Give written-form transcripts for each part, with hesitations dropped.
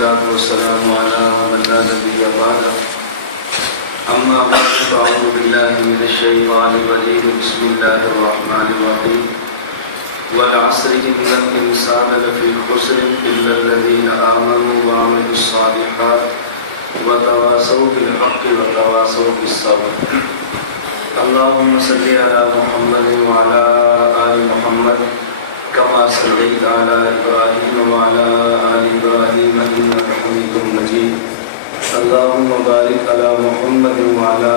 والصلاة والسلام على من لا نبي بعده أما بعد فأعوذ بالله من الشيطان الرجيم بسم الله الرحمن الرحيم والعصر إن الإنسان لفي خسر إلا الذين آمنوا وعملوا الصالحات وتواصوا بالحق وتواصوا بالصبر اللهم صل على محمد وعلى آل محمد كما صليت على إبراهيم وعلى آل إبراهيم إنك حميد مجيد اللهم بارك على محمد وعلى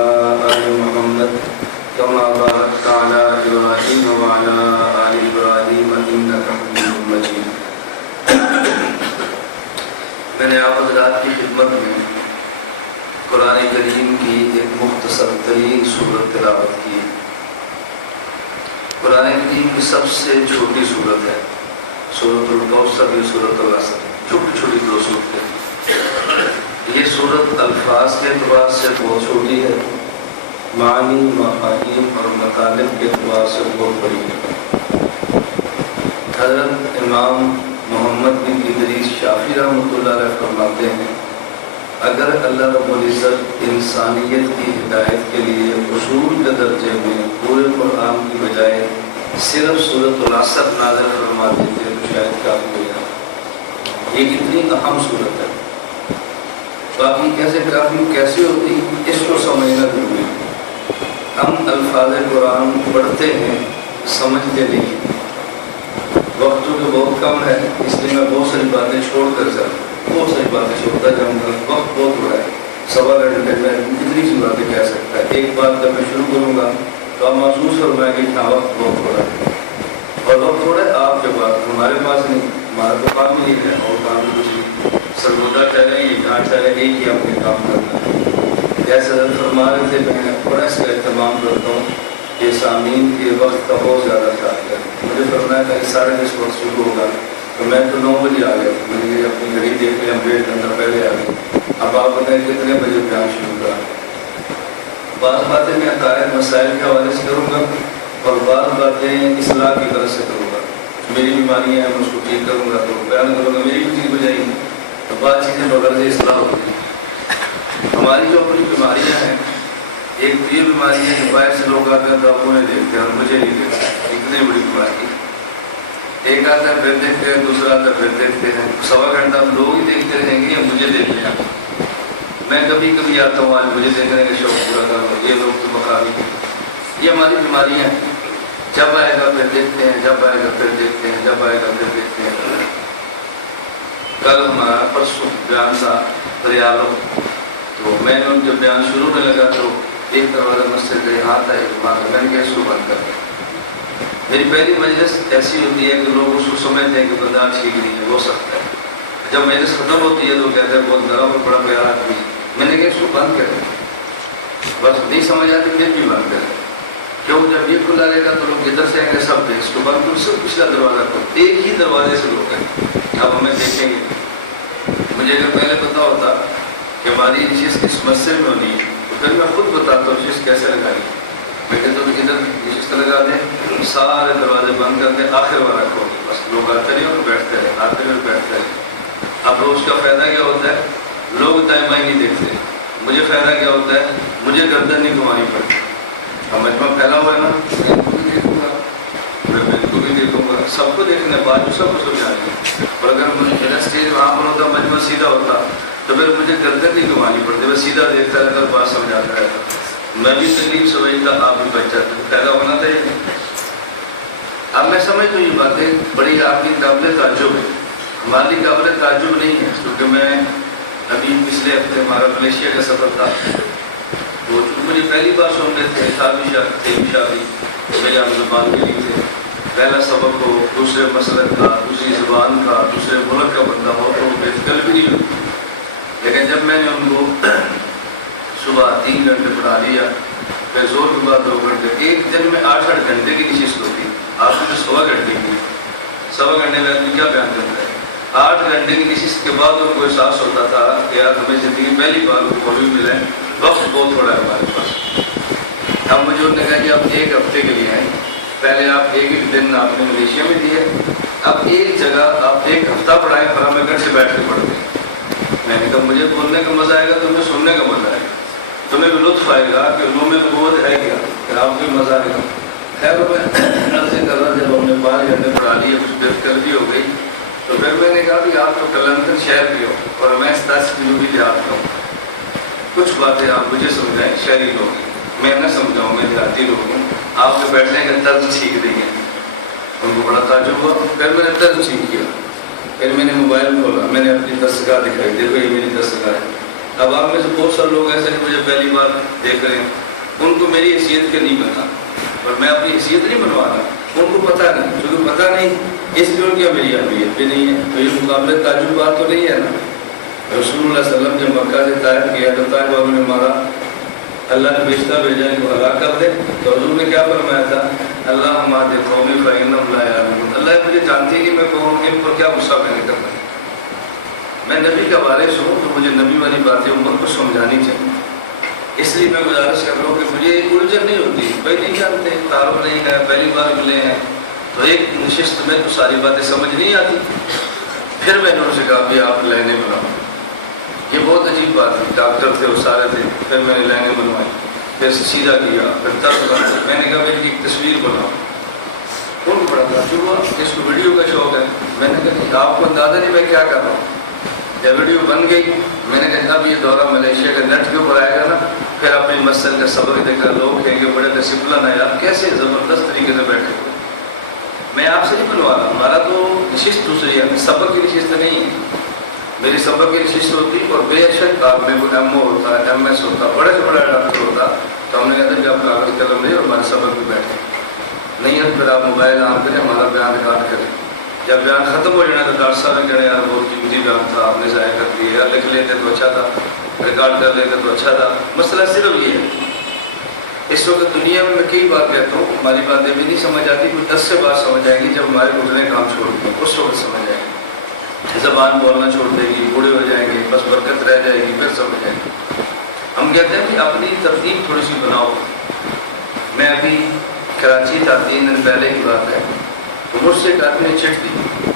آل محمد كما باركت على إبراهيم وعلى آل إبراهيم إنك حميد مجيد. میں نے آپ حضرات کی خدمت میں قرآن کریم کی ایک مختصر ترین سورت تلاوت کی. قرآن کریم کی سب سے چھوٹی سورت ہے سورۃ الکوثر، یہ سورۃ العصر، چھوٹی چھوٹی دو سورتیں. یہ سورت الفاظ کے اعتبار سے بہت چھوٹی ہے، معنی، مفاہیم اور مطالب کے اعتبار سے بہت بڑی ہے. حضرت امام محمد بن ادریس شافعی رحمۃ اللہ علیہ فرماتے ہیں اگر اللہ رب العزت انسانیت کی ہدایت کے لیے اصول کے درجے میں پورے قرآن کی بجائے صرف سورۃ العصر نازل فرما دیتے تو شاید کافی ہو جائے. یہ کتنی اہم صورت ہے. باقی کیسے ہوتی اس کو سمجھنا ضروری ہے. ہم الفاظ قرآن پڑھتے ہیں، سمجھتے نہیں. وقت جو کہ بہت کم ہے اس لیے میں بہت ساری باتیں چھوڑ کر بہت ساری باتیں چھوڑتا جاؤں گا. وقت بہت بڑا ہے، 1.25 گھنٹے میں کتنی سی باتیں کہہ سکتا ہے. ایک بات جب میں شروع کروں گا تو آپ محسوس فرمائیں کہ ہاں وقت بہت بڑا ہے. اور وقت تھوڑا ہے آپ کے پاس، ہمارے پاس نہیں. ہمارا تو کام ہی ہے اور کام بھی کچھ نہیں. سرگودا چلے یہ جہاں چلے ایک ہی اپنے کام کرنا ہے. جیسے حضرت فرما رہے تھے میں تھوڑا اس کا اہتمام کرتا ہوں کہ سامعین کے وقت کا بہت زیادہ خیال کریں. مجھے فرمایا تھا کہ 10:30 وقت شروع ہوگا تو میں تو 9 بجے آ گیا. میں نے اپنی گھڑی دیکھ لیا، ہم 1.5 گھنٹہ پہلے آ گئے. اب آپ بتائیں کتنے بجے بیان شروع کرا. بعض باتیں میں عقائد مسائل کے حوالے سے کروں گا اور بعض باتیں اصلاح کی غرض سے کروں گا. میری بیماریاں ہیں میں اس کو ٹھیک کروں گا تو بیان کروں گا، میری بھی ٹھیک ہو جائیں گی. تو بعض چیزیں بغرض اصلاح ہوتی ہیں. ہماری جو اپنی بیماریاں ہیں، ایک یہ بیماری ہے کہ باہر سے لوگ آتے ہیں تو آپ انہیں دیکھتے ہیں اور مجھے نہیں دیکھتے. اتنی بڑی بیماری ہے. ایک آتا ہے پھر دیکھتے ہیں، دوسرا آتا ہے پھر دیکھتے ہیں. 1.25 گھنٹہ آپ لوگ ہی دیکھتے رہیں گے یا مجھے دیکھنے ہیں. میں کبھی کبھی آتا ہوں آج مجھے دیکھنے کا شوق پورا کروں. یہ لوگ تو مقامی ہیں. یہ ہماری بیماریاں ہیں. جب آئے گا پھر دیکھتے ہیں، جب آئے گا پھر دیکھتے ہیں، جب آئے گا پھر دیکھتے ہیں. کل ہمارا پرسوں بیان تھا ریالو، تو میں نے جب بیان شروع ہونے لگا تو ایک دروازہ مسجد کا یہاں تھا، ایک وہاں تھا. میں نے کہا اس کو بند کر دیا. میری پہلی مجلس ایسی ہوتی ہے کہ لوگ اس کو سمجھتے ہیں کہ بندہ ٹھیک نہیں ہے، ہو سکتا ہے. جب مجلس ختم ہوتی ہے تو کہتے ہیں بہت نرم اور بڑا پیارا آدمی. میں نے کہا اس کو بند کریں. بس نہیں سمجھ آتی پھر بھی بند کریں. کیوں جب یہ کھلا رہے گا تو لوگ ادھر سے آئیں گے سب دیں اس کو بند کرو. سب پچھلا دروازہ کو ایک ہی دروازے سے لوگ ہیں. اب ہمیں دیکھیں گے. مجھے اگر پہلے پتا ہوتا کہ ہماری نشست کس مسئلے میں ہونی تو پھر میں خود بتاتا ہوں نشست کیسے لگانی. میں کہتا ہوں ادھر نشست لگا دیں، سارے دروازے بند کر دیں، آخر والا کھول دیں. بس لوگ آتے رہے اور بیٹھتے رہے، آتے رہے اور بیٹھتے رہے. اب اس کا فائدہ کیا ہوتا ہے؟ لوگ دائیں بائیں نہیں دیکھتے. مجھے فائدہ کیا ہوتا ہے؟ مجھے گردن نہیں گھمانی پڑتی. اب مجمع پھیلا ہوا ہے نا، میں ان کو بھی دیکھوں گا، میں ان کو بھی دیکھوں گا. سب کو دیکھنے بعد سب کو سمجھانے. اور اگر مجھے میرا اسٹیج وہاں پر ہوتا، مجمع سیدھا ہوتا تو پھر مجھے گردن نہیں گھمانی پڑتی. میں سیدھا دیکھتا رہتا اور بات سمجھاتا رہتا. میں بھی تکلیف سمجھتا، آپ بھی بچ جاتے. فائدہ ہونا تھا. اب میں سمجھتا ہوں یہ باتیں بڑی آپ کی قابل تعجب ہے. ہماری قابل تعجب نہیں ہے کیونکہ میں ابھی پچھلے ہفتے ہمارا ملیشیا کا سفر تھا. وہ مجھے پہلی بار سن رہے تھے شادی میرے ہم زبان کے لیے تھے. پہلا سبق ہو، دوسرے مسلک کا، دوسری زبان کا، دوسرے ملک کا بندہ ہو تو بے فکر بھی نہیں ہوتی. لیکن جب میں نے ان کو صبح 3 گھنٹے پڑھا لیا، پھر زور کے بعد 2 گھنٹے، ایک دن میں 8 گھنٹے کی نشست ہوتی. آپ نے 1.25 گھنٹے کی، 1.25 گھنٹے میں آدمی کیا بیان کرتا ہے. 8 گھنٹے کی نشست کے بعد ان کو احساس ہوتا تھا کہ یار ہمیں زندگی پہلی بار مولوی ملے، وقت بہت تھوڑا ہے ہمارے پاس. اب مجھے انہوں نے کہا کہ آپ 1 ہفتے کے لیے آئیں. پہلے آپ 1 دن آپ نے ملیشیا میں دیے، اب ایک جگہ آپ 1 ہفتہ پڑھائیں، ہر ہمیں گھر سے بیٹھ کے پڑھتے ہیں. میں نے کہا مجھے بولنے کا مزہ آئے گا، تمہیں سننے کا مزہ آئے گا، تمہیں بھی لطف آئے گا کہ علوم نبوت ہے کیا، پھر آپ کو بھی مزہ آئے گا۔ خیر میں عرض کر رہا جب ہم نے 5 گھنٹے پڑھا لیے، کچھ دلچسپی ہو گئی، تو پھر میں نے کہا کہ آپ تو کلندر شہر کے ہو اور میں 87 جنوبی دیہات کا ہوں، کچھ باتیں آپ مجھے سمجھائیں، شہری لوگ میں نہ سمجھاؤں، میں دیہاتی لوگ ہوں، آپ کے بیٹھنے کا طرز سیکھ رہی ہیں۔ ان کو بڑا تعجب ہوا، پھر میں نے طرز سیکھ کیا، پھر میں نے موبائل کھولا، میں نے اپنی دستگاہ دکھائی، دیکھو یہ میری دستگاہ ہے۔ اب آپ میں سے بہت سارے لوگ ایسے ہیں مجھے پہلی بار دیکھ رہے ہیں، ان کو میری حیثیت کے نہیں پتا، اور میں اپنی حیثیت نہیں بنوا رہا، ان کو پتہ نہیں، چونکہ پتہ نہیں اس لیے ان کی میری اہمیت بھی نہیں ہے، تو یہ مقابلے تعجب بات تو نہیں ہے نا۔ رسول اللہ صلی اللہ علیہ وسلم جب مکہ سے طائف گیا تو طائف والوں نے مارا، اللہ نے فرشتہ بھیجا ان کو ہلاک کر دے، تو حضور نے کیا فرمایا تھا؟ اللہم اہد قومی فانہم لا یعلمون، اللہ مجھے جانتی ہے کہ میں کون ہوں، ان پر کیا غصہ میں نے کرنا ہے، میں نبی کا وارث ہوں تو مجھے نبی والی باتیں امت کو سمجھانی چاہیے۔ اس لیے میں گزارش کر رہا ہوں کہ مجھے الجھن نہیں ہوتی، بھائی نہیں جانتے، تعارف نہیں ہے، پہلی بار ملے ہیں، تو ایک نشست میں تو ساری باتیں سمجھ نہیں آتی۔ پھر میں نے ان سے کہا بھی آپ لائنیں بناؤ، یہ بہت عجیب بات تھی، ڈاکٹر تھے وہ سارے تھے، پھر میں نے لائنیں بنوائی، پھر سیدھا کیا، پھر طرز بنا، میں نے کہا میری ایک تصویر بناؤ، ان کو بڑا تعجب ہوا، اس کو ویڈیو کا شوق ہے، میں نے کہا آپ کو اندازہ نہیں میں کیا کر رہا ہوں۔ جب ویڈیو بن گئی میں نے کہا اب یہ دورہ ملیشیا کا نیٹ کے اوپر آئے گا نا، پھر اپنی مسجد کا سبق دے کر لوگ کہیں گے بڑے ڈسپلن ہے یار، کیسے زبردست طریقے سے بیٹھے ہوئے۔ میں آپ سے نہیں بنوا رہا، ہمارا تو نشست دوسری ہے، سبق کی نشست نہیں ہے، میری سبق کی نشست ہوتی، اور بے شک آپ میں کوئی ایم او ہوتا ہے، ایم ایس ہوتا، بڑے سے بڑا ڈاکٹر ہوتا، تو ہم نے کہا تھا کہ آپ کاغذ قلم لیں اور ہمارے سبق بھی بیٹھیں، نہیں ہے پھر آپ موبائل آن کریں، ہمارا بیان ریکارڈ کریں، جب بیان ختم ہو جانا تو ڈاکٹر صاحب نے کہا یار بہت قیمتی بیان تھا، آپ نے ضائع کر دیا، یار لکھ لیتے تو اچھا تھا، ریکارڈ کر لیتے تو اچھا تھا۔ مسئلہ صرف یہ ہے، اس وقت دنیا میں کئی بار کہتا ہوں ہماری باتیں بھی نہیں سمجھ آتی، کوئی 10 سے بات سمجھ آئے گی جب ہمارے گزرے کام چھوڑ دیں، اس وقت سمجھ آئے گی، زبان بولنا چھوڑ دے گی، بوڑھے ہو جائیں گے، بس برکت رہ جائے گی، پھر سمجھ آئے گی۔ ہم کہتے ہیں کہ اپنی ترتیب تھوڑی سی بناؤ۔ میں ابھی کراچی تھا، 3 دن پہلے کی بات ہے، تو مجھ سے ایک آدمی نے چٹ دی،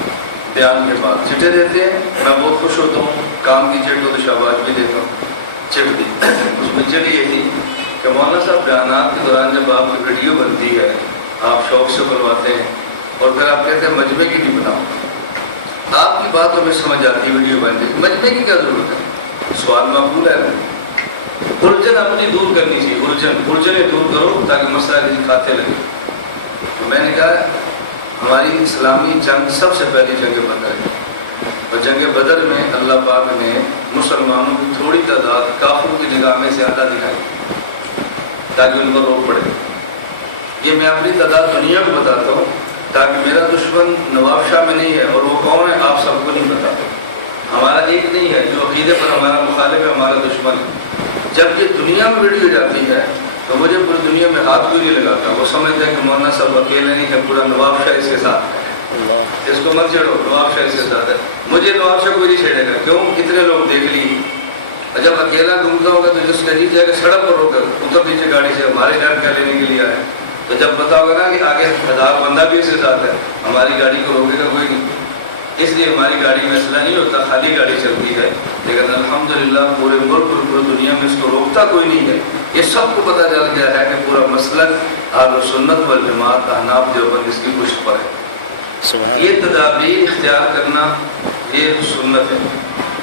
بیان کے بعد چٹیں دیتے ہیں، میں بہت خوش ہوتا ہوں، کام کی چٹ ہو تو شاباش بھی دیتا ہوں، چٹ دی، اس میں چٹ یہ تھی کہ مولانا صاحب بیانات کے دوران جب آپ کی ویڈیو بنتی ہے، آپ شوق سے بنواتے ہیں، اور پھر آپ کہتے ہیں مجمع کی بھی بناؤ، آپ کی بات ہمیں سمجھ آتی ہے، ویڈیو بن جائے، مجمع کی کیا ضرورت ہے؟ سوال معقول ہے نا؟ الجھن اپنی دور کرنی چاہیے، الجھنیں دور کرو تاکہ مسئلہ کسی کھاتے لگے۔ تو میں نے کہا ہماری اسلامی جنگ سب سے پہلی جنگ بدر ہے، اور جنگ بدر میں اللہ پاک نے مسلمانوں کی تھوڑی تعداد کافروں کی نگاہ میں زیادہ دکھائی تاکہ ان کو روک پڑے۔ یہ میں اپنی تعداد دنیا کو بتاتا ہوں تاکہ میرا دشمن نواب شاہ میں نہیں ہے، اور وہ کون ہے آپ سب کو نہیں پتا، ہمارا ایک نہیں ہے، جو عقیدے پر ہمارا مخالف ہے ہمارا دشمن ہے۔ جب یہ دنیا میں ویڈیو جاتی ہے تو مجھے پوری دنیا میں ہاتھ بھی نہیں لگاتا، وہ سمجھتے ہیں کہ مولانا صاحب اکیلے نہیں ہے، پورا نواب شاہ اس کے ساتھ ہے، اس کو مت چھیڑو، نواب شاہ اس کے ساتھ ہے، مجھے نواب شاہ کوئی نہیں چھیڑے گا، کیوں؟ اتنے لوگ دیکھ لیے، اور جب اکیلا گھومتا ہوگا تو جس کا جی جائے گا سڑک پر ہو کر اتر نیچے گاڑی سے ہمارے گھر کا لینے کے لیے آئے، تو جب پتا ہوگا نا کہ آگے 1000 بندہ بھی اس کے ساتھ ہے، ہماری گاڑی کو روکے گا کوئی نہیں، اس لیے ہماری گاڑی میں اسلحہ نہیں ہوتا، خالی گاڑی چلتی ہے، لیکن الحمدللہ پورے ملک اور پوری دنیا میں اس کو روکتا کوئی نہیں ہے۔ یہ سب کو پتہ چل گیا ہے کہ پورا مسلک اہل سنت والجماعت احناف دیوبند اس کی پشت پر ہے۔ یہ تدابیر اختیار کرنا یہ سنت ہے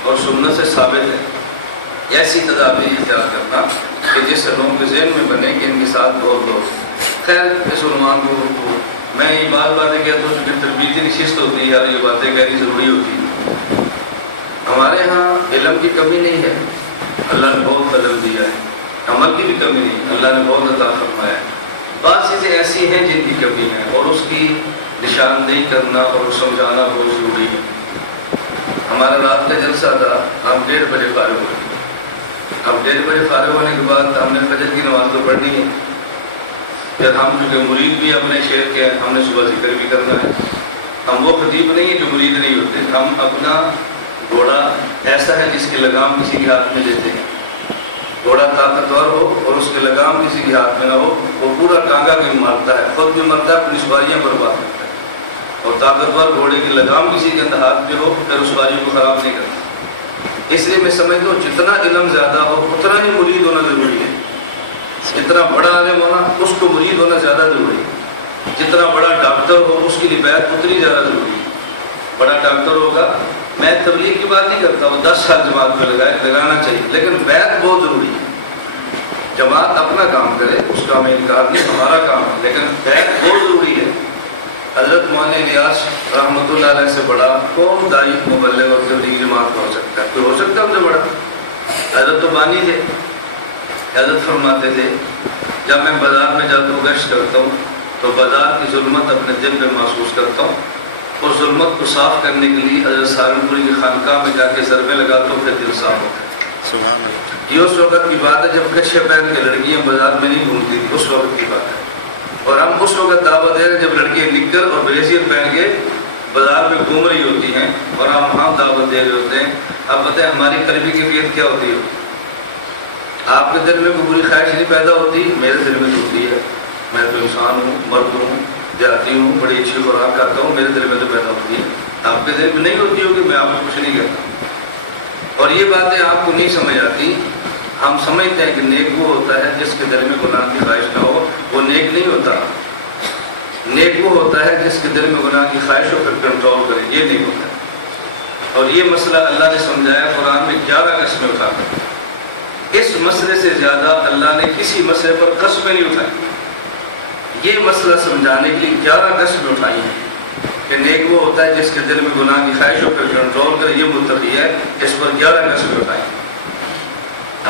اور سنت سے ثابت ہے، ایسی تدابیر اختیار کرنا کہ جس سے لوگوں کے ذہن میں بنے کہ ان کے ساتھ بہت لوگ۔ خیر اس عنوان کو میں یہ باتیں کہتا ہوں کہ تربیتی نشست ہوتی ہے یار، یہ باتیں کہنی ضروری ہوتی ہے۔ ہمارے ہاں علم کی کمی نہیں ہے، اللہ نے بہت علم دیا ہے، عمل کی بھی کمی نہیں، اللہ نے بہت عطا فرمایا ہے، بعض چیزیں ایسی ہیں جن کی کمی ہے اور اس کی نشاندہی کرنا اور سمجھانا بہت ضروری ہے۔ ہمارا رات کا جلسہ تھا، ہم 1:30 بجے فارغ ہوئے، اب 1:30 بجے فارغ ہونے کے بعد ہم نے فجر کی نماز تو پڑھنی ہے، پھر ہم چونکہ مرید بھی اپنے شیخ کے، ہم نے صبح ذکر بھی کرنا ہے، ہم وہ خطیب نہیں ہیں جو مرید نہیں ہوتے، ہم اپنا گھوڑا ایسا ہے جس کی لگام کسی کے ہاتھ میں دیتے ہیں، گھوڑا طاقتور ہو اور اس کی لگام کسی کے ہاتھ میں نہ ہو، وہ پورا ٹانگا بھی مارتا ہے، خود بھی مرتا ہے، اپنی سواریاں برباد کرتا ہے، اور طاقتور گھوڑے کی لگام کسی کے اندر ہاتھ میں ہو پھر اس سواری کو خراب نہیں کرتا۔ اس لیے میں سمجھتا ہوں جتنا علم زیادہ ہو اتنا ہی مرید ہونا ضروری ہے. جتنا بڑا عالم ہونا اس کو مرید ہونا زیادہ ضروری ہے. جتنا بڑا ڈاکٹر ہو اس کی لیے بیعت اتنی زیادہ ضروری ہے. بڑا ڈاکٹر ہوگا، میں تبلیغ کی بات نہیں کرتا ہوں، 10 سال جماعت میں لگانا چاہیے، لیکن بیعت بہت ضروری ہے. جماعت اپنا کام کرے، اس کا ہمیں انکار نہیں، ہمارا کام ہے، لیکن بیعت بہت ضروری ہے. حضرت مولانا الیاس رحمۃ اللہ علیہ سے بڑا کون داعی مبلغ اور تبلیغ جماعت ہو سکتا ہے؟ کوئی ہو سکتا ہے ان سے بڑا؟ حضرت تو بانی تھے. حضرت فرماتے تھے جب میں بازار میں جاتا ہوں، گشت کرتا ہوں، تو بازار کی ظلمت اپنے دل میں محسوس کرتا ہوں. اور ظلمت کو صاف کرنے کے لیے حضرت سہارنپور کی خانقاہ میں جا کے ضربے لگاتا ہوں، پھر دل صاف ہوتا ہے. سبحان اللہ. یہ اس وقت کی بات ہے جب کچھے پہن کے لڑکیاں بازار میں نہیں گھومتی تھی، اس وقت کی بات ہے. اور ہم اس وقت دعوت دے رہے ہیں جب لڑکیاں نکر اور بریزیئر پہن کے بازار میں گھوم رہی ہوتی ہیں، اور ہم وہاں دعوت دے رہے ہوتے ہیں. اب بتائیں ہماری قلبی کیفیت کیا ہوتی ہے؟ آپ کے دل میں کوئی بری خواہش نہیں پیدا ہوتی؟ میرے دل میں تو ہوتی ہے. میں تو انسان ہوں، مرد ہوں، دیہاتی ہوں، بڑی اچھی خوراک کھاتا ہوں، میرے دل میں تو پیدا ہوتی ہے. آپ کے دل میں نہیں ہوتی ہوگی، میں آپ کو کچھ نہیں کہتا. اور یہ باتیں آپ کو نہیں سمجھ آتی. ہم سمجھتے ہیں کہ نیک وہ ہوتا ہے جس کے دل میں گناہ کی خواہش نہ ہو. وہ نیک نہیں ہوتا. نیک وہ ہوتا ہے جس کے دل میں گناہ کی خواہش ہو، پھر کنٹرول کرے. یہ نہیں ہوتا. اور یہ مسئلہ اللہ نے سمجھایا قرآن میں 11 قسمیں اٹھا کر. اس مسئلے سے زیادہ اللہ نے کسی مسئلے پر قسمیں نہیں اٹھائی. یہ مسئلہ سمجھانے کے لیے 11 قسمیں اٹھائی ہیں کہ نیک وہ ہوتا ہے جس کے دل میں گناہ کی خواہش ہو، پھر کنٹرول کرے. یہ متقی ہے. اس پر 11 قسمیں اٹھائی.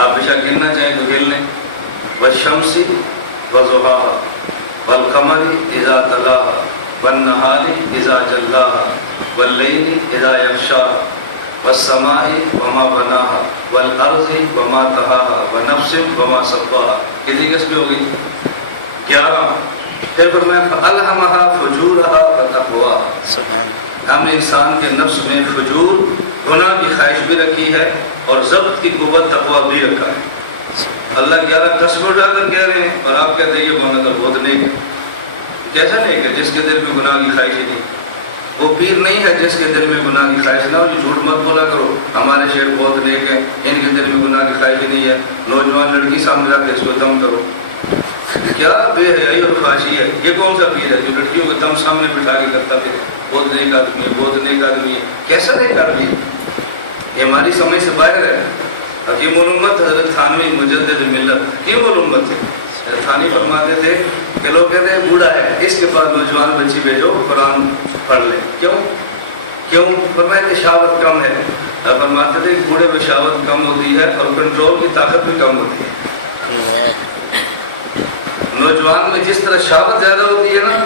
آپ بشا گننا چاہیں تو گن لیں. والشمس وضحاها والقمر اذا تلاها والنهار اذا جلاها والليل اذا يغشاها والسماء وما بناها والارض وما طحاها ونفس وما سواها. کتنی قسمیں ہو گئی؟ 11. پھر فرمایا فَأَلْهَمَهَا فُجُورَهَا وَتَقْوَاهَا. ہم نے انسان کے نفس میں فجور، گناہ کی خواہش بھی رکھی ہے، اور ضبط کی قوت تقویٰ بھی رکھا ہے. اللہ 11 قسمیں اٹھا کر کہہ رہے ہیں، اور آپ کہتے ہیں یہ مولانا بہت نیک ہے. کیسا نیک ہے؟ جس کے دل میں گناہ کی خواہش ہی نہیں. وہ پیر نہیں ہے جس کے دل میں گناہ کی خواہش نہ ہو. جو جھوٹ مت بولا کرو ہمارے شیخ بہت نیک ہیں، ان کے دل میں گناہ کی خواہش ہی نہیں ہے. نوجوان لڑکی سامنے رکھ کے اس کو دم کرو. کیا بے حیائی اور خواہشی ہے. یہ کون سا پیر ہے جو لڑکیوں کو دم سامنے بٹھا کے کرتا پھر بہت نیک آدمی ہے، بہت نیک آدمی ہے؟ کیسا نیک آدمی ہے؟ یہ ہماری سمجھ سے باہر ہے. حکیم الامت حضرت تھانوی مجدد ملت حکیم الامت تھے. تھانی فرماتے تھے کہ لوگ کہتے ہیں بوڑھا ہے، اس کے پاس نوجوان بچی بھیجو قرآن پڑھ لے. کیوں؟ فرمایا کہ شہوت کم ہے. فرماتے تھے کہ بوڑھے میں شہوت کم ہوتی ہے اور کنٹرول کی طاقت بھی کم ہوتی ہے. نوجوان میں جس طرح شہوت زیادہ ہوتی ہے نا،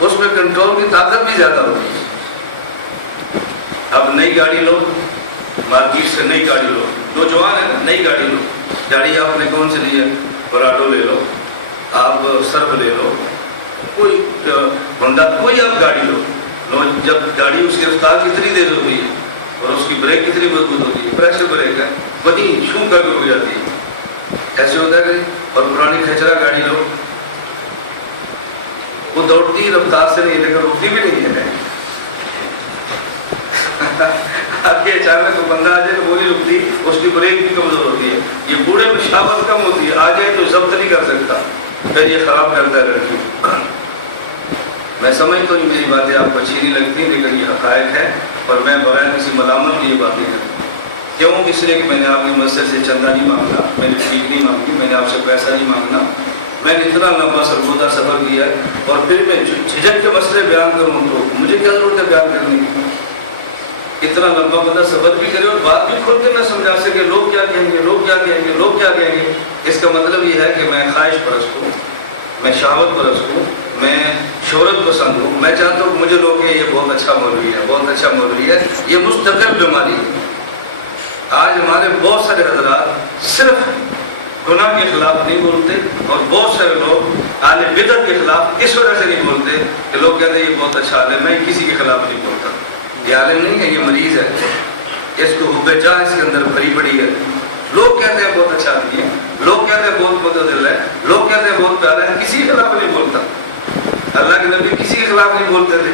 اس میں کنٹرول کی طاقت بھی زیادہ ہوتی ہے. اب نئی گاڑی لو، مارکیٹ سے نئی گاڑی لو، نوجوان ہے نا، نئی گاڑی لو. گاڑی آپ نے کون سی لی ہے؟ پراڈو لے لو، آپ سرف لے لو، کوئی ہونڈا، کوئی آپ گاڑی لو. جب گاڑی اس کی رفتار کتنی تیز ہوتی ہے اور اس کی بریک کتنی مضبوط ہوتی ہے، پریشر بریک ہے، وہیں چھو کر کے رک جاتی ہے. ایسے ہوتا ہے کہ اور پرانی کھچرا گاڑی لو، وہ دوڑتی رفتار سے نہیں، لیکن رکتی بھی نہیں ہے. آپ کے اچانک کو بندہ آ جائے تو وہ نہیں رکتی، اس کی بریک بھی کمزور ہوتی ہے. یہ بوڑھے میں شہوت کم ہوتی ہے، آ جائے تو ضبط نہیں کر سکتا، پھر یہ خراب کرتا ہے لڑکی. میں سمجھتا ہوں میری باتیں آپ کو اچھی نہیں لگتی، لیکن یہ حقائق ہے، اور میں بغیر کسی ملامت کی یہ باتیں کرتا ہوں. کیوں؟ اس لیے کہ میں نے آپ کی مسجد سے چندہ نہیں مانگا، میں نے فیس نہیں مانگی، میں نے آپ سے پیسہ نہیں مانگنا. میں نے اتنا لمبا سرگودہ سفر کیا ہے، اور پھر میں جھجک کے مسئلے بیان کروں تو مجھے کیا ضرورت ہے بیان کرنے کی؟ اتنا لمبا بندہ سفر بھی کرے اور بات بھی کھل کے نہ سمجھا سکے، لوگ کیا کہیں گے، لوگ کیا کہیں گے، لوگ کیا کہیں گے. اس کا مطلب یہ ہے کہ میں خواہش پرست ہوں، میں شہوت پرست ہوں، میں شہرت پسند ہوں. میں چاہتا ہوں کہ مجھے لوگ کہیں یہ بہت اچھا مولوی ہے، بہت اچھا مولوی ہے. یہ مستقل بیماری ہے. آج ہمارے بہت سارے حضرات صرف گناہ کے خلاف نہیں بولتے، اور بہت سارے لوگ اہل بدعت کے خلاف اس وجہ سے نہیں بولتے کہ لوگ کہتے ہیں یہ بہت اچھا عالم ہے. میں کسی کے خلاف نہیں بولتا. یہ عالم نہیں ہے، یہ مریض ہے. اس کو حب جاہ اس کے اندر بھری پڑی ہے. لوگ کہتے ہیں بہت اچھا آدمی ہے، لوگ کہتے ہیں بہت متدل ہے، لوگ کہتے ہیں بہت پیارا ہے. کسی کے خلاف نہیں بولتا. اللہ کے نبی کسی کے خلاف نہیں بولتے تھے.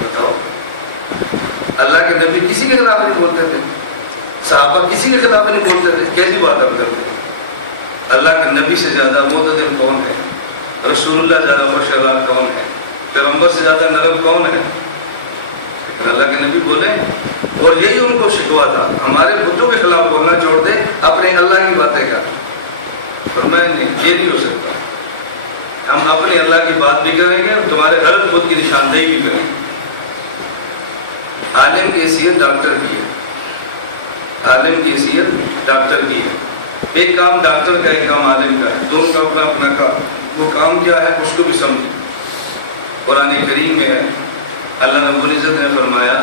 بتاؤ، اللہ کے نبی کسی کے خلاف نہیں بولتے تھے. صحابہ کسی کے خلاف نہیں بولتے تھے. کیسی بات آپ کرتے ہیں؟ اللہ کے نبی سے زیادہ معتدل کون ہے؟ رسول اللہ زیادہ خوشگوار کون ہے؟ پیغمبر سے زیادہ نرم کون ہے؟ لیکن اللہ کے نبی بولے. اور یہی ان کو شکوا تھا, ہمارے بتوں کے خلاف بولنا چھوڑ دے, اپنے اللہ کی باتیں کر. فرمایا نہیں, یہ نہیں ہو سکتا. ہم اپنے اللہ کی بات بھی کریں گے اور تمہارے غلط بت کی نشاندہی بھی کریں گے. عالم کی حیثیت ڈاکٹر کی ہے, عالم کی حیثیت ڈاکٹر کی ہے. ایک کام ڈاکٹر کا, ایک کام عالم کا ہے, دونوں کا اپنا اپنا کام. وہ کام کیا ہے اس کو بھی سمجھیں. قرآن کریم میں ہے, اللہ رب العزت نے فرمایا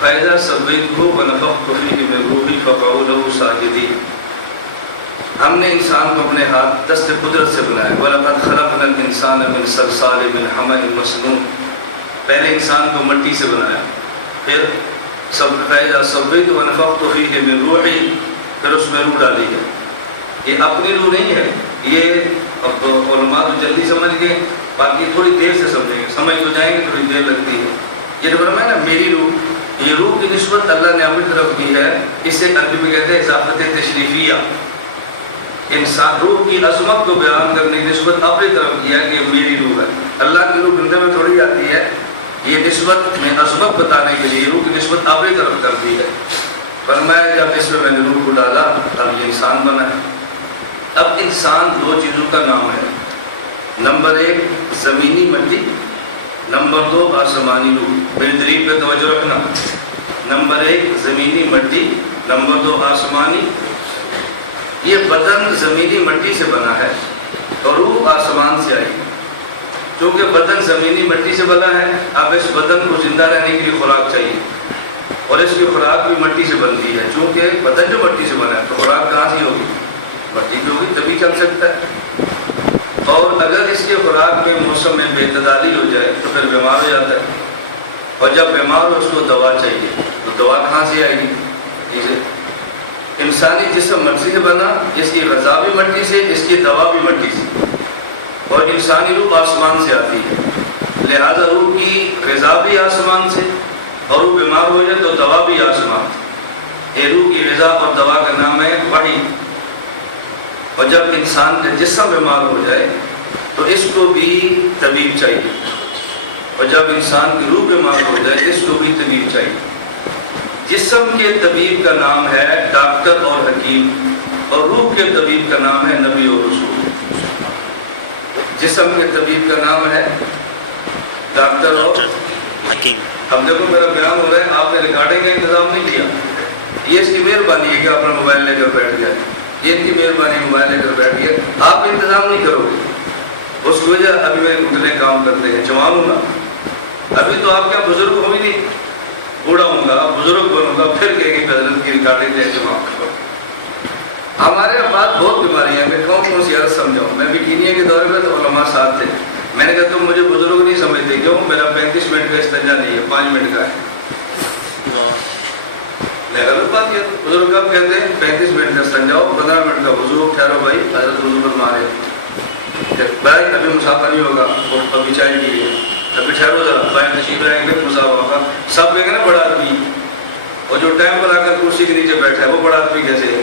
فَإِذَا سَوَّيْتُهُ وَنَفَخْتُ فِيهِ مِن رُوحِي فَقَعُوا لَهُ سَاجِدِينَ. ہم نے انسان کو اپنے ہاتھ دست قدرت سے بنایا. وَلَقَدْ خَلَقْنَا الْإِنسَانَ مِنْ صَلْصَالٍ مِنْ حَمَإٍ مَسْنُونٍ. پہلے انسان کو مٹی سے بنایا, پھر فَإِذَا سَوَّيْتُهُ وَنَفَخْتُ فِيهِ مِن رُوحِي, پھر اس میں روح ڈالی ہے. یہ اپنی روح نہیں ہے, یہ اب علماء تو جلدی سمجھ گئے, باقی تھوڑی دیر سے سمجھیں گے, سمجھ تو جائیں گے, تھوڑی دیر لگتی ہے. یہ جو فرمایا نا میری روح, یہ روح کی نسبت اللہ نے اپنی طرف کی ہے. اسے عربی میں کہتے ہیں اضافت تشریفیہ. انسان روح کی عظمت کو بیان کرنے کی نسبت اپنی طرف کی ہے کہ یہ میری روح ہے. اللہ کی روح بندے میں تھوڑی آتی ہے, یہ نسبت میں عظمت بتانے کے لیے روح کی نسبت اپنی طرف کر دی ہے. فرمایا جب اس میں نے روح کو ڈالا اب یہ انسان بنا ہے. اب انسان دو چیزوں کا نام ہے, نمبر ایک زمینی مٹی, نمبر دو آسمانی روح. میری دلیل پہ توجہ رکھنا. نمبر ایک زمینی مٹی, نمبر دو آسمانی. یہ بدن زمینی مٹی سے بنا ہے اور روح آسمان سے آئی. کیونکہ بدن زمینی مٹی سے بنا ہے, اب اس بدن کو زندہ رہنے کے لیے خوراک چاہیے, اور اس کی خوراک بھی مٹی سے بنتی ہے. چونکہ بدن جو مٹی سے بنا ہے تو خوراک کہاں سے ہوگی؟ مٹی کی ہوگی, تبھی چل سکتا ہے. اور اگر اس کے خوراک کے موسم میں بے اعتدالی ہو جائے تو پھر بیمار ہو جاتا ہے, اور جب بیمار ہو اس کو دوا چاہیے, تو دوا کہاں سے آئے گی؟ انسانی جسم مٹی سے بنا, اس کی غذا بھی مٹی سے, اس کی دوا بھی مٹی سے, اور انسانی روح آسمان سے آتی ہے. لہذا روح کی غذا بھی آسمان سے, اور روح بیمار ہو جائے تو دوا بھی آسمان سے. یہ روح کی غذا اور دوا کا نام ہے وحی. اور جب انسان کا جسم بیمار ہو جائے تو اس کو بھی طبیب چاہیے, اور جب انسان کی روح بیمار ہو جائے اس کو بھی طبیب چاہیے. جسم کے طبیب کا نام ہے ڈاکٹر اور حکیم, اور روح کے طبیب کا نام ہے نبی اور رسول. جسم کے طبیب کا نام ہے ڈاکٹر اور حکیم. اب دیکھو میرا بیان ہو رہا ہے, آپ نے ریکارڈنگ کا انتظام نہیں کیا. یہ اس کی مہربانی ہے کہ آپ نے موبائل لے کر بیٹھ گیا, یہ ان کی مہربانی موبائل لے کر بیٹھ گیا. آپ انتظام نہیں کرو گے, اس کی وجہ ابھی میں اتنے کام کرتے ہیں, جوان ہوں نا, ابھی تو آپ کیا بزرگ ہو بھی نہیں, بوڑھا ہوں گا, بزرگ بنوں گا, پھر کہیں گے کہ حضرت کی ریکارڈنگ لے جمع کرو. ہمارے پاس بہت بیماریاں ہیں, میں کون سی عرض سمجھاؤں. میں بکینیا کے دور میں تو علماء ساتھ تھے, میں نے کہا تم مجھے بزرگ نہیں سمجھتے, کیوں؟ میرا 35 منٹ کا استنجا نہیں ہے, 5 منٹ کا ہے. میں غلط بات کیا, بزرگ کب کہتے ہیں 35 منٹ کا استنجا ہو, 15 منٹ کا وضو. ٹھہرو بھائی, حضرت وضو فرما رہے بھائی, ابھی مسافہ نہیں ہوگا, ابھی چائے کی ہے, ابھی ٹھہرو ذرا, بھائی نشیب رہیں گے, مسافہ ہوگا. سب کہیں گے نا بڑا آدمی, اور جو ٹائم پر آ کر کرسی کے نیچے بیٹھا ہے وہ بڑا آدمی کیسے ہے؟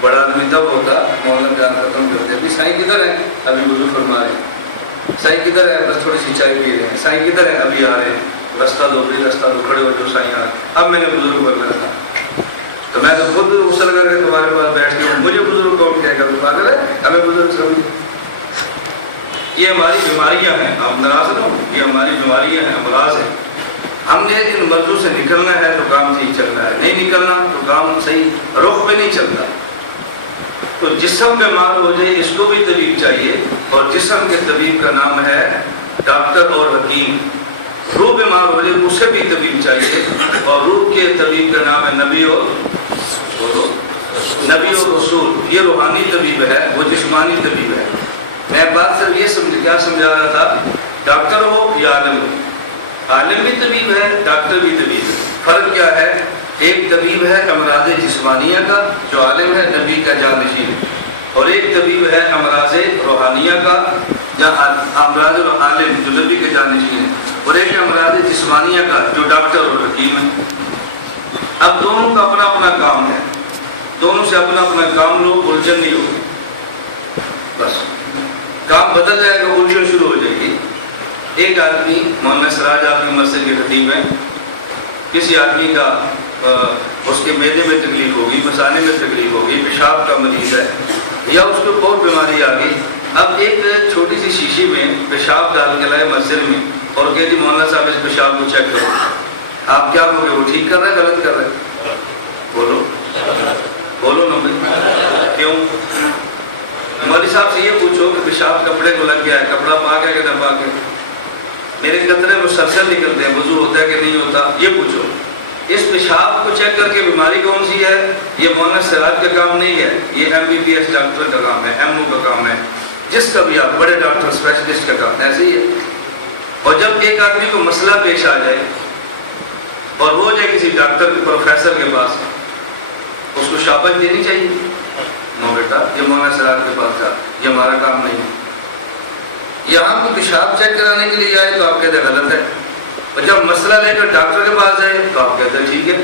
بڑا آدمی تب ہوتا مولانا جان ختم کرتے. ابھی سائیں کدھر ہے؟ ابھی وضو فرما رہے ہیں. سائیں کدھر ہے؟ بس تھوڑی سی چائے پی رہے ہیں. سائیں کدھر ہے؟ ابھی آ رہے ہیں. رستہ دو بھی, رستہ دو, کھڑے ہو جو سائیں آ رہے. اب میں نے بزرگ بننا تھا تو میں تو خود غسل کر کے تمہارے پاس بیٹھ کے مجھے بزرگ کون کہے گا؟ تو پاگل ہے, ہمیں بزرگ سمجھ. یہ ہماری بیماریاں ہیں, آپ ناراض نہ ہو, یہ ہماری بیماریاں ہیں, امراض ہیں. ہم نے ان مرضوں سے نکلنا ہے تو کام صحیح چلنا ہے, نہیں نکلنا تو کام صحیح رخ پہ نہیں چلتا. تو جسم بیمار ہو جائے اس کو بھی طبیب چاہیے, اور جسم کے طبیب کا نام ہے ڈاکٹر اور حکیم. روح بیمار ہو جائے اسے بھی طبیب چاہیے, اور روح کے طبیب کا نام ہے نبی اور رسول. یہ روحانی طبیب ہے, وہ جسمانی طبیب ہے. میں بات صرف یہ کیا سمجھا رہا تھا, ڈاکٹر ہو یا عالم ہو, عالم بھی طبیب ہے, ڈاکٹر بھی طبیب ہے. فرق کیا ہے؟ ایک طبیب ہے امراض جسمانیہ کا جو عالم ہے, نبی کا جانشین, اور ایک طبیب ہے امراض روحانیہ کا امراض عالم جو نبی کے جانشین ہے, اور ایک امراض جسمانیہ کا جو ڈاکٹر اور حکیم ہے. اب دونوں کا اپنا اپنا کام ہے، دونوں سے اپنا اپنا کام لو، الجھن نہیں ہوگی، بس کام بدل جائے گا، الجھن شروع ہو جائے گی۔ ایک آدمی، مولانا سراج آپ کی مسجد کے خطیب ہیں، کسی آدمی کا اس کے معدے میں تکلیف ہوگی، مثانے میں تکلیف ہوگی، پیشاب کا مریض ہے یا اس کو اور بیماری آ گئی، اب ایک چھوٹی سی شیشی میں پیشاب ڈال کے لائے مسجد میں اور کہ جی مولانا صاحب اس پیشاب کو چیک کرو، آپ کیا کہو گے؟ وہ ٹھیک کر رہے ہیں غلط کر رہے ہیں؟ بولو بولو نا بھائی، کیوں؟ مولوی صاحب سے یہ پوچھو کہ پیشاب کپڑے کو لگ گیا ہے، کپڑا پاک ہے کہ نہ پاک ہے، میرے قطرے مسلسل نکلتے ہیں، وضو ہوتا ہے کہ نہیں ہوتا، یہ پوچھو۔ اس پیشاب کو چیک کر کے بیماری کون سی ہے، یہ مولانا سراج کا کام نہیں ہے، یہ MBBS ڈاکٹر کا کام ہے، MO کا کام ہے، جس کا بھی آپ بڑے ڈاکٹر اسپیشلسٹ کا کام ہے، ایسے ہی ہے۔ اور جب ایک آدمی کو مسئلہ پیش آ جائے اور وہ جائے کسی ڈاکٹر کے پروفیسر کے پاس، اس کو شاباش دینی چاہیے، نو بیٹا یہ مولانا سراج کے پاس تھا، یہ ہمارا کام نہیں ہے۔ یہاں کو پیشاب چیک کرانے کے لیے آئے تو آپ کہتے ہیں غلط ہے، اور جب مسئلہ لے کر ڈاکٹر کے پاس جائے تو آپ کہتے ہیں ٹھیک ہے۔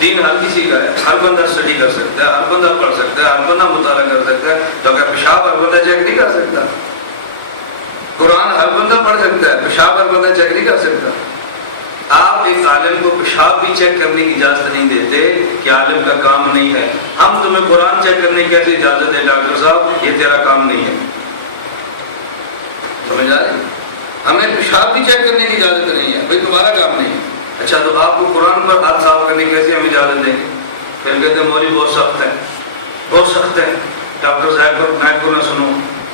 دین ہر کسی کا ہے، ہر بندہ اسٹڈی کر سکتا ہے، ہر بندہ پڑھ سکتا ہے، ہر بندہ مطالعہ کر سکتا ہے، تو اگر پیشاب ہر بندہ چیک نہیں کر سکتا؟ قرآن ہر بندہ پڑھ سکتا ہے، پیشاب ہر بندہ چیک نہیں کر سکتا؟ آپ ایک عالم کو پیشاب بھی چیک کرنے کی اجازت نہیں دیتے کہ عالم کا کام نہیں ہے۔ ہم تمہیں قرآن چیک کرنے کی کیسے اجازت دیں ڈاکٹر صاحب؟ یہ تیرا کام نہیں ہے، سمجھ آ رہی؟ ہمیں پیشاب بھی چیک کرنے کی اجازت نہیں ہے، بھائی تمہارا کام نہیں ہے۔ اچھا تو آپ کو قرآن پر ہاتھ صاف کرنے کی کیسے ہم اجازت دیں گے؟ پھر کہتے ہیں مولوی بہت سخت ہے، بہت سخت ہے، ڈاکٹر نائک کو نہ سنو،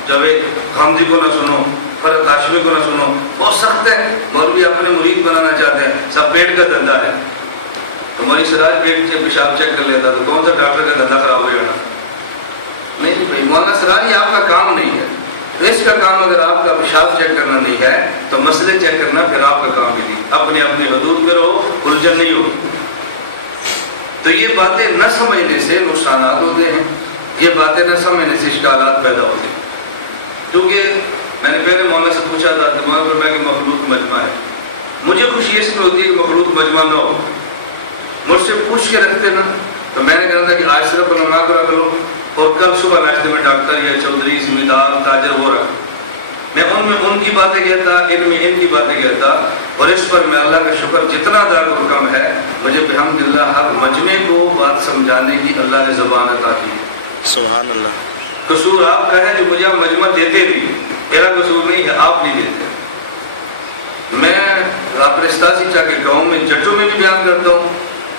جاوید خامدی کو نہ سنو، فرد ہاشمی کو نہ سنو، بہت سخت ہے، مولوی اپنے مرید بنانا چاہتے ہیں، سب پیٹ کا دھندا ہے۔ تو مولوی سراج پیٹ سے پیشاب چیک کر لیتا تو کون سا ڈاکٹر کا دھندا خراب ہو جانا؟ نہیں بھائی، مولانا سراج یہ آپ کا کام نہیں ہے۔ اس کا کام اگر آپ کا پیشاب چیک کرنا نہیں ہے تو مسئلے چیک کرنا پھر آپ کا کام بھی نہیں، اپنے اپنے حدود پہ رہو، الجھن نہیں ہوگی۔ تو یہ باتیں نہ سمجھنے سے نقصانات ہوتے ہیں، یہ باتیں نہ سمجھنے سے اشکالات پیدا ہوتے ہیں۔ کیونکہ میں نے پہلے مولانا سے پوچھا تھا کہ مولانا فرمایا کہ مخلوق مجمع ہے، مجھے خوشی اس میں ہوتی ہے کہ مخلوق مجمع نہ ہو، مجھ سے پوچھ کے رکھتے نا، تو میں نے کہا تھا کہ آج صرف علماء کو رکھ لو اور کل صبح ناشتے میں ڈاکٹر یا چودھری زمیندار تاجر وہ رکھ، میں ان میں ان کی باتیں کہتا، ان میں ان کی باتیں کہتا، اور اس پر میں اللہ کا شکر جتنا ادا کروں کم ہے۔ مجھے بحمدللہ ہر مجمع کو بات سمجھانے کی اللہ نے زبان عطا کی ہے، سبحان اللہ۔ قصور آپ کا ہے جو مجھے آپ مجمع دیتے نہیں، میرا قصور نہیں ہے، آپ نہیں دیتے۔ میں اپنے استاذی چاہ کے گاؤں میں جٹوں میں بھی بیان کرتا ہوں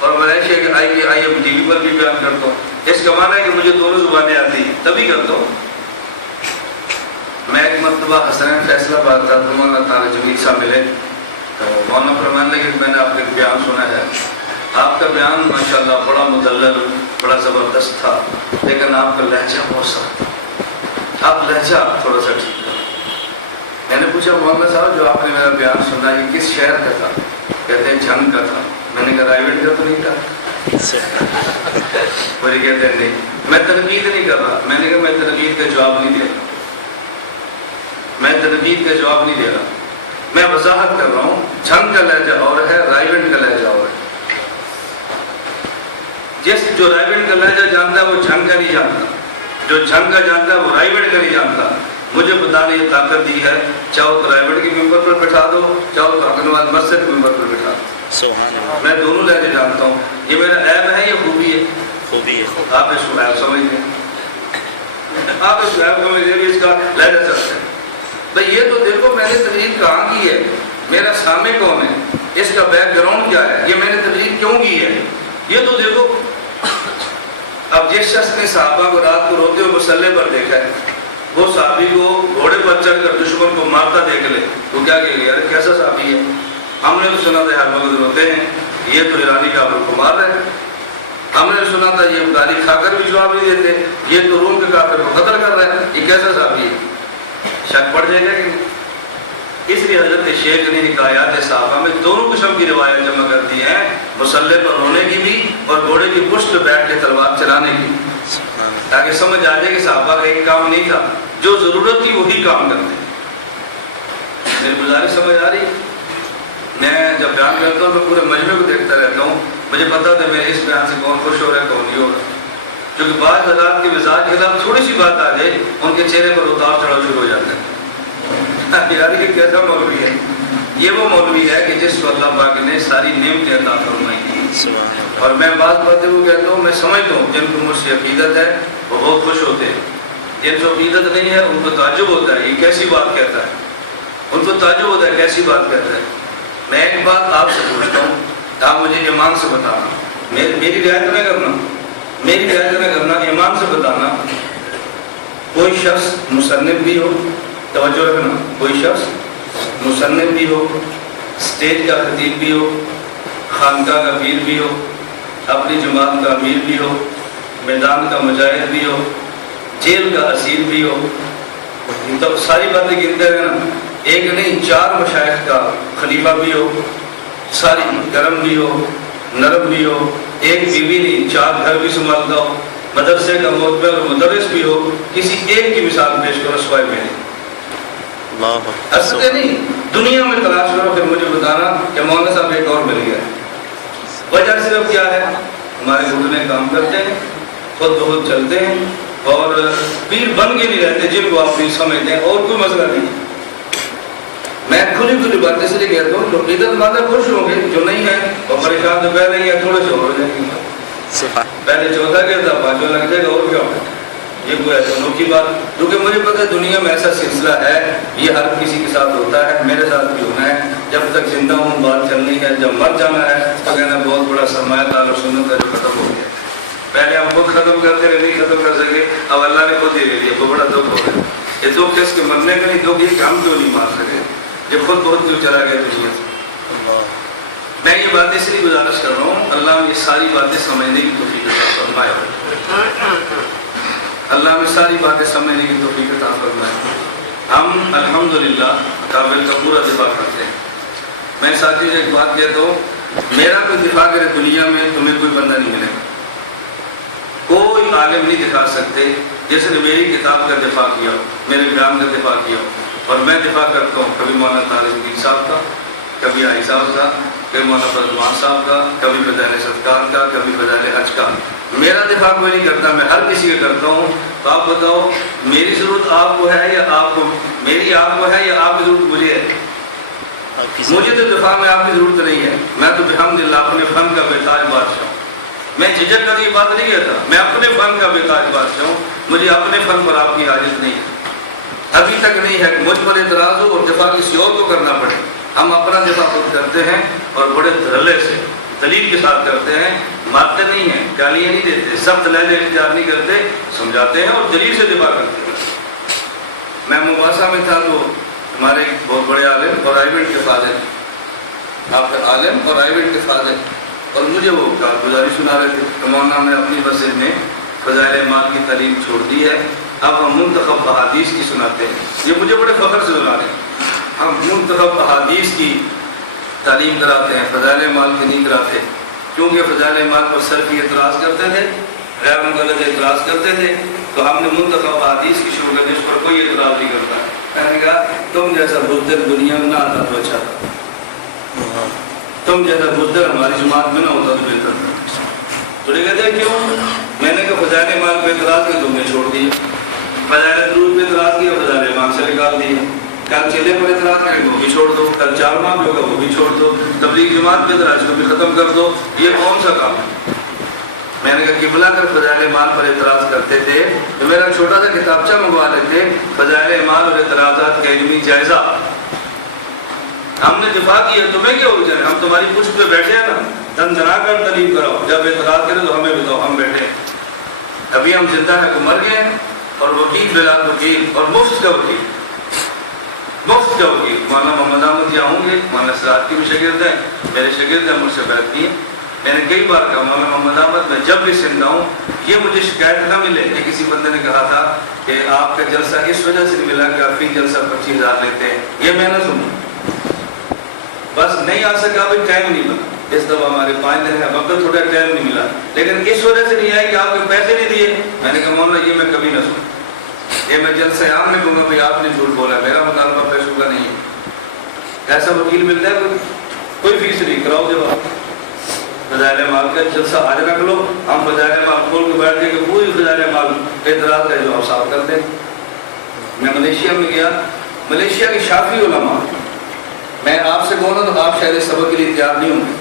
اور ملائیشیا کے IMTV پر بھی بیان کرتا ہوں۔ اس کا معنی ہے کہ مجھے دونوں زبانیں آتی ہیں، تبھی کرتا ہوں۔ میں ایک مرتبہ حسنین فیصلہ آباد تھا تو مولانا تعالیٰ جمیل صاحب ملے تو مولانا فرمانے لگے کہ میں نے آپ کا بیان سنا ہے، آپ کا بیان ماشاءاللہ بڑا مدلل، بڑا زبردست تھا، لیکن آپ کا لہجہ بہت سخت تھا، آپ لہجہ تھوڑا سا ٹھیک کرو۔ میں نے پوچھا مولانا صاحب جو آپ نے میرا بیان سنا یہ کس شہر کا تھا؟ کہتے ہیں جھنگ کا تھا۔ میں نے کہا رائیوڈ کا تو نہیں تھا؟ مجھے کہتے ہیں نہیں، میں تنقید نہیں کر رہا، میں نے کہا میں تنقید کا جواب نہیں دے رہا، میں تنقید کا جواب نہیں دے رہا، میں وضاحت کر رہا ہوں، جھنگ کا لہجہ اور ہے، رائیوڈ کا لہجہ اور ہے۔ جس جو رائیوڈ کا لہجہ جانتا ہے وہ جھنگ کا نہیں جانتا، جو جھنگ کا جانتا ہے وہ رائیوڈ کا نہیں جانتا۔ مجھے بتانے یہ طاقت دی ہے، چاہو تو رائیوڈ کی ممبر پر بٹھا دو، چاہو تو حقنواد مسجد کی ممبر پر بٹھا دو، سبحان اللہ۔ میں دونوں لہجے جانتا ہوں، یہ میرا عیب ہے یا خوبی ہے؟ خوبی ہے۔ آپ اس کو عیب سمجھتے ہیں، آپ اس کو عیب سمجھتے ہیں، اس کا لہجہ سکتے ہیں۔ بھئی یہ تو دیکھو میں نے تقریر کہاں کی ہے، میرا سامع کون ہے، اس کا بیک گراؤنڈ کیا ہے، یہ میں نے تقریر کیوں کی ہے، یہ تو دیکھو۔ اب جس شخص نے صحابہ کو رات کو روتے ہوئے مسلح پر دیکھا ہے، وہ صحابی کو گھوڑے پر چڑھ کر دشمن کو مارتا دیکھ لے تو کیا کہے گا، یار کیسا صحابی ہے، ہم نے تو سنا تھا ہر وقت روتے ہیں، یہ تو ایرانی کافر کو مار رہے ہیں، ہم نے سنا تھا یہ گالی کھا کر بھی جواب نہیں دیتے، یہ تو روم کے کافر کو قتل کر رہے ہیں، یہ کیسا صحابی ہے؟ شک پڑ جائے گا کہ نہیں؟ اس لیے حضرت شیخ نے حکایات صحابہ میں دونوں قسم کی روایت جمع کر دی ہیں، مسلح پر رونے کی بھی اور گھوڑے کی پشت پہ بیٹھ کے تلوار چلانے کی، تاکہ سمجھ آ جائے کہ صحابہ کا ایک کام نہیں تھا، جو ضرورت تھی وہی کام کرتے۔ میری گزارش سمجھ آ رہی؟ میں جب بیان کرتا ہوں میں پورے مجمع کو دیکھتا رہتا ہوں، مجھے پتا تھا میں اس بیان سے کون خوش ہو رہا ہے کون نہیں ہو رہا، کیونکہ بعض حضرات کے مزاج کے خلاف تھوڑی سی بات آ جائے ان کے چہرے پر اتار چڑھاؤ شروع ہو جاتا ہے. یار یہ کیسا مولوی ہے؟ یہ وہ مولوی ہے کہ جس کو اللہ پاک نے ساری نعمتیں عطا فرمائی ہیں. اور میں بعض باتیں وہ کہتا ہوں، میں سمجھتا ہوں جن کو مجھ سے عقیدت ہے وہ بہت خوش ہوتے ہیں، جن کو عقیدت نہیں ہے ان کو تعجب ہوتا ہے یہ کیسی بات کہتا ہے، ان کو تعجب ہوتا ہے کیسی بات کہتا ہے. میں ایک بات آپ سے پوچھتا ہوں، آپ مجھے ایمان سے بتانا، میری رعایت نہ کرنا، میری رعایت نہ کرنا، ایمان سے بتانا. کوئی شخص مصنف بھی ہو، توجہ رکھنا، کوئی شخص مصنف بھی ہو، اسٹیج کا خطیب بھی ہو، خانقاہ کا پیر بھی ہو، اپنی جماعت کا امیر بھی ہو، میدان کا مجاہد بھی ہو، جیل کا اسیر بھی ہو، تو ساری باتیں گنتے ہیں نا، ایک نہیں 4 مشائخ کا خلیفہ بھی ہو، ساری گرم بھی ہو، نرم بھی ہو، ایک بیوی نہیں 4 گھر بھی سنبھالتا ہو، مدرسے کا معتبر اور مدرس بھی ہو، کسی ایک کی مثال پیش کرو سوائے میرے. ہنستے نہیں، دنیا میں تلاش کرو پھر مجھے بتانا کہ مولانا صاحب ایک اور مل گیا. وجہ صرف کیا ہے؟ ہمارے گھٹنے کام کرتے ہیں، خود بخود چلتے ہیں اور پیر بن کے نہیں رہتے جن کو آپ نہیں سمجھتے ہیں، اور کوئی مسئلہ نہیں. میں کھلی باتیں سے کہتا ہوں، جو عزت مند ہے خوش ہوں گے، جو نہیں ہے اور پریشان تو پہلے ہی ہے، تھوڑے سے ہو جائیں گے. پہلے 14 کیا تھا 5 لگ جائے گا اور کیا ہوگا. یہ کوئی ایسا انوکھی بات، کیونکہ مجھے پتا ہے دنیا میں ایسا سلسلہ ہے، یہ ہر کسی کے ساتھ ہوتا ہے، میرے ساتھ بھی ہونا ہے. جب تک زندہ ہوں بات چلنی ہے، جب مر جانا ہے تو کہنا بہت بڑا سرمایہ دار اور سنت ہے جو ختم ہو گیا. پہلے ہم خود ختم کرتے رہے، نہیں ختم کر سکے، اب اللہ نے خود دے دیا، تو بڑا دکھ ہو گیا. یہ دکھ کس کے مرنے کا نہیں، دکھ یہ کہ ہم کیوں نہیں مار سکے، یہ خود بہت کیوں چلا گیا دنیا سے. میں یہ باتیں اس لیے گزارش کر رہا ہوں، اللہ نے یہ ساری باتیں سمجھنے کی توفیق عطا فرمائے، اللہ نے ساری باتیں سمجھنے کی توفیق عطا فرمائے. ہم الحمدللہ قابل کا پورا دفاع کرتے ہیں. میں ساتھی سے ایک بات کہتا ہوں، میرا کوئی دفاع کرے دنیا میں تمہیں کوئی بندہ نہیں ملے گا، کوئی عالم نہیں دکھا سکتے جیسے نے میری کتاب کا دفاع کیا ہو، میرے بیان کا دفاع کیا ہو. اور میں دفاع کرتا ہوں کبھی مولانا طارق الدین صاحب کا، کبھی آئی صاحب کا، کبھی مولانا فضلمان صاحب کا، کبھی فضائل صدقات کا، کبھی فضائل حج کا. میرا دفاع کوئی نہیں کرتا، میں ہر کسی کا کرتا ہوں. تو آپ بتاؤ میری ضرورت آپ کو ہے یا آپ کو، میری آپ کو ہے یا آپ کی ضرورت مجھے ہے؟ مجھے تو دفاع میں آپ کی ضرورت نہیں ہے. میں تو الحمدللہ اپنے فن کا بے تاج بادشاہ ہوں. میں جھجک کر یہ بات نہیں کہتا، میں اپنے فن کا بے تاج بادشاہ ہوں. مجھے اپنے فن پر آپ کی حاجت نہیں ہے، ابھی تک نہیں ہے کہ مجھ پر اعتراض ہو اور دفاع کسی اور کو کرنا پڑے. ہم اپنا دفاع خود کرتے ہیں اور بڑے دھڑلے سے دلیل کے ساتھ کرتے ہیں، مارتے نہیں ہیں، گالیاں نہیں دیتے، سخت لہجے اختیار نہیں کرتے، سمجھاتے ہیں اور دلیل سے دفاع کرتے ہیں. میں مواسا میں تھا تو ہمارے بہت بڑے عالم اور آئیوینٹ کے فادر، آپ کا عالم اور آئیوینٹ کے فادر، اور مجھے وہ کارگزاری سنا رہے تھے کہ مولانا ہم نے اپنی مسجد میں فضائل اعمال کی تعلیم چھوڑ دی ہے، اب ہم منتخب احادیث کی سناتے ہیں. یہ مجھے بڑے فخر سے سنا رہے ہیں. ہم منتخب احادیث کی تعلیم کراتے ہیں، فضائل اعمال کی نہیں کراتے، کیونکہ فضائل اعمال پر سلفی اعتراض کرتے تھے، غیر مقلد اعتراض کرتے تھے. تو ہم نے منتخب احادیث کی شروع کر دی، اس پر کوئی اعتراض نہیں کرتا. میں نے کہا تم جیسا بزدل دنیا میں نہ آتا تو اچھا تھا، تم جیسا بزدل ہماری جماعت میں نہ ہوتا تو بہتر تھا. تو یہ کہتے ہیں کیوں؟ میں نے کہا فضائل اعمال پہ اعتراض کیا تم نے چھوڑ دیا، فضائل درود پہ اعتراض کیا فضائل اعمال سے نکال دیا، کل چلے پر اعتراض کریں وہ بھی چھوڑ دو، کل 4 ماہ بھی ہوگا وہ بھی چھوڑ دو، تبلیغ جماعت پہ اعتراض کو بھی ختم کر دو. یہ کون سا کام ہے؟ میں نے کہا قبلہ کر فضائل اعمال پر اعتراض کرتے تھے تو میرا چھوٹا سا کتابچہ منگوا لیتے، فضائل اعمال اور اعتراضات کا علمی جائزہ. ہم نے دفاع کیا، تمہیں کیا ہو جائے؟ ہم تمہاری پشت پہ بیٹھے ہیں نا، دن دنا کر دلیل کراؤ، جب اعتراض کرے تو ہمیں بتاؤ، ہم بیٹھے ہیں. ابھی ہم زندہ ہیں کو مر گئے ہیں، اور وکیل بلا وکیل اور مفت کا وکیل، مفت کا وکیل. مولانا محمد احمد یہاں ہوں گے، مولانا سراج کی بھی شاگرد ہیں، میرے شاگرد ہیں، مجھ سے بیعت کی. میں نے کئی بار کہا مولانا محمد احمد میں جب بھی زندہ ہوں یہ مجھے شکایت نہ ملے کہ کسی بندے نے کہا تھا کہ آپ کا جلسہ اس وجہ سے نہیں ملا کہ آپ فی جلسہ 25,000 لیتے ہیں، یہ میں نہ سنوں. بس نہیں آ سکا، ابھی ٹائم نہیں ملا. اس دفعہ ہمارے 5 دن ہے، وقت تھوڑا ٹائم نہیں ملا، لیکن اس وجہ سے نہیں آئے کہ آپ کے پیسے نہیں دیے. میں نے کہا مولانا یہ میں کبھی نہ سنوں، یہ میں جلسہ عام میں کہوں گا بھائی آپ نے جھوٹ بولا، میرا مطالبہ پیسوں کا نہیں ہے. ایسا وکیل ملتا ہے کوئی فیس نہیں، کراؤ جواب. فضائل مال کا جلسہ آج رکھ لو, ہم فضائل مال کھول کے بیٹھ کے پوری فضائل مال اعتراض کا جواب صاف کر دیں. میں ملیشیا میں گیا, ملیشیا کے شافعی علماء, میں آپ سے کہوں نا تو آپ شاید سبق کے لیے تیار نہیں ہوں گے,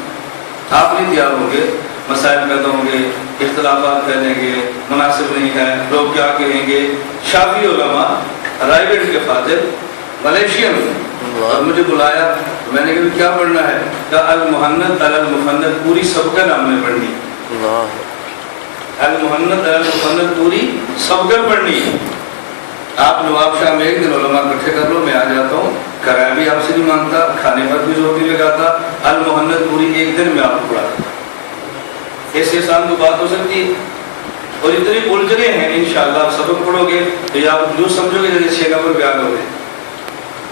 آپ نہیں تیار ہوں گے, مسائل پیدا ہوں گے, اختلافات پھیلیں گے, مناسب نہیں ہے, لوگ کیا کہیں گے. شافعی علماء رائے گڑھ کے فاضل ملیشیا میں, اور مجھے بلایا, میں نے کہا کیا پڑھنا ہے, کہا المحنت علی المفند پوری سبقہ نام میں پڑھنی ہے, المحنت علی المفند پوری سبقہ پڑھنی ہے. آپ نواب شاہ میں ایک دن علماء اکٹھے کر لو, میں آ جاتا ہوں, کرایہ بھی آپ سے نہیں مانگتا, کھانے پر بھی زور نہیں لگاتا, المحنت پوری ایک دن میں آپ کو پڑھاتا. ایسے آسان کو بات ہو سکتی ہے. اور اتنی الجھنے ہیں, انشاءاللہ آپ سبق پڑھو گے تو آپ جو سمجھو گے جیسے 6 نمبر بیان ہو گئے.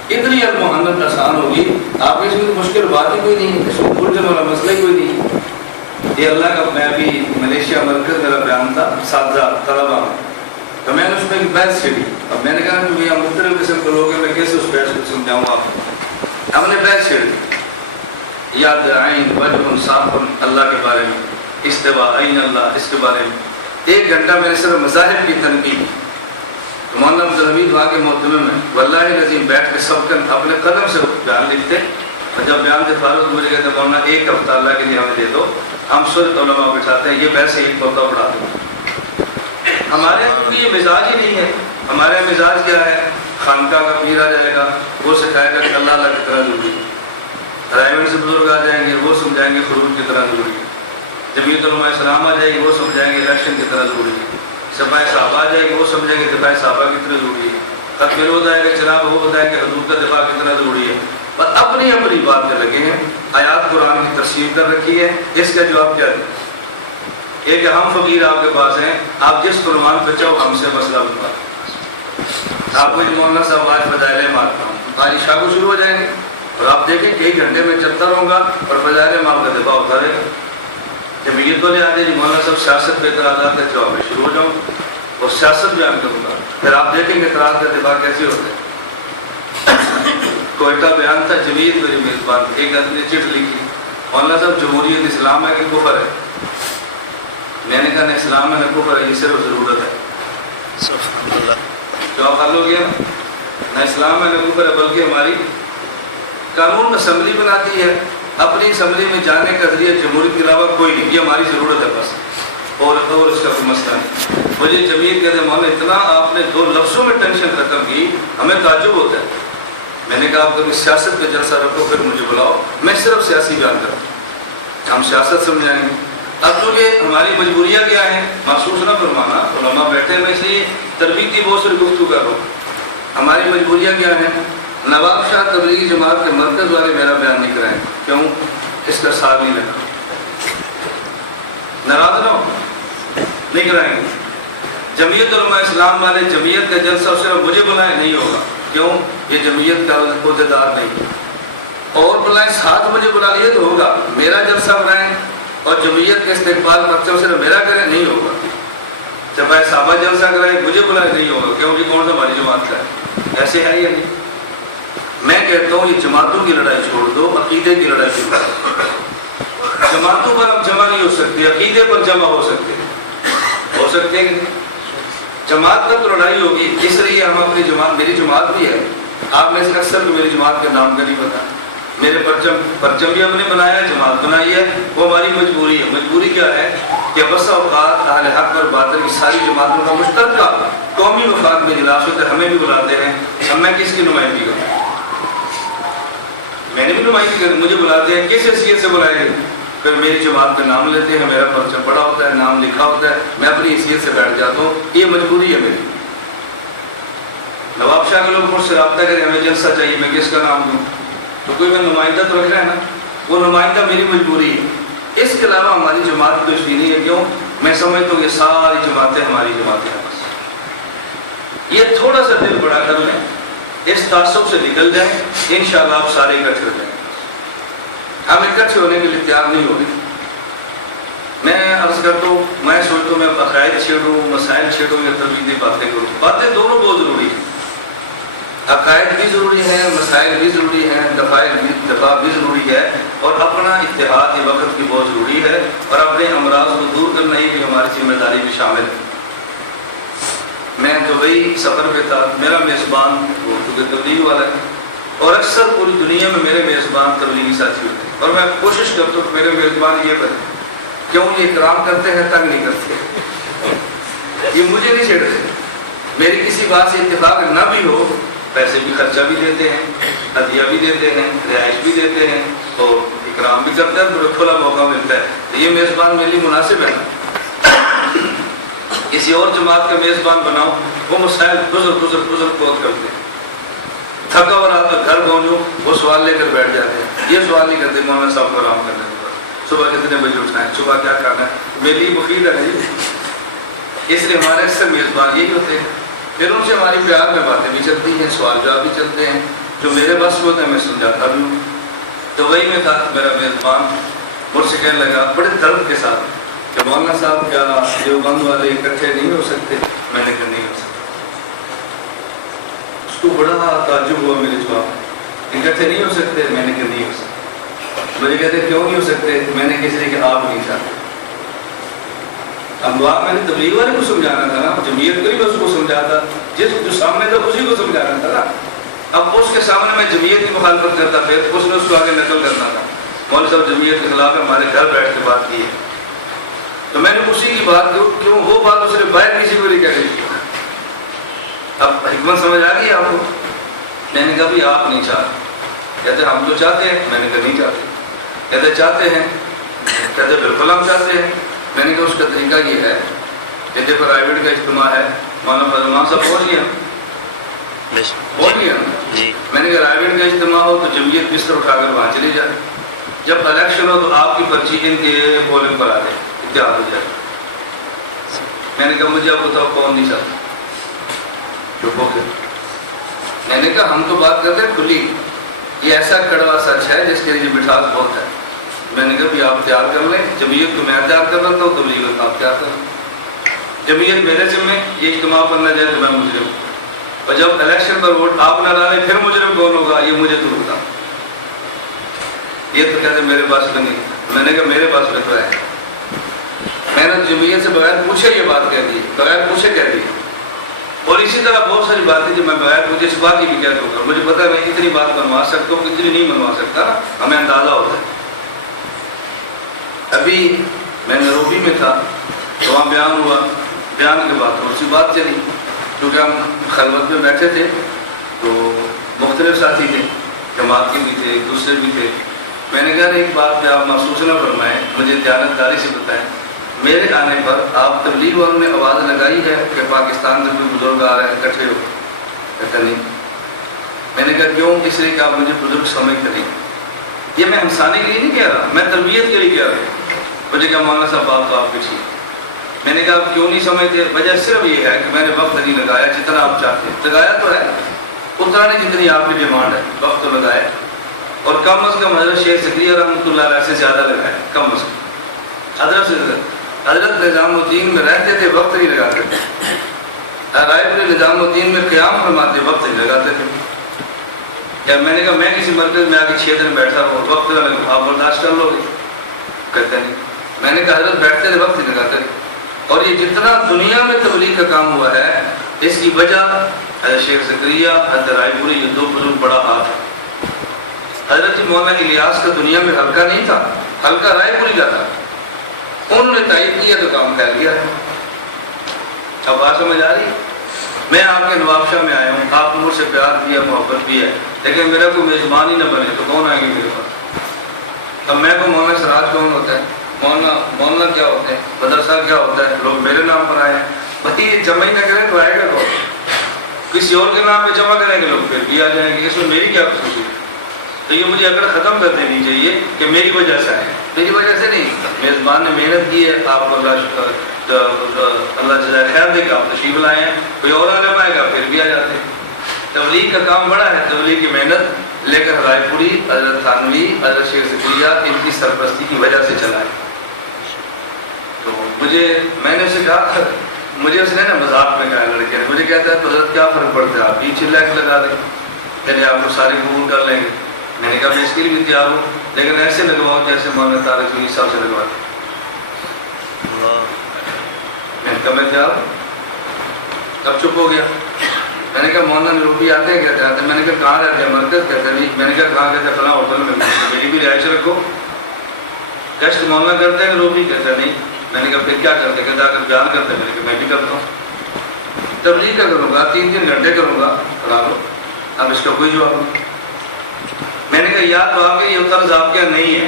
اتنی المحنت آسان ہوگی, آپ اس میں مشکل بات ہی کوئی نہیں, اس میں الجھن والا مسئلہ ہی کوئی نہیں. یہ اللہ کا, میں بھی ملیشیا مرکز میرا بیان تھا اساتذہ طلبہ, تو میں نے اس میں ایک بحث چھیڑی. اب میں نے کہا کہ یہ مختلف قسم کے لوگ ہیں, میں کیسے اس بحث کو سمجھاؤں آپ کو. ہم نے بحث چھیڑی, یاد عین وجہ صاف اللہ کے بارے میں, استوا عین اللہ اس کے بارے میں 1 گھنٹہ میں نے صرف مذاہب کی تنقید. مولانا عبدالحمید وہاں کے محتمے میں واللہ العظیم بیٹھ کے سب کن اپنے قدم سے بیان لکھتے, اور جب بیان سے فارغ مجھے کہتے مولانا 1 ہفتہ اللہ کے لیے ہمیں دے دو, ہم سورت علماء بٹھاتے ہیں, یہ ویسے ایک پوتا پڑھا دو. ہمارے کیونکہ یہ مزاج ہی نہیں ہے. ہمارے مزاج کیا ہے, خانقاہ کا پیر آ جائے گا, وہ سکھائے گا کہ اللہ اللہ کی طرح ضروری ہے, رائمنڈ سے بزرگ آ جائیں گے, وہ سمجھائیں گے خروج کی طرح ضروری ہے, جمعیت علماء اسلام آ جائے گی, وہ سمجھائیں گے الیکشن کی طرح ضروری ہے, سپاہی صحابہ آ جائے گی, وہ سمجھیں گے دفاع صحابہ کی طرح ضروری ہے, خط فیروز آئے گا چناب, وہ بتائیں گے حدود کا دفاع کتنا ضروری ہے. اور اپنی اپنی بات پہ لگے ہیں. آیات قرآن کی تفسیر کر رکھی ہے, اس کا جواب کیا دیں؟ یہ کہ ہم فقیر آپ کے پاس ہیں, آپ جس فرمان پہ چاہو ہم سے مسئلہ بنوا. آپ کو مولانا صاحب آج فضائل مارتا ہوں, آج عشاء کو شروع ہو جائیں گے, اور آپ دیکھیں کہ 1 گھنٹے میں چلتا رہوں گا اور فضائل مال کا دفاع ہوتا رہے گا. جمعیت والے آ جائے مولانا صاحب سیاست پہ اعتراضات کا جواب میں شروع ہو جاؤں اور سیاست بیان کروں گا, پھر آپ دیکھیں گے اعتراض کا دفاع کیسے ہوتا ہے. کوئٹہ بیان تھا, جمعیت میری میزبان, ایک آدمی نے چٹھ لکھی, مولانا صاحب جمہوریت اسلام ہے کہ کفر ہے. میں نے کہا نہ اسلام ہے نہ کفر ہے, یہ صرف ضرورت ہے. سبحان اللہ, جواب حل ہو گیا. نہ اسلام ہے نہ کفر ہے, بلکہ ہماری قانون اسمبلی بناتی ہے, اپنی اسمبلی میں جانے کا ذریعہ جمہوریت کے علاوہ کوئی نہیں, یہ ہماری ضرورت ہے بس, اور اس کا کوئی مسئلہ نہیں. مجھے جمعیت کہتے ہیں مولانا اتنا آپ نے 2 لفظوں میں ٹینشن ختم کی, ہمیں تعجب ہوتا ہے. میں نے کہا آپ کبھی سیاست پہ جلسہ رکھو, پھر مجھے بلاؤ, میں صرف سیاسی بیان کرتا ہوں, ہم سیاست سمجھائیں گے. اب چونکہ ہماری مجبوریاں کیا ہیں, محسوس نہ فرمانا, علماء بیٹھے ہیں, میں اس لیے تربیتی بہت ساری گفتگو کر رہا ہوں. ہماری مجبوریاں کیا ہیں, نواب شاہ تبلیغی جماعت کے مرکز والے میرا بیان نہیں کرائیں, کیوں, اس کا ساتھ نہیں لگا, ناراض نہ ہو, نہیں کرائیں گے. جمعیت علماء اسلام والے جمعیت کا جلسہ صرف مجھے بلائیں, نہیں ہوگا, کیوں, یہ جمعیت کا عہدیدار نہیں, اور بلائیں ساتھ مجھے بلا لیے تو ہوگا. میرا جلسہ بلائیں اور جمعیت کے استقبال پرچم صرف میرا کریں, نہیں ہوگا. جب میں صحابہ جلسہ کرائیں مجھے بلائیں, نہیں ہوگا, کیوں, یہ کون سا ہماری جماعت کا ہے, ایسے ہے یا نہیں. میں کہتا ہوں یہ جماعتوں کی لڑائی چھوڑ دو, عقیدے کی لڑائی شروع کرو. جماعتوں پر ہم جمع نہیں ہو سکتے, عقیدے پر جمع ہو سکتے ہیں کہ نہیں. جماعت پر تو لڑائی ہوگی, اس لیے ہم اپنی جماعت, میری جماعت بھی ہے, آپ میں سے اکثر کو میری جماعت کے نام کا نہیں پتا. میرے پرچم بھی ہم نے بنایا ہے, جماعت بنائی ہے, وہ ہماری مجبوری ہے. مجبوری کیا ہے کہ بسا اوقات اہل حق اور باطل کی ساری جماعتوں کا مشترکہ قومی مفاد میں اجلاس ہوتا ہے, ہمیں بھی بلاتے ہیں. اب میں کس کی نمائندگی کروں, میں نے بھی نمائندگی کرنی, مجھے بلاتے ہیں, کس حیثیت سے بلائیں گے, پھر میری جماعت کا نام لیتے ہیں, میرا پرچم پڑا ہوتا ہے, نام لکھا ہوتا ہے, میں اپنی حیثیت سے بیٹھ جاتا ہوں. یہ مجبوری ہے میری. نواب شاہ کے لوگ مجھ سے رابطہ کریں, ہمیں جلسہ چاہیے, میں کس کا نام دوں, تو کوئی میں نمائندہ تو رکھ رہا ہے نا, وہ نمائندہ میری مجبوری ہے. اس کے علاوہ ہماری جماعت کچھ بھی نہیں ہے, کیوں, میں سمجھتا ہوں یہ ساری جماعتیں ہماری جماعتیں ہیں. بس یہ تھوڑا سا دل بڑا کر لیں, اس تعصب سے نکل جائیں, انشاءاللہ آپ سارے اکٹھے ہو جائیں. ہم اکٹھے ہونے کے لیے تیار نہیں ہو رہے. میں عرض کرتا ہوں, میں سوچتا ہوں میں عقائد چھیڑوں, مسائل چھیڑوں یا تربیتی باتیں کروں, باتیں دونوں بہت ضروری ہیں. عقائد بھی ضروری ہیں، مسائل بھی ضروری ہیں، دفاع بھی ضروری ہے، اور اپنا اتحاد یہ وقت کی بہت ضروری ہے، اور اپنے امراض کو دور کرنا یہ بھی ہماری ذمہ داری بھی شامل ہے۔ میں دبئی سفر پہ تھا، میرا میزبان وہ چونکہ تبلیغ والا ہے، اور اکثر پوری دنیا میں میرے میزبان تبلیغی ساتھی ہوتے ہیں، اور میں کوشش کرتا ہوں کہ میرے میزبان یہ بنے، کیوں یہ اکرام کرتے ہیں، تنگ نہیں کرتے، یہ مجھے نہیں چھیڑتے، میری کسی بات سے اتفاق نہ بھی ہو، پیسے بھی خرچہ بھی دیتے ہیں، ہدیہ بھی دیتے ہیں، رہائش بھی دیتے ہیں، اور اکرام بھی کرتے ہیں، تو کھلا موقع ملتا ہے، تو یہ میزبان میرے لیے مناسب ہے نا۔ کسی اور جماعت کا میزبان بناؤ، وہ مسائل بزرگ بہت کرتے ہیں، تھکا ہوا رات میں گھر پہنچو وہ سوال لے کر بیٹھ جاتے ہیں، یہ سوال نہیں کرتے مولانا صاحب کو آرام کرنے کا، صبح کتنے بجے اٹھائیں، صبح کیا کھانا ہے، میرے لیے مفید ہے نہیں، اس لیے ہمارے اکثر میزبان یہی ہوتے ہیں۔ پھر ان سے ہماری پیار میں باتیں بھی چلتی ہیں، سوال جواب بھی چلتے ہیں، جو میرے بس میں ہوتا ہے میں سمجھاتا بھی ہوں۔ تو وہی میں تھا، میرا میزبان مجھ سے کہنے لگا بڑے درد کے ساتھ کہ مولانا صاحب کیا دیوبند والے اکٹھے نہیں ہو سکتے؟ میں نے کہا نہیں ہو سکتے۔ اس کو بڑا تعجب ہوا میرے جواب، اکٹھے نہیں ہو سکتے؟ میں نے کہا نہیں ہو سکتے۔ مجھے کہتے کیوں نہیں ہو سکتے؟ میں نے کہا کہ آپ نہیں چاہتے۔ اب بات میں نے تبلیغ والے کو سمجھانا تھا نا، جمعیت کو ہی اس کو سمجھاتا، جس جو سامنے تھا اسی کو سمجھانا تھا نا۔ اب اس کے سامنے میں جمعیت کی مخالفت کرتا، پھر اس نے اس کو آگے نقل کرنا تھا، مولوی صاحب جمعیت کے خلاف ہمارے گھر بیٹھ کے بات کی ہے، تو میں نے اسی کی بات کیوں وہ بات اس نے باہر کسی کو نہیں کہہ رہی۔ اب حکمت سمجھ آ گئی آپ کو؟ میں نے کہا بھی آپ نہیں چاہتے؟ کہتے ہم تو چاہتے ہیں۔ میں نے کہا نہیں چاہتے۔ کہتے چاہتے ہیں؟ کہتے بالکل ہم چاہتے ہیں۔ میں نے کہا اس کا طریقہ یہ ہے کہ دیکھو پرائیویٹ کا اجتماع ہے، مولانا فضلمان صاحب پہنچ گیا جی، میں نے کہا پرائیویٹ کا اجتماع ہو تو جمعیت بستر اٹھا کر وہاں چلی جائے، جب الیکشن ہو تو آپ کی پرچی ان کے پولنگ پر آ جائے، اتحاد ہو جائے۔ میں نے کہا مجھے آپ بتاؤ کون نہیں چاہتا؟ چپ ہو گئے۔ میں نے کہا ہم تو بات کرتے ہیں کھلی، یہ ایسا کڑوا سچ ہے جس کے لیے مٹھاس بہت ہے۔ میں نے کہا بھی آپ تیار کر لیں، جمعیت کو میں تیار کر لیتا ہوں، تبلیغ کو آپ تیار کر لیں، جمعیت میرے ذمہ، یہ اجتماع پر نہ جائے تو میں مجرم، اور جب الیکشن پر ووٹ آپ نہ ڈالیں پھر مجرم کون ہوگا یہ مجھے تو بتا۔ یہ تو کہتے میرے پاس تو نہیں۔ میں نے کہا میرے پاس میں تو ہے۔ میں نے جمعیت سے بغیر پوچھے یہ بات کہہ دی، بغیر پوچھے کہہ دی، اور اسی طرح بہت ساری باتیں جو میں بغیر پوچھے اس بات کی بھی کہہ دوں گا، مجھے پتا ہے میں اتنی بات منوا سکتا ہوں، اتنی نہیں منوا سکتا، ہمیں اندازہ ہوتا ہے۔ ابھی میں نیروبی میں تھا تو وہاں بیان ہوا، بیان کے بعد تھوڑی سی بات چلی، کیونکہ ہم خلوت میں بیٹھے تھے تو مختلف ساتھی تھے، جماعت کے بھی تھے، دوسرے بھی تھے۔ میں نے کہا ایک بات پہ آپ محسوس نہ فرمائیں، مجھے دیانتداری سے بتائیں، میرے آنے پر آپ تبلیغ والوں نے آواز لگائی ہے کہ پاکستان میں کوئی بزرگ آ رہے ہیں اکٹھے ہو؟ کہتا نہیں۔ میں نے کہا کیوں؟ اس لیے کہ آپ مجھے بزرگ سمجھتے نہیں۔ یہ میں ہمسانے کے لیے نہیں کہہ رہا، میں تربیت کے لیے کہہ رہا ہوں۔ مجھے کہا مولانا صاحب بات تو آپ کی ٹھیک۔ میں نے کہا آپ کیوں نہیں سمجھتے؟ وجہ صرف یہ ہے کہ میں نے وقت نہیں لگایا جتنا آپ چاہتے ہیں، لگایا تو ہے اتنا نہیں جتنی آپ کی ڈیمانڈ ہے، وقت تو لگایا، اور کم از کم حضرت شیخ زکریا رحمۃ اللہ علیہ سے زیادہ لگایا، کم از کم حضرت سے حضرت نظام الدین میں رہتے تھے، وقت نہیں لگاتے تھے، رائے پور نظام الدین میں قیام فرماتے، وقت نہیں لگاتے تھے۔ کیا میں نے کہا میں کسی مرکز میں آ کے 6 دن بیٹھا ہوں، وقت نہ لگا، آپ برداشت کر لو گے؟ کہتے نہیں۔ میں نے کہا حضرت بیٹھتے تھے، وقت نہیں لگاتے تھے، اور یہ جتنا دنیا میں تبلیغ کا کام ہوا ہے اس کی وجہ حضرت شیخ زکریا، حضرت رائے پوری، یہ 2 بزرگ بڑا ہاتھ ہے۔ حضرت مولانا الیاس کا دنیا میں حلقہ نہیں تھا، حلقہ رائے پوری کا تھا، انہوں نے تائید کیا تو کام پھیل گیا ہے۔ اب بات سمجھ آ رہی ہے؟ میں آپ کے نواب شاہ میں آیا ہوں، آپ نے مجھ سے پیار کیا، محبت بھی ہے، لیکن میرا کوئی میزبان ہی نہ بنے تو کون آئیں گے میرے پاس؟ اب میں کو مولانا سراج کون ہوتا ہے، مولانا کیا ہوتے ہیں، مدرسہ کیا ہوتا ہے، لوگ میرے نام پر آئے ہیں، بھائی یہ جمع ہی نہ کریں تو آئے گا کون؟ کسی اور کے نام پہ جمع کریں گے لوگ پھر بھی آ جائیں گے، اس میں میری کیا خصوصی ہے؟ تو یہ مجھے اگر ختم کر دینی چاہیے کہ میری وجہ سے ہے، میری وجہ سے نہیں، میزبان نے محنت کی ہے، آپ کو اللہ جزائے خیر دے کہ آپ تشریف لائے ہیں، کوئی اور عالم آئے گا پھر بھی آ جاتے ہیں۔ تبلیغ کا کام بڑا ہے، تبلیغ کی محنت لے کر رائے پوری، حضرت تھانوی، حضرت شیخ زکریا ان کی سرپرستی کی وجہ سے چلا ہے۔ تو میں نے اسے کہا، مجھے اس نے نا مذاق میں کہا، لڑکے نے مجھے کہتا ہے تو حضرت کیا فرق پڑتا ہے، آپ 20 لاکھ لگا دیں، یعنی آپ کو سارے قبول کر لیں گے؟ میں نے کہا میں اس کے لیے بھی تیار ہوں، لیکن ایسے لگواؤ جیسے مولانا طارق جوئی صاحب سے لگواتے۔ میں نے کہا میں تیار ہوں۔ اب چپ ہو گیا۔ میں نے کہا مولانا روپی آتے ہیں کہتے آتے ہیں؟ میں نے کہا کہاں رہتے ہیں؟ مرکز کہتے ہیں نہیں۔ میں نے کہا کہاں کہتے ہیں؟ فلاں ہوٹل میں۔ میری بھی رہائش رکھو۔ کشٹ مولانا کرتے ہیں روپی کہتے ہیں نہیں۔ میں نے کہا پھر کیا کرتے؟ کہتے اگر بیان کرتے ہیں۔ میں نے کہا میں بھی کرتا ہوں، تبلیغ کا کروں گا، 3 گھنٹے کروں گا، کرا لو۔ اب اس کا کوئی جواب نہیں۔ میں نے کہا یا تو آپ کے یہ طرز آپ کے نہیں ہے،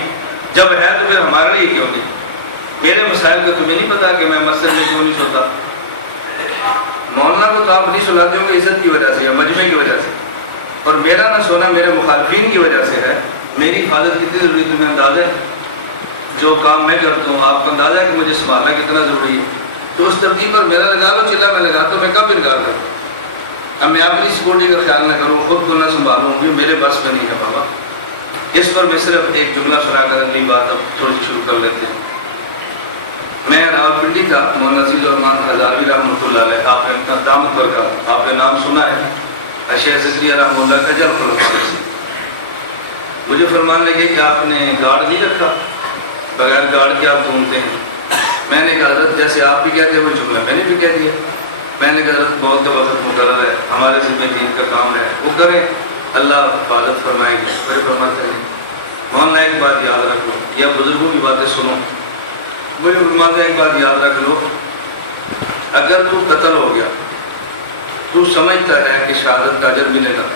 جب ہے تو پھر ہمارے لیے کیوں نہیں؟ میرے مسائل کا تمہیں نہیں پتا کہ میں مسجد میں کیوں نہیں سوتا؟ مولانا کو تو آپ نہیں سلاتے ہوں گے عزت کی وجہ سے یا مجمع کی وجہ سے، اور میرا نہ سونا میرے مخالفین کی وجہ سے ہے۔ میری حفاظت کتنی ضروری تمہیں اندازہ ہے؟ جو کام میں کرتا ہوں آپ کو اندازہ ہے کہ مجھے سنبھالنا کتنا ضروری ہے؟ تو اس ترتیب پر میرا لگا لو چلا، میں لگاتا ہوں، میں کب انکار کروں؟ اب میں اپنی سیکورٹی کا خیال نہ کروں، خود کو نہ سنبھالوں، بھی میرے بس میں نہیں ہے بابا۔ اس پر میں صرف ایک جملہ سنا کر اگلی بات اب تھوڑی شروع کر لیتے ہیں۔ میں راولپنڈی تھا، مولانا عزیز الرحمان ہزاروی رحمۃ اللہ علیہ، آپ نے ان کا دامت پر کا آپ نے نام سنا ہے، شیخ زکریا رحمۃ اللہ کا جل خلفاء سے مجھے فرمان لگے کہ آپ نے گارڈ نہیں رکھا، بغیر گارڈ کے آپ گھومتے ہیں۔ میں نے کہا حضرت جیسے آپ بھی کہتے ہیں وہ جملہ میں نے بھی کہہ دیا۔ میں نے کہا حضرت بہت کا وقت مقرر ہے، ہمارے ذمہ دین کا کام ہے، وہ کریں، اللہ حفاظت فرمائیں گے۔ پھر فرماتے ہیں مولانا ایک بات یاد رکھ لو، یا بزرگوں کی باتیں سنو، مجھے فرماتے ہیں ایک بات یاد رکھ لو، اگر تو قتل ہو گیا تو سمجھتا ہے کہ شہادت کا اجر ملے گا،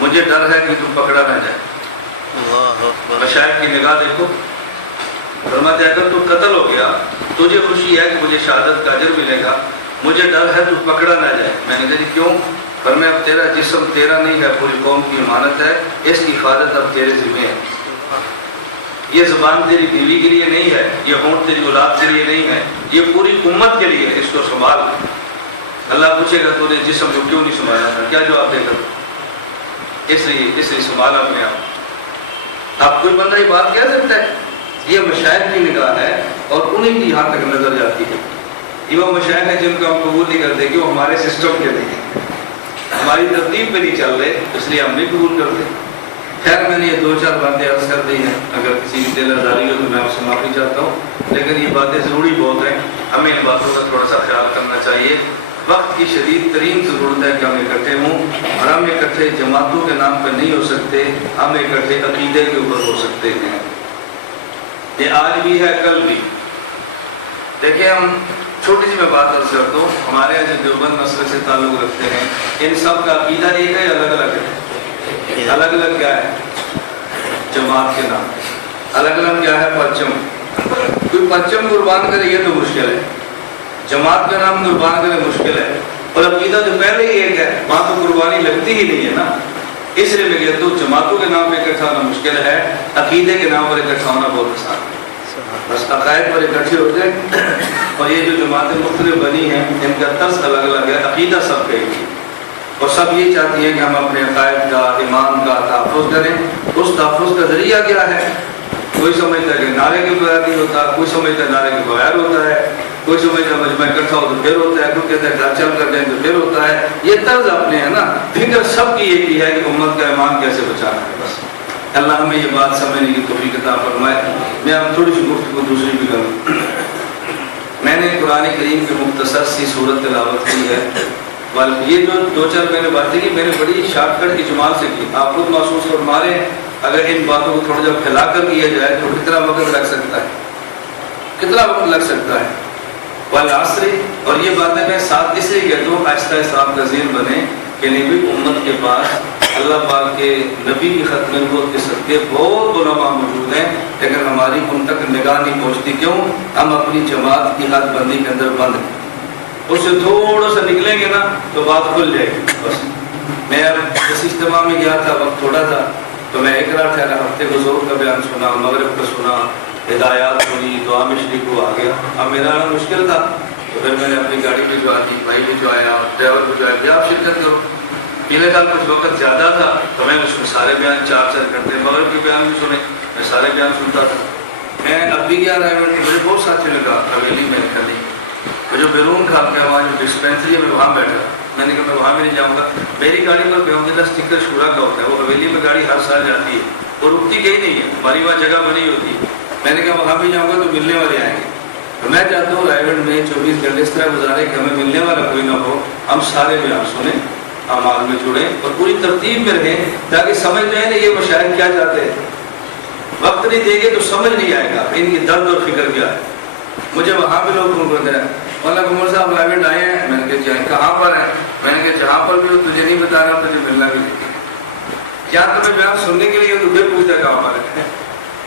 مجھے ڈر ہے کہ تو پکڑا نہ جائے۔ مشائخ کی نگاہ دیکھو، فرماتے ہیں اگر تو قتل ہو گیا تجھے خوشی ہے کہ مجھے شہادت کا اجر ملے گا، مجھے ڈر ہے تو پکڑا نہ جائے۔ میں نے کہا جی کیوں؟ فرمایا اب تیرا جسم تیرا نہیں ہے، پوری قوم کی امانت ہے، اس کی حفاظت اب تیرے ذمہ ہے۔ یہ زبان تیری بیوی کے لیے نہیں ہے، یہ ہونٹ تیری اولاد کے لیے نہیں ہے، یہ پوری امت کے لیے ہے، اس کو سنبھال۔ اللہ پوچھے گا تو نے جسم کو کیوں نہیں سنبھالا تھا، کیا جواب دے گا؟ اس لیے سنبھالا اپنے آپ۔ اب کوئی بندہ یہ بات کہہ سکتا ہے؟ یہ مشائخ کی نگاہ ہے اور انہیں کی یہاں تک نظر جاتی ہے۔ یہ وہ مشائخ ہیں جن کو ہم قبول نہیں کرتے کہ وہ ہمارے سسٹم کے نہیں، ہماری ترتیب پہ نہیں چل رہے، اس لیے ہم نہیں قبول کرتے۔ خیر میں نے یہ 2-4 باتیں عرض کر دی ہیں، اگر کسی کی دل آزاری ہو تو میں آپ سے معافی چاہتا ہوں، لیکن یہ باتیں ضروری بہت ہیں، ہمیں ان باتوں کا تھوڑا سا خیال کرنا چاہیے۔ وقت کی شدید ترین ضرورت ہے کہ ہم اکٹھے ہوں، اور ہم اکٹھے جماعتوں کے نام پہ نہیں ہو سکتے، ہم اکٹھے عقیدے کے اوپر ہو سکتے ہیں۔ یہ آج بھی ہے، کل بھی۔ دیکھیں ہم چھوٹی سی میں بات عرض کرتا ہوں، ہمارے یہاں جو دیوبند مسئلے سے تعلق رکھتے ہیں، ان سب کا عقیدہ ایک ہے یا الگ الگ ہے؟ الگ الگ کیا ہے؟ جماعت کے نام۔ الگ الگ کیا ہے؟ پرچم۔ کوئی پرچم قربان کرے یہ تو مشکل ہے، جماعت کا نام قربان کرے مشکل ہے، اور عقیدہ جو پہلے ہی ایک ہے وہاں تو قربانی لگتی ہی نہیں ہے نا۔ اس لیے میں کہتا ہوں جماعتوں کے نام پہ اکٹھا ہونا مشکل ہے، عقیدے کے نام پر اکٹھا ہونا بہت آسان ہے۔ بس عقائد پر اکٹھے ہوتے ہیں، اور یہ جو جماعتیں مختلف بنی ہیں ان کا طرز الگ الگ ہے، عقیدہ سب کا ایک ہے، اور سب یہ چاہتی ہیں کہ ہم اپنے عقائد کا، ایمان کا تحفظ کریں۔ اس تحفظ کا ذریعہ کیا ہے؟ کوئی سمجھتا ہے کہ نعرے کے بغیر نہیں ہوتا، کوئی سمجھتا ہے نعرے کے بغیر ہوتا ہے، کوئی سمجھتا ہے مجمع اکٹھا ہو تو پھر ہوتا ہے، کوئی کہتا ہے گھر چل کر جائیں تو پھر ہوتا ہے۔ یہ طرز اپنے ہیں نا، فکر سب کی ایک ہی ہے کہ امت کا ایمان کیسے بچانا ہے۔ بس اللہ ہمیں یہ بات سمجھنے کی توفیق عطا فرمائے۔ میں اب تھوڑی سی گفتگو دوسری بھی کروں۔ میں نے قرآن کریم کی مختصر سی صورت تلاوت کی ہے، یہ جو 2-4 میں نے باتیں کی میں نے بڑی شارٹ کٹ اجمال سے کی، آپ خود محسوس فرما رہے ہیں اگر ان باتوں کو تھوڑا جا پھیلا کر کیا جائے تو کتنا وقت لگ سکتا ہے، کتنا وقت لگ سکتا ہے۔ والعصر، اور یہ باتیں میں ساتھ اس لیے کہتا ہوں آہستہ آہستہ آپ کا ذہن بنے کہ نبی امت کے پاس اللہ پاک کے نبی کی ختم نبوت کے صدقے بہت علماء موجود ہیں، لیکن ہماری ان تک نگاہ نہیں پہنچتی۔ کیوں؟ ہم اپنی جماعت کی حد بندی کے اندر بند ہیں، اس سے تھوڑا سا نکلیں گے نا تو بات کھل جائے گی۔ بس میں اس اجتماع میں گیا تھا، وقت تھوڑا تھا تو میں اقرا ٹھہرا، ہفتے کو ظہر کا بیان سنا، مغرب کا سنا، ہدایات سنی، دعا میں شریک ہو آ گیا۔ اب میرا آنا مشکل تھا تو پھر میں نے اپنی گاڑی بھجوا دی، بھائی بھجوایا، ڈرائیور بھجوایا کہ آپ شرکت کرو۔ پچھلے سال کچھ وقت زیادہ تھا تو میں اس میں سارے بیان 4 گھنٹے مغرب کے بیان بھی سنے، میں سارے بیان سنتا تھا۔ میں اب بھی گیا رہا مجھے بہت اچھا لگا، حویلی میں نکلی، جو بیرون کھا کے وہاں جو ڈسپینسری ہے میں وہاں بیٹھا، میں نے کہا میں وہاں بھی نہیں جاؤں گا. میری گاڑی پر الحمدللہ اسٹیکر شورا کا ہوتا ہے, وہ حویلی میں گاڑی ہر سال جاتی ہے, وہ رکتی کہیں نہیں ہے, ہماری وہاں جگہ بنی ہوتی ہے. میں نے کہا وہاں بھی جاؤں گا تو ملنے والے آئیں گے. میں چاہتا ہوں رائے گڑھ میں 24 گھنٹے اس طرح گزارے کہ ہمیں ملنے والا کوئی نہ ہو, ہم سارے بیان سنیں, اعمال میں جڑیں اور پوری ترتیب میں رہیں تاکہ سمجھ جائیں کہ یہ مشاہد کیا چاہتے ہیں. وقت نہیں دیں گے تو سمجھ نہیں آئے گا ان کی درد اور فکر کیا ہے. مجھے وہاں بھی لوگ فون کرتے ہیں, مولانا عمر صاحب رائے گڑھ آئے ہیں. میں نے کہا جائیں, کہاں پر ہیں؟ میں نے کہا جہاں پر بھی ہو تجھے نہیں بتا رہا, تجھے ملنا بھی نہیں. کیا تمہیں بیان سننے کے لیے تجھے پوچھتا کہاں پر ہے؟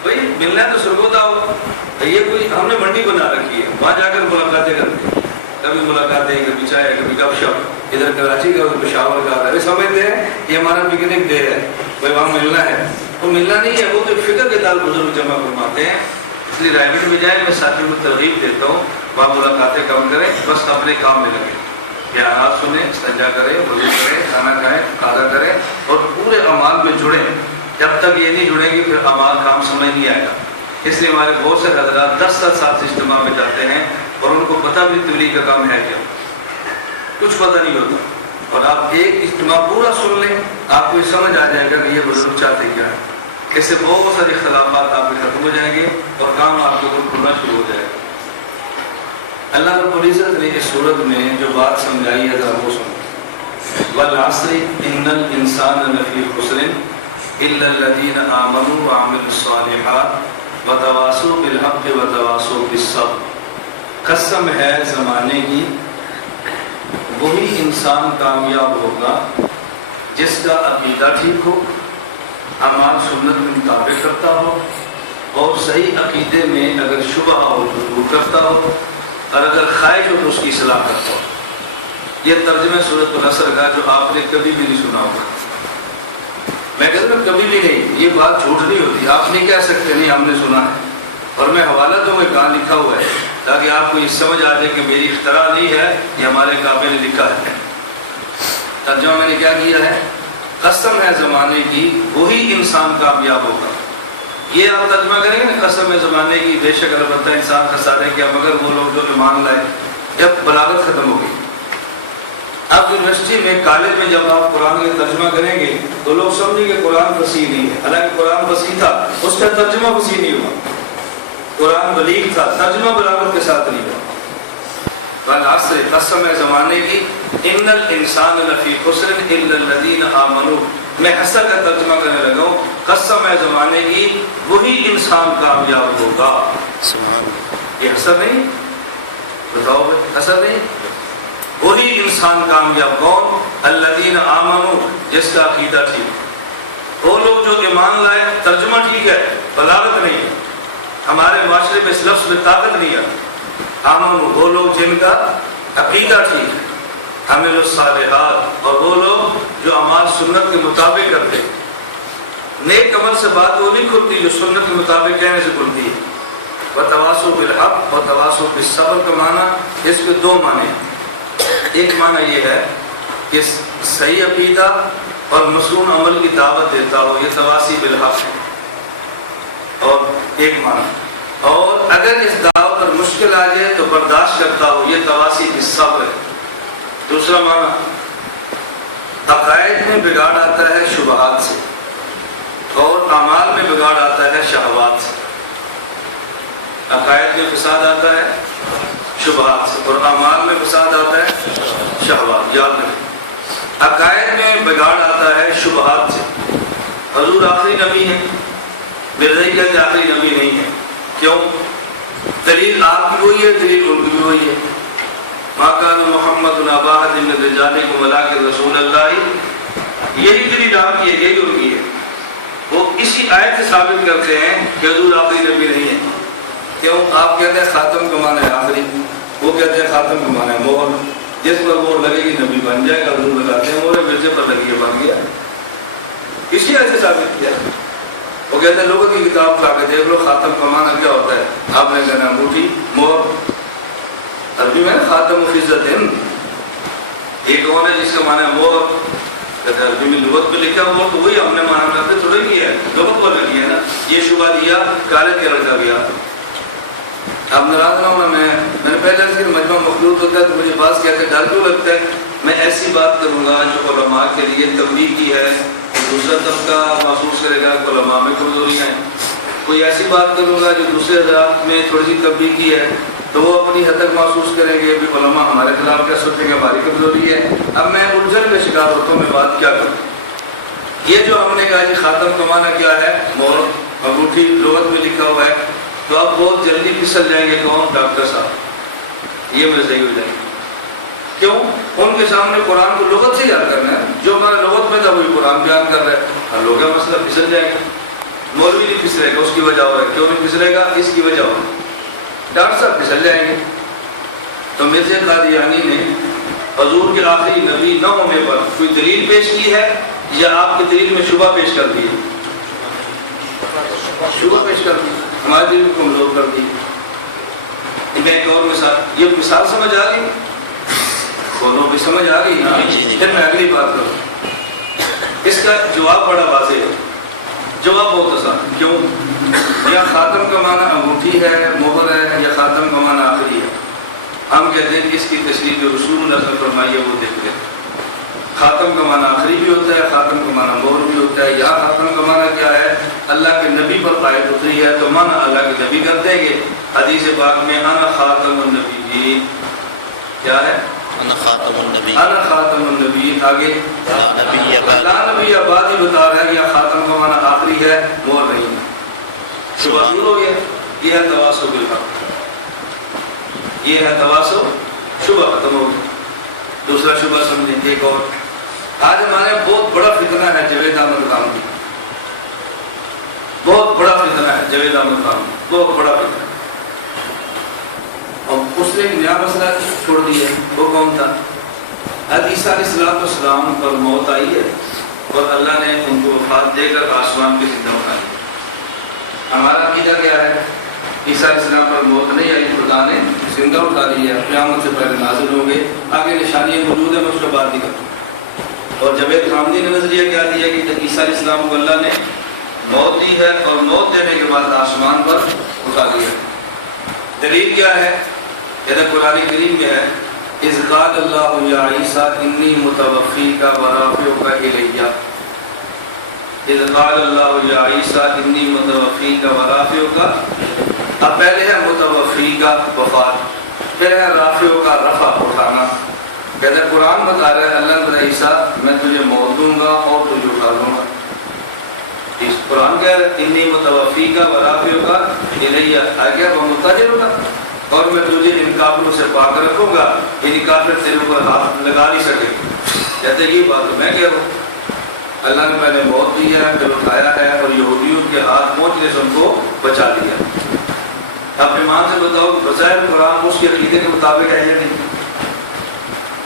بھائی ملنا ہے تو سرگوتا ہو. یہ کوئی ہم نے منڈی بنا رکھی ہے, وہاں جا کر ملاقاتیں کرتے ہیں, کبھی ملاقاتیں, کبھی چائے, کبھی گپ شپ, ادھر کراچی کا پشاور کا. ابھی سمجھتے ہیں یہ ہمارا پکنک ڈے ہے, بھائی وہاں ملنا ہے. وہ ملنا نہیں ہے, وہ تو فکر کے ساتھ بزرگ جمع فرماتے ہیں. اس لیے رائے گڑھ میں جائیں, میں ساتھیوں کو ترغیب دیتا ہوں وہاں ملاقاتیں کم کریں, بس اپنے کام میں لگیں, بیانات سنیں, استنجا کریں, وضو کریں, کھانا کھائیں, قضا کریں اور پورے اعمال میں جڑیں. جب تک یہ نہیں جڑیں گے پھر اعمال کام سمجھ نہیں آئے گا. اس لیے ہمارے بہت سے حضرات 10 سال سے اجتماع میں جاتے ہیں اور ان کو پتہ بھی تبلیغ کا کام ہے کیا, کچھ پتہ نہیں ہوتا. اور آپ ایک اجتماع پورا سن لیں, آپ کو یہ سمجھ آ جائے گا کہ یہ بزرگ چاہتے کیا ہے. اس سے بہت سارے اختلافات آپ کے ختم ہو جائیں گے اور کام آپ کو کھلنا شروع ہو جائے گا. اللہ رب العزت نے اس صورت میں جو بات سمجھائی ہے ذرا وہ سنو. والعصر ان الانسان لفی خسر الا الذین آمنوا وعملوا الصالحات وتواصوا بالحق وتواصوا بالصبر. قسم ہے زمانے کی, وہی انسان کامیاب ہوگا جس کا عقیدہ ٹھیک ہو, اعمال سنت کے مطابق کرتا ہو, اور صحیح عقیدے میں اگر شبہ ہو تو دور کرتا ہو, اور اگر خواہش ہو تو اس کی اصلاح کرتا ہو. یہ ترجمہ سورۃ العصر کا جو آپ نے کبھی بھی نہیں سنا ہوگا. میں کہتا ہوں کبھی بھی نہیں, یہ بات جھوٹ نہیں ہوتی. آپ نہیں کہہ سکتے نہیں ہم نے سنا ہے, اور میں حوالہ دوں گا کہاں لکھا ہوا ہے تاکہ آپ کو یہ سمجھ آ جائے کہ میری اختراع نہیں ہے, یہ ہمارے کعبے نے لکھا ہے. ترجمہ میں نے کیا کیا ہے, قسم ہے زمانے کی وہی انسان کامیاب ہوگا. یہ آپ ترجمہ کریں گے نا, قسم ہے زمانے کی بے شک البتہ انسان خسارے کیا مگر وہ لوگ جو ایمان لائے. جب بلاغت ختم ہوگی, اب یونیورسٹی میں, کالج میں جب آپ قرآن کا ترجمہ کریں گے تو لوگ سمجھیں کہ قرآن فصیح نہیں ہے, حالانکہ قرآن فصیح تھا, اس کا ترجمہ فصیح نہیں ہوا. قرآن بلیغ تھا, ترجمہ بلاغت کے ساتھ نہیں ہوا. والعصر قسم ہے زمانے کی, ان الانسان لفی خسر الا الذین آمنوا. میں حسر کا ترجمہ کرنے لگا ہوں, قسم ہے زمانے کی وہی انسان کامیاب ہوگا. یہ حسر نہیں, بتاؤ حسر نہیں, وہی انسان کامیاب. کون؟ الذین آمنوا, جس کا عقیدہ ٹھیک, وہ لوگ جو ایمان لائے. ترجمہ ٹھیک ہے, بلاغت نہیں ہے. ہمارے معاشرے میں اس لفظ میں طاقت نہیں ہے. آمنوا, وہ لوگ جن کا عقیدہ ٹھیک ہے. عملوا الصالحات, اور وہ لوگ جو اعمال سنت کے مطابق کرتے ہیں. نیک عمل سے بات وہ نہیں کھلتی جو سنت کے مطابق کہنے سے کھلتی ہے. وتواصوا بالحق وتواصوا بالصبر کا معنی, اس کے دو معنی ہیں. ایک معنی یہ ہے کہ صحیح عقیدہ اور مصنون عمل کی دعوت دیتا ہو, یہ تواصی بالحق ہے. اور ایک معنی, اور اگر اس دعوت پر مشکل آ جائے تو برداشت کرتا ہو, یہ تواصی بالصبر ہے. دوسرا معنی, عقائد میں بگاڑ آتا ہے شبہات سے, اور اعمال میں بگاڑ آتا ہے شہوات سے. عقائد میں فساد آتا ہے شبہات سے, اور اعمال میں فساد آتا ہے شہوات. یاد رکھیں, عقائد میں بگاڑ آتا ہے شبہات سے. حضور آخری نبی ہیں, مرزائی کہتے آخری نبی نہیں ہے. کیوں؟ دلیل آپ کی وہی ہے, دلیل ان کی بھی وہی ہے. ما کان محمد ابا احد من رجالکم ولکن رسول اللہ, یہی دلیل آپ کی ہے, یہی ان کی ہے. وہ اسی آیت سے ثابت کرتے ہیں کہ حضور آخری نبی نہیں ہے. کیوں؟ آپ کہتے ہیں خاتم کا معنی ہے آخری, وہ کہتے ہیں خاتم کا معنی ہے مہر. جس پر مہر لگے گی نبی بن جائے گا. حضور لگاتے ہیں مہر, مرزے پر لگی ہے بن گیا. اسی آیت سے ثابت کیا. وہ کہتے ہیں لوگوں کی کتاب لا کے دیکھ لو, خاتم کا معنی کیا ہوتا ہے. آپ نے کہنا انگوٹھی, مہر. عربی میں خاتم فضت ہے. ایک اور ہے جس کا معنی ہے مہر, کہتے ہیں عربی میں لغت میں لکھا ہوا, تو وہی ہم نے معنی کرتے تھوڑے کیا ہے, لغت پر لگی ہے نا. یہ شبہ دیا, کالج کے لڑکا گیا. اب ناراض نہ ہونا, میں نے پہلے سے مجمع مخلوط ہوتا ہے تو مجھے بعض کہتے ہیں ڈر کیوں لگتا ہے. میں ایسی بات کروں گا جو علماء کے لیے تنبیہ کی ہے، دوسرا طبقہ محسوس کرے گا کہ علماء میں کمزوریاں ہیں. کوئی ایسی بات کروں گا جو دوسرے حضرات میں تھوڑی سی تنبیہ کی ہے تو وہ اپنی حد تک محسوس کریں گے کہ علماء ہمارے خلاف کیا سوچیں گے، ہماری کمزوری ہے. اب میں الجھن میں شکار ہوتا ہوں، میں بات کیا کروں. یہ جو ہم نے کہا کہ خاتم کا معنی کیا ہے، مہر انگوٹھی لغت میں لکھا ہوا ہے، تو آپ بہت جلدی پھسل جائیں گے. کون؟ ڈاکٹر صاحب. یہ میں صحیح ہو جائیں گے. کیوں؟ ان کے سامنے قرآن کو لغت سے یاد کرنا ہے، جو ہمارا لغت میں تھا وہی قرآن بیان کر رہا ہے. ہر لوگ کا مسئلہ پھسل جائے گا. مولوی نہیں پھسلے گا، اس کی وجہ اور ہے. کیوں نہیں پھسلے گا؟ اس کی وجہ اور. ڈاکٹر صاحب پھسل جائیں گے. تو مرزا قادیانی نے حضور کے آخری نبی نہ ہونے پر کوئی دلیل پیش کی ہے یا آپ کی دلیل میں شبہ پیش کر دی ہے؟ شبہ پیش کر دی، ہماری دل کو کمزور کر دی. میں ایک اور مثال، یہ مثال سمجھ آ گئی؟ بولو بھی سمجھ آ گئی نا؟ پھر میں اگلی بات کروں. اس کا جواب بڑا واضح ہے، جواب بہت آسان. کیوں؟ یا خاتم کا معنی انگوٹھی ہے، مہر ہے، یا خاتم کا معنی آخری ہے. ہم کہتے ہیں کہ اس کی تشریح جو رسول اللہ صلی اللہ علیہ وسلم فرمائی ہے وہ دیکھ لیں. خاتم کا معنی آخری بھی ہوتا ہے، خاتم کا معنی مہر بھی ہوتا ہے. یا خاتم کا معنی کیا ہے؟ اللہ کے نبی پر آیت اتری ہے تو معنی اللہ کے نبی کر دیں گے. حدیث پاک میں انا خاتم النبیین، کیا ہے؟ انا خاتم النبیین. آگے لا نبی آباد ہی بتا رہا ہے، یا خاتم کا معنی آخری ہے، مہر نہیں. شبہ دور ہو گیا. یہ ہے تواصل بالحق، یہ ہے تواصل، شبہ ختم ہو گیا. دوسرا شبہ سمجھیں. ایک اور آج ہمارے بہت بڑا فتنہ ہے جاوید احمد قامتی. بہت بڑا فتنہ ہے جاوید احمد قامتی، بہت بڑا فتنہ. اور اس نے ایک نیا مسئلہ چھوڑ دیا. وہ کون تھا؟ عیسیٰ علیہ السلام پر موت آئی ہے اور اللہ نے ان کو وفات دے کر آسمان پہ زندہ اٹھایا. ہمارا عقیدہ کیا ہے؟ عیسیٰ علیہ السلام پر موت نہیں آئی، خدا نے زندہ اٹھا دیا، قیامت سے پہلے نازل ہوں گے. آگے نشانیاں موجود ہیں، میں اس کو بات نہیں کرتا. اور جاوید قامتی نے نظریہ کیا دیا کہ عیسیٰ علیہ السلام کو اللہ نے موت دی ہے اور موت دینے کے بعد آسمان پر اٹھا دیا. دلیل کیا ہے؟ یہ قرآن کریم میں ہے، اذ قال اللہ یا عیسیٰ انی متوفیک ورافعک الیہ. اذ قال اللہ یا عیسیٰ انی متوفیک ورافعک. اب پہلے ہے متوفی کا وفات، پھر ہے رافع کا رفع اٹھانا. کہتے ہیں قرآن بتا رہا ہے اللہ نے عیسیٰ میں تجھے موت دوں گا اور تجھے اٹھا لوں گا. اس قرآن کہہ رہا ہے انی متوفی کا ورافع کا الیہ. آگے وہ متاجر ہوگا اور میں تجھے ان کافروں سے پاک رکھوں گا، ان کافر تیرے اوپر ہاتھ لگا نہیں سکے. کہتے ہیں یہ بات میں کہہ رہا ہوں. اللہ نے پہلے موت دی ہے، پھر اٹھایا ہے اور یہودیوں کے ہاتھ پہنچنے سے ان کو بچا دیا. اب ایمان سے بتاؤ بظاہر قرآن اس کے عقیدے کے مطابق ہے یا نہیں؟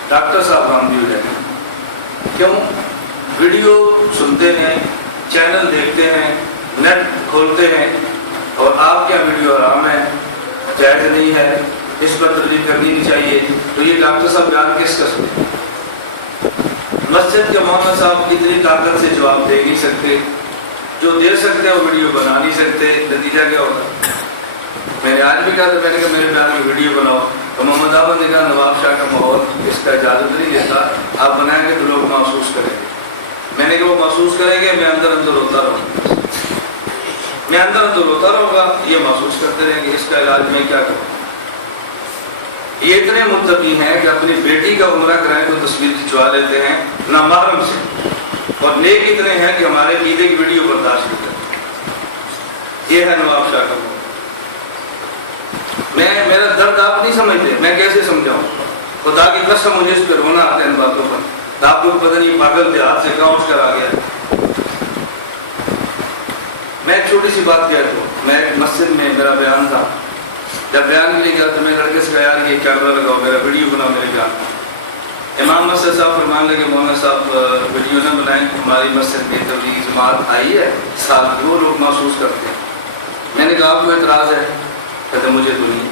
ڈاکٹر صاحب ہم بھی ہو جائیں گے. کیوں؟ ویڈیو سنتے ہیں، چینل دیکھتے ہیں، نیٹ کھولتے ہیں، اور آپ کیا ویڈیو حرام ہے، جائز نہیں ہے، اس پر تبلیغ کرنی نہیں چاہیے. تو یہ ڈاکٹر صاحب بیان کس کا سنتے؟ مسجد کے مولانا صاحب اتنی طاقت سے جواب دے نہیں سکتے، جو دے سکتے وہ ویڈیو بنا نہیں سکتے. نتیجہ کیا ہوگا؟ میں نے آج بھی کہا تھا، میں نے کہا میرے بیان میں ویڈیو بناؤ. تو محمد احمد نے کہا نواب شاہ کا ماحول اس کا اجازت نہیں دیتا، آپ بنائیں گے تو لوگ محسوس کریں گے. میں نے کہا وہ محسوس کریں گے، میں اندر اندر روتا رہوں، میں اندر اندر روتا رہوں گا، یہ محسوس کرتے رہیں گے. اس کا علاج میں کیا کروں؟ یہ اتنے متقی ہیں کہ اپنی بیٹی کا عمرہ کرائیں تو تصویر کھنچوا لیتے ہیں نامحرم سے، اور نیک اتنے ہیں کہ ہمارے عقیدے کی ویڈیو برداشت کرتے ہیں. یہ ہے نواب شاہ کا. میرا درد آپ نہیں سمجھتے، میں کیسے سمجھاؤں؟ خدا کی قسم مجھے اس پہ رونا آتا ہے ان باتوں پر. آپ لوگ پتہ نہیں پاگل دیہات سے کہاں اٹھ کر آ گیا. میں ایک چھوٹی سی بات کہہ دوں. میں ایک مسجد میں میرا بیان تھا، جب بیان کے لیے گیا تو میں لڑکے سے کہا یار یہ کیمرہ لگاؤ، میرا ویڈیو بناؤ میرے بیان. امام مسجد صاحب فرمان لگے مولانا صاحب ویڈیو نہ بنائیں، ہماری مسجد میں تبلیغی جماعت آئی ہے، ساتھ وہ لوگ محسوس کرتے ہیں. میں نے کہا آپ کو اعتراض ہے؟ کہتے مجھے تو نہیں.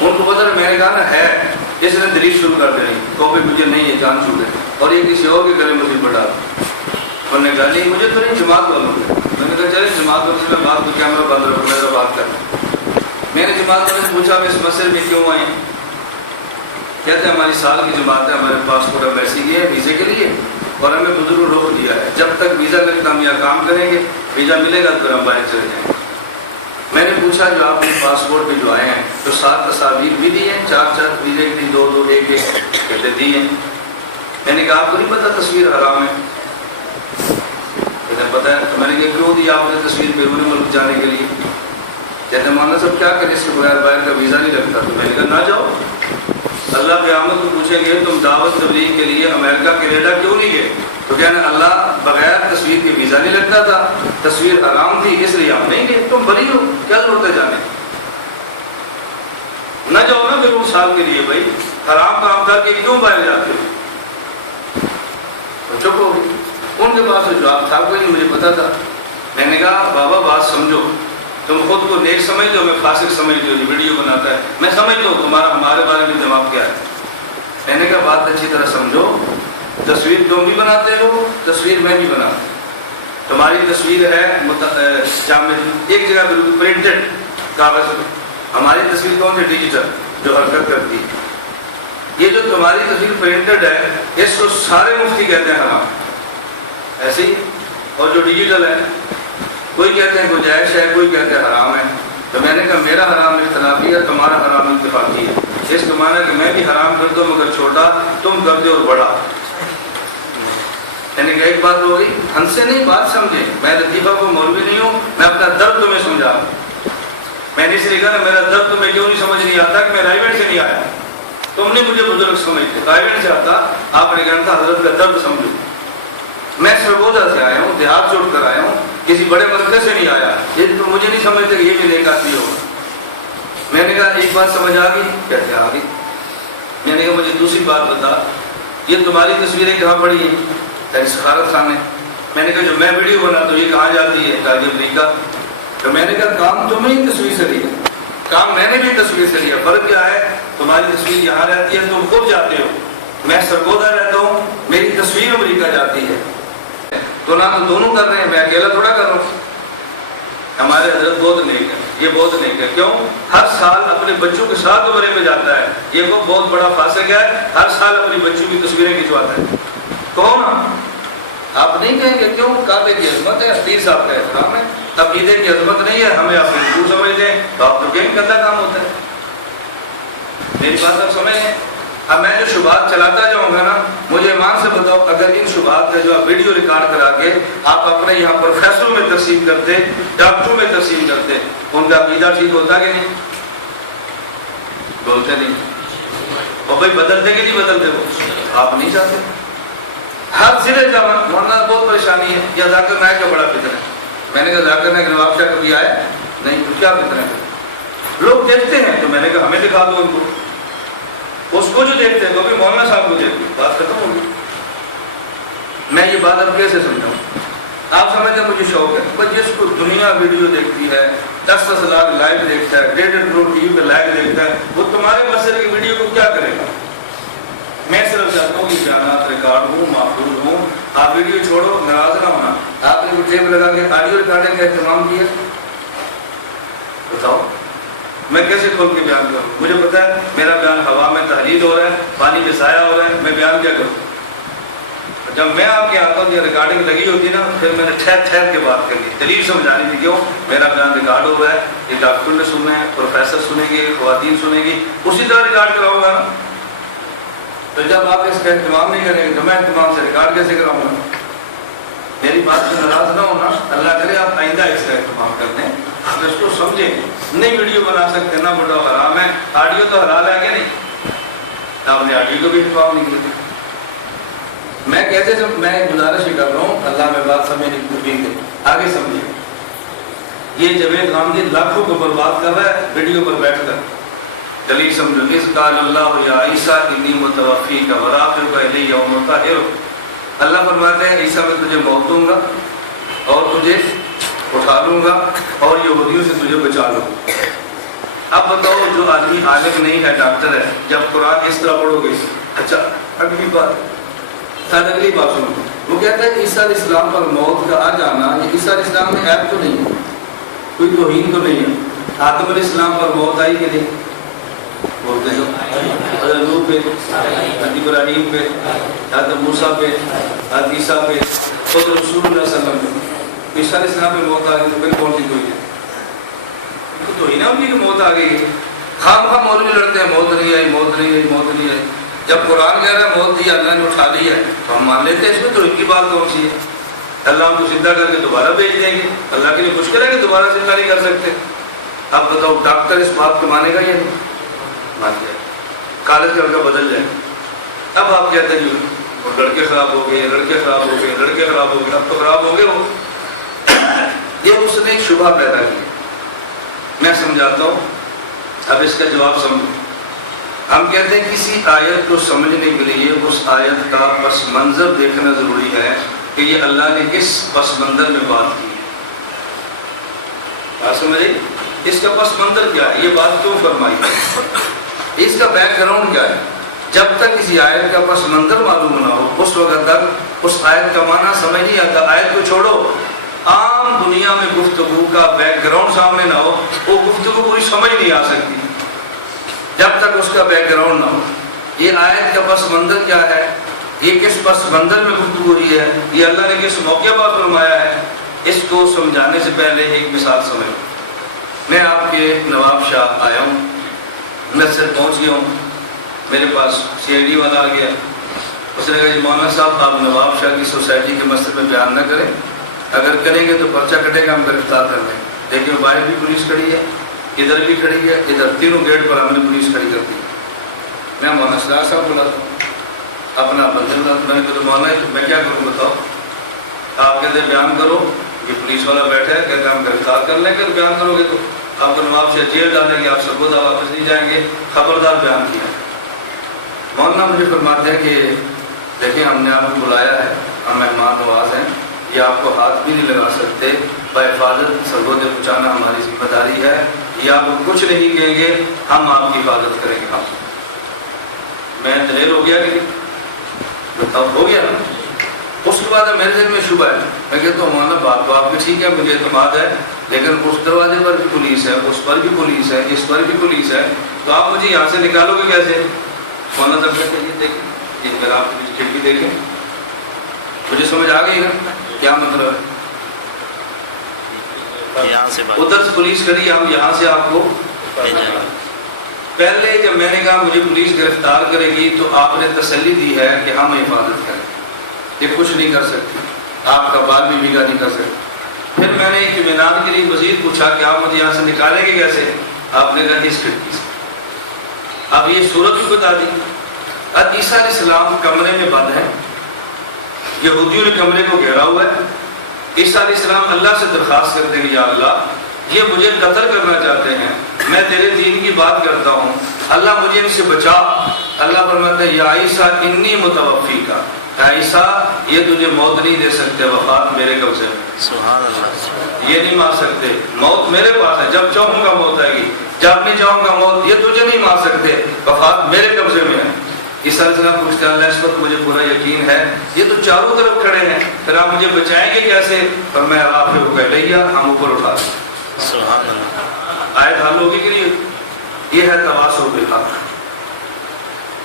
ان کو پتہ ہے میں نے کہا نا ہے، اس نے دلیل شروع کر دینی کاپی مجھے نہیں ہے، جان چھوڑے اور یہ کسی اور کے گلے مجھے بڑھا. انہوں نے کہا نہیں مجھے تو نہیں، جماعت والوں نے. میں نے کہا چلے جماعت والوں سے میں بات کو کیمرہ بند رکھوں، میرا بات کر. میں نے جماعت والوں سے پوچھا میں اس مسجد میں کیوں آئے؟ کہتے ہیں ہماری سال کی جماعت ہے، ہمارے پاسپورٹ ایمبیسی کی ہے ویزے کے لیے، اور ہمیں بزرگ روک دیا ہے جب تک ویزا لگتا ہم یہاں کام کریں گے، ویزا ملے گا تو ہم باہر چلے جائیں گے۔ میں نے پوچھا جو آپ کے پاسپورٹ پہ جو آئے ہیں تو 7 تصاویر بھی دی ہیں، 4 ویزے کی 2 1 کہتے دی ہیں۔ میں نے کہا آپ کو نہیں پتا تصویر حرام ہے؟ کہتے ہیں پتہ ہے۔ تو میں نے کہا کیوں دی آپ نے تصویر بیرون ملک جانے کے لیے؟ کہتے ہیں مولانا صاحب کیا کریں، اس کے بغیر باہر کا ویزا نہیں لگتا۔ تو میں نے کہا نہ جاؤ، اللہ قیامت کو پوچھیں گے تم دعوت تبلیغ کے لیے امریکہ کینیڈا کیوں نہیں گئے؟ تو کہنا اللہ بغیر تصویر کے ویزا نہیں لگتا تھا، تصویر حرام تھی اس لیے ہم نہیں گئے۔ تم بری ہو، کیا ضرورت ہے جانے؟ نہ جاؤ نا پھر 1 سال کے لیے، بھائی حرام کام کر کے کیوں باہر جاتے ہو؟ تو چپ ہو گئی۔ ان کے پاس جواب تھا کوئی نہیں، مجھے پتا تھا۔ میں نے کہا بابا بات سمجھو، تم خود کو نیک سمجھتے ہو، میں فاسق سمجھتے ہو، جو ویڈیو بناتا ہے میں سمجھتا ہوں تمہارا ہمارے بارے میں دماغ کیا ہے۔ میں نے کہا بات اچھی طرح سمجھو، تصویر تم بھی بناتے ہو، تصویر میں بھی بناتا ہوں۔ تمہاری تصویر ہے جامد ایک جگہ بالکل پرنٹڈ کاغذ میں، ہماری تصویر کون سی ڈیجیٹل جو حرکت کرتی ہے۔ یہ جو تمہاری تصویر پرنٹڈ ہے اس کو سارے مفتی کہتے ہیں حرام، ایسے ہی، اور جو ڈیجیٹل ہے کوئی کہتے ہیں گنجائش ہے، کوئی کہتے ہیں حرام ہے۔ تو میں نے کہا میرا حرام اختلافی ہے، تمہارا حرام اتفاقی ہے۔ اس کا معنی ہے کہ میں بھی حرام کرتا ہوں مگر چھوٹا، تم کرتے ہو بڑا۔ میں نے کہا ایک بات ہو گئی، ہم سے نہیں بات سمجھے، میں لطیفہ کو مولوی نہیں ہوں، میں اپنا درد تمہیں سمجھا۔ میں نے اس لیے کہا میرا درد تمہیں کیوں نہیں سمجھ نہیں آتا کہ میں رائیوینٹ سے نہیں آیا، تم نے مجھے بزرگ سمجھتے، رائیوینٹ سے آتا آپ نے کہنا تھا حضرت کا درد سمجھو۔ میں سرگودا سے آیا ہوں، دیہات چھوڑ کر آیا ہوں، کسی بڑے مرکز سے نہیں آیا، یہ تو مجھے نہیں سمجھتے کہ یہ بھی نیک آدمی ہوگا۔ میں نے کہا ایک بات سمجھ آ گئی؟ کہتے آ گئی۔ میں نے کہا مجھے دوسری بات بتا، یہ تمہاری تصویریں کہاں پڑی ہیں؟ سخارت خانے۔ میں نے کہا جو میں ویڈیو بناتا ہوں یہ کہاں جاتی ہے؟ کہا امریکہ۔ تو میں نے کہا کام تمہیں ہی تصویر سے لیا، کام میں نے بھی تصویر سے لیا، فرق کیا ہے؟ تمہاری تصویر یہاں رہتی ہے، تم خود جاتے ہو، میں سرگودا رہتا ہوں، میری تصویر امریکہ جاتی ہے۔ تو نہ تو دونوں کر رہے ہیں، میں اکیلا تھوڑا کر رہا ہوں۔ ہمارے حضرت بہت نیک ہے، یہ بہت نیک ہے، کیوں؟ ہر سال اپنے بچوں کے ساتھ عمرے میں جاتا ہے، یہ وہ بہت بڑا فاسق ہے، ہر سال اپنی بچوں کی تصویریں کھنچواتا ہے۔ کون؟ آپ نہیں کہیں گے کیوں؟ کعبے کی عظمت ہے، پیر صاحب کا احترام ہے، عقیدے کی عظمت نہیں ہے، ہمیں آپ ہندو سمجھتے ہیں تو آپ تو کہیں گندا کام ہوتا ہے۔ میری بات آپ سمجھ لیں۔ اب میں جو شبہات چلاتا جاؤں گا نا، مجھے ایمان سے بتاؤ اگر ان شبہات کا جو آپ ویڈیو ریکارڈ کرا کے آپ اپنے یہاں پروفیسروں میں تقسیم کرتے، ڈاکٹروں میں تقسیم کرتے، ان کا عقیدہ ٹھیک ہوتا کہ نہیں؟ بولتے نہیں۔ اور بھائی بدلتے کہ نہیں بدلتے؟ وہ آپ نہیں چاہتے۔ ہر ضلع جانا مولانا بہت پریشانی ہے، یا ذاکر نائک کا بڑا فتنہ ہے۔ میں نے کہا ذاکر نائک نواب شاہ کبھی آیا نہیں، تو کیا فتنہ ہے؟ لوگ دیکھتے ہیں تو میں نے کہا ہمیں دکھا دو ان کو، اس کو جو دیکھتے ہیں تو بھی مولانا صاحب کو دیکھتے، بات ختم ہوگی۔ میں یہ بات اب کیسے سمجھاؤں؟ آپ سمجھتے ہیں مجھے شوق ہے، بس جس کو دنیا ویڈیو دیکھتی ہے، 10-10 لاکھ لائیو دیکھتا ہے، 1.5 کروڑ ٹی وی پہ لائیو دیکھتا ہے، وہ تمہارے مسئلے کی ویڈیو کو کیا کرے گا؟ میں صرف چاہتا ہوں کہ بیانات ریکارڈ ہوں، محفوظ ہوں۔ آپ ویڈیو چھوڑو، ناراض نہ ہونا۔ آپ نے کوئی ٹیپ لگا کے آڈیو ریکارڈنگ کا اہتمام کیا؟ بتاؤ میں کیسے کھول کے بیان کروں؟ مجھے پتا ہے میرا بیان ہوا میں تحلیل ہو رہا ہے، پانی میں ضائع ہو رہا ہے، میں بیان کیا کروں؟ جب میں آپ کے آتا ہوں یہ ریکارڈنگ لگی ہوتی نا، پھر میں نے ٹھہر کے بات کرنی، دلیل سمجھانی تھی، کیوں میرا بیان ریکارڈ ہو رہا ہے، یہ ڈاکٹر نے سننا ہے، پروفیسر سنے گی، خواتین سنے گی، اسی طرح ریکارڈ کراؤں گا نا۔ تو جب آپ اس کا اہتمام نہیں کریں گے تو میں اہتمام سے ریکارڈ کیسے کراؤں گا؟ میری بات سے ناراض نہ ہونا، اللہ کرے آپ آئندہ اس کا اہتمام کر دیں، آپ اس کو سمجھیں۔ نہیں ویڈیو بنا سکتے، نہ بڑا حرام ہے، آڈیو تو حلال ہے کہ نہیں؟ آپ نے آڈیو کو بھی اہتمام نہیں کیا۔ میں کیسے میں گزارش ہی کر رہا ہوں، اللہ میں بات سمجھنے کی توفیق دے، آگے سمجھیے۔ یہ جاوید غامدی لاکھوں کو برباد کر رہا ہے ویڈیو پر بیٹھ کر۔ دلیل سمجھو، اذ قال اللہ یا عیسیٰ انی متوفیک ورافعک الی ومطہرک۔ اللہ فرماتے ہیں عیسیٰ میں تجھے موت دوں گا اور تجھے اٹھا لوں گا اور یہودیوں سے تجھے بچا لوں گا۔ اب بتاؤ جو آدمی عالم نہیں ہے، ڈاکٹر ہے، جب قرآن اس طرح پڑھو گے، اچھا اگلی بات سنو، وہ کہتا ہے عیسیٰ علیہ السلام پر موت کا آ جانا، یہ عیسیٰ علیہ السلام میں عیب تو نہیں ہے، کوئی توہین تو نہیں ہے۔ آدم علیہ السلام پر موت آئی کہ نہیں؟ بولتے ہو حضرت نوح پہ، حضرت ابراہیم پہ، حضرت موسیٰ پہ، حضرت عیسیٰ پہ، خود رسول اللہ صلی اللہ علیہ وسلم پہ، عیسیٰ علیہ السلام پہ موت آ گئی تو پھر کون سی کوئی ہے؟ تو ہی نا ان کی موت آ گئی ہے. خام خام مولوی لڑتے ہیں موت نہیں آئی، موت نہیں آئی، موت نہیں آئی. جب قرآن کہہ رہا ہے موت دی اللہ نے اٹھا لی ہے تو ہم مان لیتے ہیں. اس میں تو ان کی بات کون سی ہے؟ اللہ ہم کو زندہ کر کے دوبارہ بھیج دیں گے. اللہ کے لیے مشکل ہے کہ دوبارہ زندہ نہیں کر سکتے. اب بتاؤ ڈاکٹر اس بات کو مانے گا یا نہیں مان جائے؟ کالج کا لڑکا بدل جائے. اب آپ کہتے ہیں وہ لڑکے خراب ہو گئے، لڑکے خراب ہو گئے، لڑکے خراب ہو گئے. اب تو خراب ہو گئے وہ. یہ اس نے ایک شبہ پیدا کیا. میں سمجھاتا ہوں، اب اس کا جواب سمجھو. ہم کہتے ہیں کسی آیت کو سمجھنے کے لیے اس آیت کا پس منظر دیکھنا ضروری ہے کہ یہ اللہ نے کس پس منظر میں بات کی. بات سمجھے؟ اس کا پس منظر کیا ہے، یہ بات کیوں فرمائی ہے، اس کا بیک گراؤنڈ کیا ہے. جب تک کسی آیت کا پس منظر معلوم نہ ہو اس وقت تک اس آیت کا معنی سمجھ نہیں آتا. آیت کو چھوڑو، عام دنیا میں گفتگو کا بیک گراؤنڈ سامنے نہ ہو وہ گفتگو پوری سمجھ نہیں آ سکتی جب تک اس کا بیک گراؤنڈ نہ ہو. یہ آیت کا پس منظر کیا ہے، یہ کس پس منظر میں گفتگو ہوئی ہے، یہ اللہ نے کس موقع پر فرمایا ہے، اس کو سمجھانے سے پہلے ایک مثال سمجھو. میں آپ کے نواب شاہ آیا ہوں، میں سے پہنچ گیا ہوں، میرے پاس سی آئی ڈی والا آ گیا. اس نے کہا جی مولانا صاحب آپ نواب شاہ کی سوسائٹی کے مسئلے میں بیان نہ کریں، اگر کریں گے تو پرچہ کٹے گا، ہم گرفتار کر لیں. دیکھیں باہر بھی پولیس کھڑی ہے، ادھر بھی کھڑی ہے، ادھر تینوں گیٹ پر ہم نے پولیس کھڑی کر دی. میں مولانا صلاح صاحب بلاتا ہوں، اپنا بندے بلاتا. میں نے کہا مولانا میں کیا کروں بتاؤ. آپ کہتے ہیں بیان کرو، یہ پولیس والا بیٹھا ہے کہتے ہیں ہم گرفتار کر لیں گے. بیان کرو گے تو آپ کو نواب سے جیل ڈالیں گے، آپ سبودا واپس نہیں جائیں گے، خبردار بیان کیا. مولانا مجھے فرماتے ہیں کہ دیکھیں ہم نے آپ کو بلایا ہے، ہم مہمان نواز ہیں، یہ آپ کو ہاتھ بھی نہیں لگا سکتے، بحفاظت سرگودے پہنچانا ہماری ذمہ داری ہے، یہ آپ کو کچھ نہیں کہیں گے، ہم آپ کی حفاظت کریں گے. ہم میں دلیر ہو گیا کہ بتاؤ ہو گیا نا. اس کے بعد میرے ذہن میں شبہ ہے. میں کہتا ہوں مولانا بات تو آپ کی ٹھیک ہے، مجھے اعتماد ہے، لیکن اس دروازے پر بھی پولیس ہے، اس پر بھی پولیس ہے، اس پر بھی پولیس ہے، تو آپ مجھے یہاں سے نکالو گے کیسے؟ مولانا تب کہتے ہیں یہ دیکھیں، یہ اگر آپ کی کھڑکی دیکھیں، مجھے سمجھ آ گئی نا کیا مطلب ہے. ادھر سے پولیس کھڑی، ہم یہاں سے آپ کو پہلے جب میں نے کہا مجھے پولیس گرفتار کرے گی تو آپ نے تسلی دی ہے کہ ہم حفاظت کریں، یہ کچھ نہیں کر سکتی، آپ کا بال بھی بھیگا نہیں کر سکتی. پھر میں نے اطمینان کے لیے مزید پوچھا کہ آپ مجھے یہاں سے نکالیں گے کیسے؟ آپ نے کہا اس کھڑکی سے. اب یہ صورت بھی بتا دی. اب عیسیٰ علیہ السلام کمرے میں بند ہیں، یہودیوں نے کمرے کو گھیرا ہوا ہے. عیسیٰ علیہ السلام اللہ سے درخواست کرتے ہیں یا اللہ یہ مجھے قتل کرنا چاہتے ہیں، میں تیرے دین کی بات کرتا ہوں، اللہ مجھے ان سے بچا. اللہ فرماتے ہیں یا عیسیٰ انی متوفی کا، عیسیٰ یہ تجھے موت نہیں دے سکتے، وفات میرے قبضے میں. سبحان اللہ. یہ نہیں مار سکتے، موت میرے پاس ہے، جب چاہوں گا موت آئے گی، جب نہیں چاہوں گا موت، یہ تجھے نہیں مار سکتے، وفات میرے قبضے میں ہے. عیسیٰ علیہ السلام پوچھتے ہیں اللہ اس وقت مجھے پورا یقین ہے، یہ تو چاروں طرف کھڑے ہیں، پھر آپ مجھے بچائیں گے کیسے؟ پر میں آپ کو کہہ لیا ہم اوپر اٹھا دیں. سبحان اللہ. آیت حل ہوگی کہ نہیں؟ یہ ہے تواصل بالحق.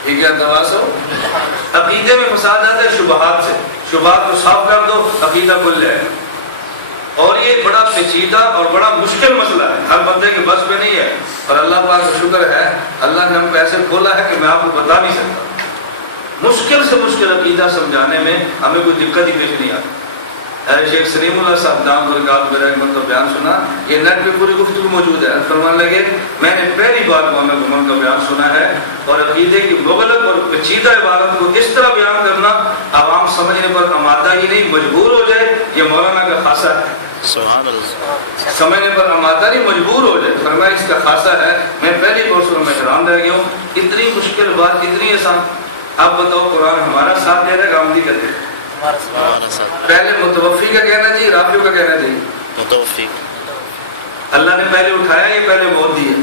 یہ کیا تواصل؟ عقیدے میں فساد آتا ہے شبہات سے، شبہات کو صاف کر دو عقیدہ کھل جائے. اور یہ بڑا پیچیدہ اور بڑا مشکل مسئلہ ہے، ہر بندے کے بس پہ نہیں ہے. اور اللہ پاک کا شکر ہے اللہ نے ہم کو ایسے کھولا ہے کہ میں آپ کو بتا نہیں سکتا. مشکل سے مشکل عقیدہ سمجھانے میں ہمیں کوئی دقت ہی پیش نہیں آتی. شیخ سلیم اللہ صاحب دام برکات برحمت کا بیان سنا، یہ نیٹ پہ پوری گفتگو موجود ہے. فرمان لگے میں نے پہلی بار مولانا گمان کا بیان سنا ہے، اور عقیدے کی مغلق اور پیچیدہ عبارت کو اس طرح بیان کرنا عوام سمجھنے پر آمادہ ہی نہیں مجبور ہو جائے، یہ مولانا کا خاصہ ہے. سبحان اللہ. سمجھنے پر آمادہ نہیں مجبور ہو جائے، فرمایا اس کا خاصہ ہے. میں پہلی بار سنا، میں حیران رہ گیا ہوں، اتنی مشکل بات اتنی آسان. اب بتاؤ قرآن ہمارا ساتھ دے رہا ہے گامدی کرتے ہیں. پہلے متوفی کا کہنا چاہیے، رافیو کا کہنا چاہیے متوفی. اللہ نے پہلے اٹھایا، یہ پہلے موت دی ہے،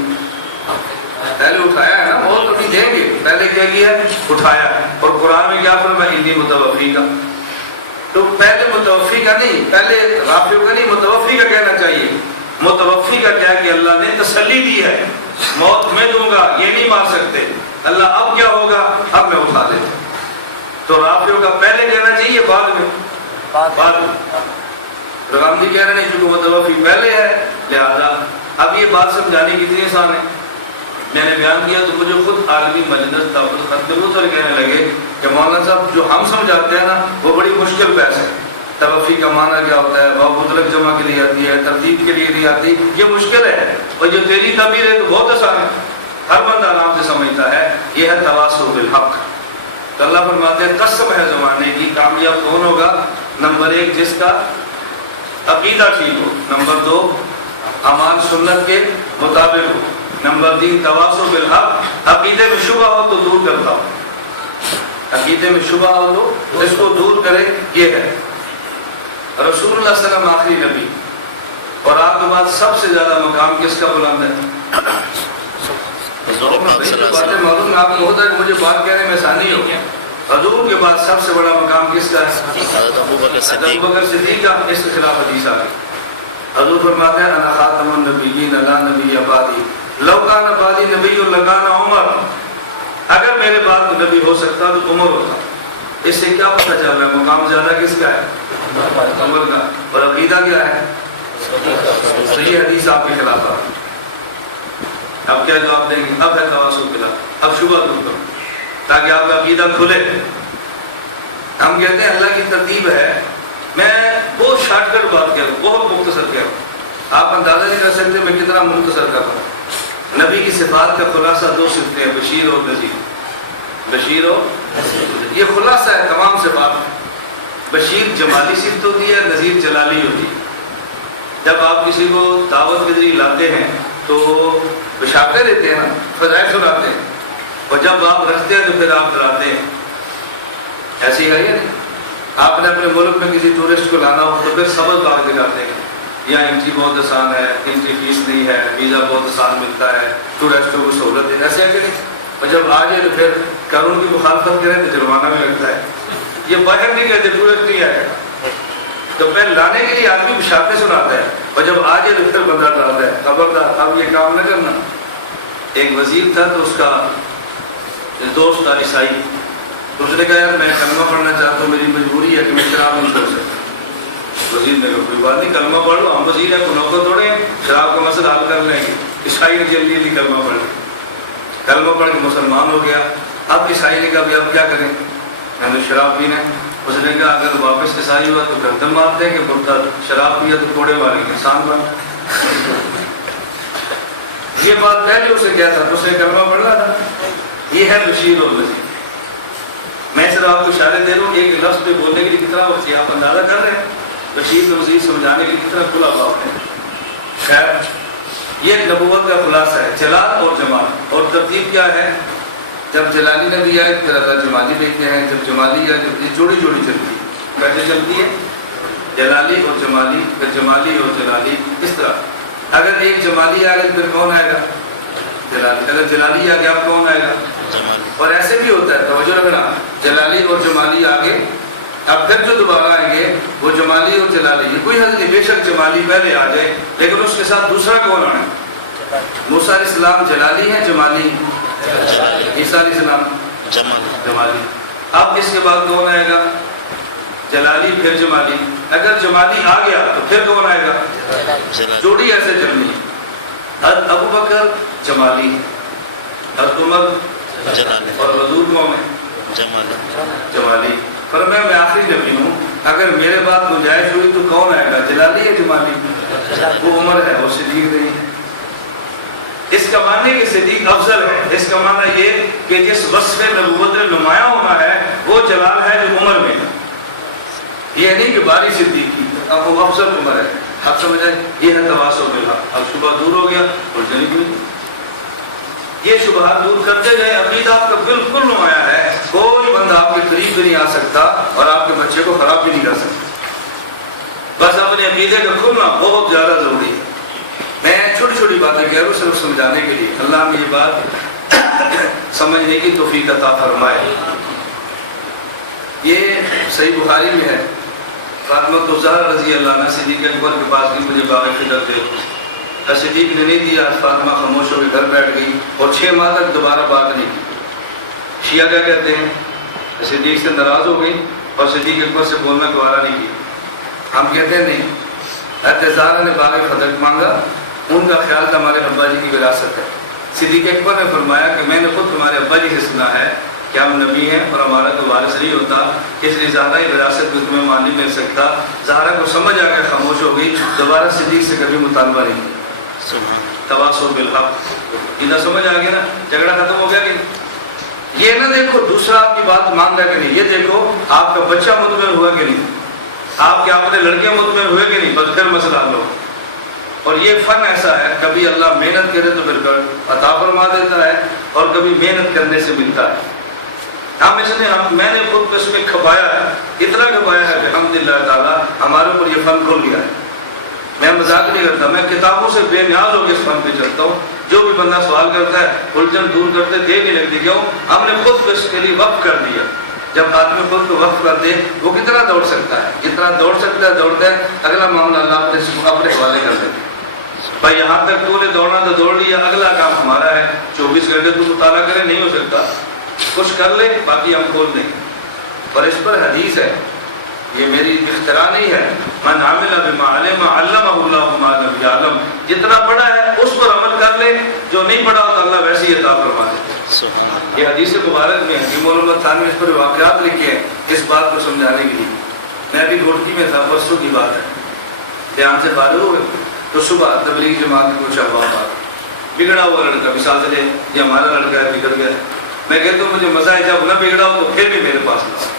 پہلے اٹھایا ہے نا، موت تو نہیں دیں گے، پہلے کیا کیا ہے اٹھایا. اور قرآن میں کیا فرمایا انی متوفی کا، تو پہلے متوفی کا نہیں، پہلے رافیو کا نہیں، متوفی کا کہنا چاہیے. متوفی کا کیا کہ اللہ نے تسلی دی ہے موت میں دوں گا، یہ نہیں مار سکتے، اللہ اب کیا ہوگا، اب میں اٹھا دیتا ہوں۔ تو رافعیوں کا پہلے کہنا چاہیے بعد میں، بعد میں۔ رغامدی کہہ رہے ہیں چونکہ متوفی پہلے ہے لہذا اب یہ بات سمجھانے کی اتنی آسان ہے۔ میں نے بیان کیا تو مجھے خود عالمی مجلس تحفظ ختم کہنے لگے کہ مولانا صاحب جو ہم سمجھاتے ہیں نا وہ بڑی مشکل بحث ہے، توفی کا معنی کیا ہوتا ہے، واو مطلق جمع کے لیے آتی ہے، ترتیب کے لیے نہیں آتی، یہ مشکل ہے، اور جو تیری تعبیر ہے تو بہت آسان ہے، ہر بندہ آرام سے سمجھتا ہے، یہ ہے تواصل بالحق۔ تو اللہ فرماتے ہیں قسم ہے زمانے کی، کامیاب کون ہوگا؟ نمبر 1 جس کا عقیدہ ٹھیک ہو، نمبر 2 اعمال سنت کے مطابق ہو، نمبر 3 تواصل بالحق، عقیدے میں شبہ ہو تو دور کرتا ہو، عقیدے میں شبہ ہو تو اس کو دور کرے، یہ ہے۔ رسول اللہ صلی اللہ علیہ وسلم آخری نبی، اور آپ کے بعد سب سے زیادہ مقام کس کا بلند ہے؟ باتیں معلوم ہے آپ کو ہوتا ہے کہ مجھے بات کہنے میں آسانی ہو، حضور کے بعد سب سے بڑا مقام کس کا ہے؟ حضرت ابوبکر صدیق کا۔ اس کے خلاف حدیث آ گئی، حضور فرماتے ہیں انا خاتم النبیین لا نبی بعدی لو کان بعدی نبی لکان عمر، اگر میرے بعد نبی ہو سکتا تو عمر ہوتا۔ اس سے کیا پتہ چل رہا ہے مقام زیادہ کس کا ہے؟ عمر کا۔ اور عقیدہ کیا ہے؟ صحیح حدیث آپ کے خلاف آ گئی۔ اب کیا جواب دیں گے؟ اب ہے تواصل بالحق، اب شبہ دور کرو تاکہ آپ کا عقیدہ کھلے۔ ہم کہتے ہیں اللہ کی ترتیب ہے، میں بہت شارٹ کٹ بات کہہ رہا ہوں، بہت مختصر کہہ رہا ہوں، آپ اندازہ نہیں کر سکتے میں کتنا مختصر کر رہا ہوں۔ نبی کی صفات کا خلاصہ 2 صفتیں ہیں، بشیر اور نذیر، بشیر اور یہ خلاصہ ہے تمام صفات میں۔ بشیر جمالی صفت ہوتی ہے، نذیر جلالی ہوتی ہے۔ جب آپ کسی کو دعوت کے ذریعے لاتے ہیں تو بشارتیں دیتے ہیں نا، فضائل سناتے ہیں، اور جب آپ رکھتے ہیں تو پھر آپ ڈراتے ہیں، ایسی ہے یا نہیں؟ آپ نے اپنے ملک میں کسی ٹورسٹ کو لانا ہو تو پھر سبق باغ دکھاتے ہیں، یہاں انٹری بہت آسان ہے، انٹری فیس نہیں ہے، ویزا بہت آسان ملتا ہے، ٹورسٹوں کو سہولت ہے، ایسے ہے کہ نہیں؟ اور جب آ جائے تو پھر قانون کی مخالفت کریں تو جرمانہ بھی لگتا ہے۔ یہ باہر نہیں کہتے ٹورسٹ نہیں آئے گا، تو پہلے لانے کے لیے آدمی بشارتیں سناتا ہے، اور جب آ جائے تو پھر بندہ ڈراتا ہے، خبردار اب یہ کام نہ کرنا۔ ایک وزیر تھا تو اس کا دوست تھا عیسائی، اس نے کہا یار میں کلمہ پڑھنا چاہتا ہوں، میری مجبوری ہے کہ میں شراب نہیں چھوڑ سکتا۔ وزیر نے کہا کوئی بات نہیں، کلمہ پڑھ لو، ہم وزیر ہیں، نوکر تھوڑے ہیں، شراب کا مسئلہ حل کر لیں گے۔ عیسائی نے جلدی جلدی کلمہ پڑھ لیا، کلمہ پڑھ کے مسلمان ہو گیا۔ اب عیسائی نے کہا بھی اب کیا کریں، میں نے شراب پینا ہے۔ اس نے کہا اگر واپس عیسائی ہوا تو گردن مارتے ہیں کہ مرتد، شراب پیا تو کوڑے ماریں گے، انسان بن۔ یہ بات پہلے اسے کیا تھا، اس نے کلمہ پڑھنا تھا۔ یہ ہے بشیر اور نذیر۔ میں صرف آپ کو اشارے دے رہا ہوں، ایک لفظ پہ بولنے کے لیے کتنا وسیع آپ اندازہ کر رہے ہیں، بشیر اور نذیر سمجھانے کے لیے کتنا کھلا باب ہے۔ خیر یہ نبوت کا خلاصہ ہے، جلال اور جمال۔ اور ترتیب کیا ہے؟ جب جلالی نبی آئے پھر اللہ جمالی بھیجتے ہیں، جب جمالی آئے جب یہ جوڑی جوڑی چلتی ہے، کیسے چلتی ہے؟ جلالی اور جمالی، پھر جمالی اور جلالی، اس طرح۔ اگر ایک جمالی آ گیا پھر کون آئے گا؟ جلالی۔ اگر جلالی آ گیا اب کون آئے گا؟ اور ایسے بھی ہوتا ہے، توجہ رکھنا، جلالی اور جمالی آگے، اب پھر جو دوبارہ آئیں گے وہ جمالی اور جلالی، یہ کوئی حد نہیں، بے شک جمالی پہلے آ جائے لیکن اس کے ساتھ دوسرا کون آنا ہے؟ موسیٰ علیہ السلام جلالی ہیں، جمالی؟ عیسیٰ علیہ السلام جمالی۔ اب اس کے بعد کون آئے گا؟ جلالی پھر جمالی۔ اگر جمالی آ گیا تو پھر کون آئے گا؟ جوڑی ایسے چلنی ہے۔ حضرت ابو بکر جمالی، حضرت عمر اور حضور کون ہے؟ جمالی۔ فرمایا میں آخری نبی ہوں، اگر میرے بعد گنجائش ہوئی تو کون آئے گا؟ جلالی یا جمالی؟ وہ عمر ہے، وہ صدیق نہیں ہے۔ اس کا معنی کہ صدیق افضل ہے، اس کا معنی یہ کہ جس وصف نبوت میں نمایاں ہونا ہے وہ جلال ہے جو عمر میں ہے، یہ نہیں کہ باری صدیق کی، اب وہ افضل عمر ہے۔ آپ سمجھ آئے؟ یہ ہے تواصل بالحق۔ اب شبہ دور ہو گیا اور جنگ ہوئی، یہ شبہات دور کرتے گئے، عقیدہ آپ کا بالکل نمایاں ہے، کوئی بندہ آپ کے قریب بھی نہیں آ سکتا اور آپ کے بچے کو خراب بھی نہیں کر سکتا۔ بس اپنے عقیدے کا کھلنا بہت زیادہ ضروری ہے۔ میں چھوٹی چھوٹی باتیں کہہ رہا ہوں صرف سمجھانے کے لیے، اللہ ہمیں یہ بات سمجھنے کی توفیق عطا فرمائے۔ یہ صحیح بخاری میں ہے، فاطمہ الزہرا رضی اللہ عنہ صدیق اکبر کے پاس بھی مجھے باغ خدر دے، صدیق نے نہیں دیا، فاطمہ خاموش ہو کے گھر بیٹھ گئی اور 6 ماہ تک دوبارہ بات نہیں کی۔ شیعہ کیا کہتے ہیں؟ صدیق سے ناراض ہو گئی اور صدیق اکبر سے بولنا گوارا نہیں کیا۔ ہم کہتے ہیں نہیں، حضرت زہرا نے باغ خدق مانگا، ان کا خیال تھا ہمارے ابا جی کی وراثت ہے۔ صدیق اکبر نے فرمایا کہ میں نے خود تمہارے ابا جی سے سنا ہے کہ ہم نبی ہیں اور ہمارا تو وارث نہیں ہوتا، اس لیے زہرا ہی وراثت میں تمہیں مال نہیں مل سکتا۔ زہرا کو سمجھ آ گیا، خاموش ہو گئی، دوبارہ صدیق سے کبھی مطالبہ نہیں کیا۔ تواصل بالحق، ادھر سمجھ آ گیا نا، جھگڑا ختم ہو گیا کہ یہ نہ دیکھو دوسرا آپ کی بات مان رہا ہے کہ نہیں، یہ دیکھو آپ کا بچہ مطمئن ہوا کہ نہیں، آپ کے اپنے لڑکے مطمئن ہوئے کہ نہیں، بس پھر مسئلہ حل ہو۔ اور یہ فن ایسا ہے، کبھی اللہ محنت کرے تو پھر عطا فرما دیتا ہے اور کبھی محنت کرنے سے ملتا ہے۔ میں نے خود اس میں کھپایا ہے، اتنا کھپایا ہے کہ الحمدللہ تعالیٰ ہمارے اوپر یہ فن کھل گیا ہے۔ میں مذاق نہیں کرتا، میں کتابوں سے بے نیاز ہو کے اس فن پہ چلتا ہوں۔ جو بھی بندہ سوال کرتا ہے الجھن دور کرتے دیر نہیں لگتی، کیوں؟ ہم نے خود کو اس کے لیے وقف کر دیا۔ جب آدمی خود کو وقف کر دے وہ کتنا دوڑ سکتا ہے، جتنا دوڑ سکتا ہے دوڑتا ہے، اگلا معاملہ اللہ اپنے حوالے کر دیتے۔ بھائی یہاں تک تو نے دوڑنا تو دوڑ لیا، اگلا کام ہمارا ہے۔ 24 گھنٹے تو مطالعہ کرے نہیں ہو سکتا، کچھ کر لے باقی ہم کھول دیں۔ اور اس پر حدیث ہے، یہ میری اختراع نہیں ہے، من عمل بما علم علمہ اللہ ما لم یعلم، جتنا پڑھا ہے اس پر عمل کر لے، جو نہیں پڑھا تو اللہ ویسے ہی عطا فرما دے۔ یہ حدیث مبارک میں حکیم علامہ تھانوی اس پر واقعات لکھے ہیں اس بات کو سمجھانے کے لیے۔ میں ابھی گھوٹکی میں تھا، پرسوں کی بات ہے، دھیان سے فارغ ہوئے تو صبح تبلیغ جماعت میں کچھ احباب بگڑا ہوا لڑکا، مثال سے یہ ہمارا لڑکا ہے بگڑ گیا، میں کہتا ہوں مجھے مزہ ہے جب نہ بگڑا ہو تو پھر بھی میرے پاس لاؤ،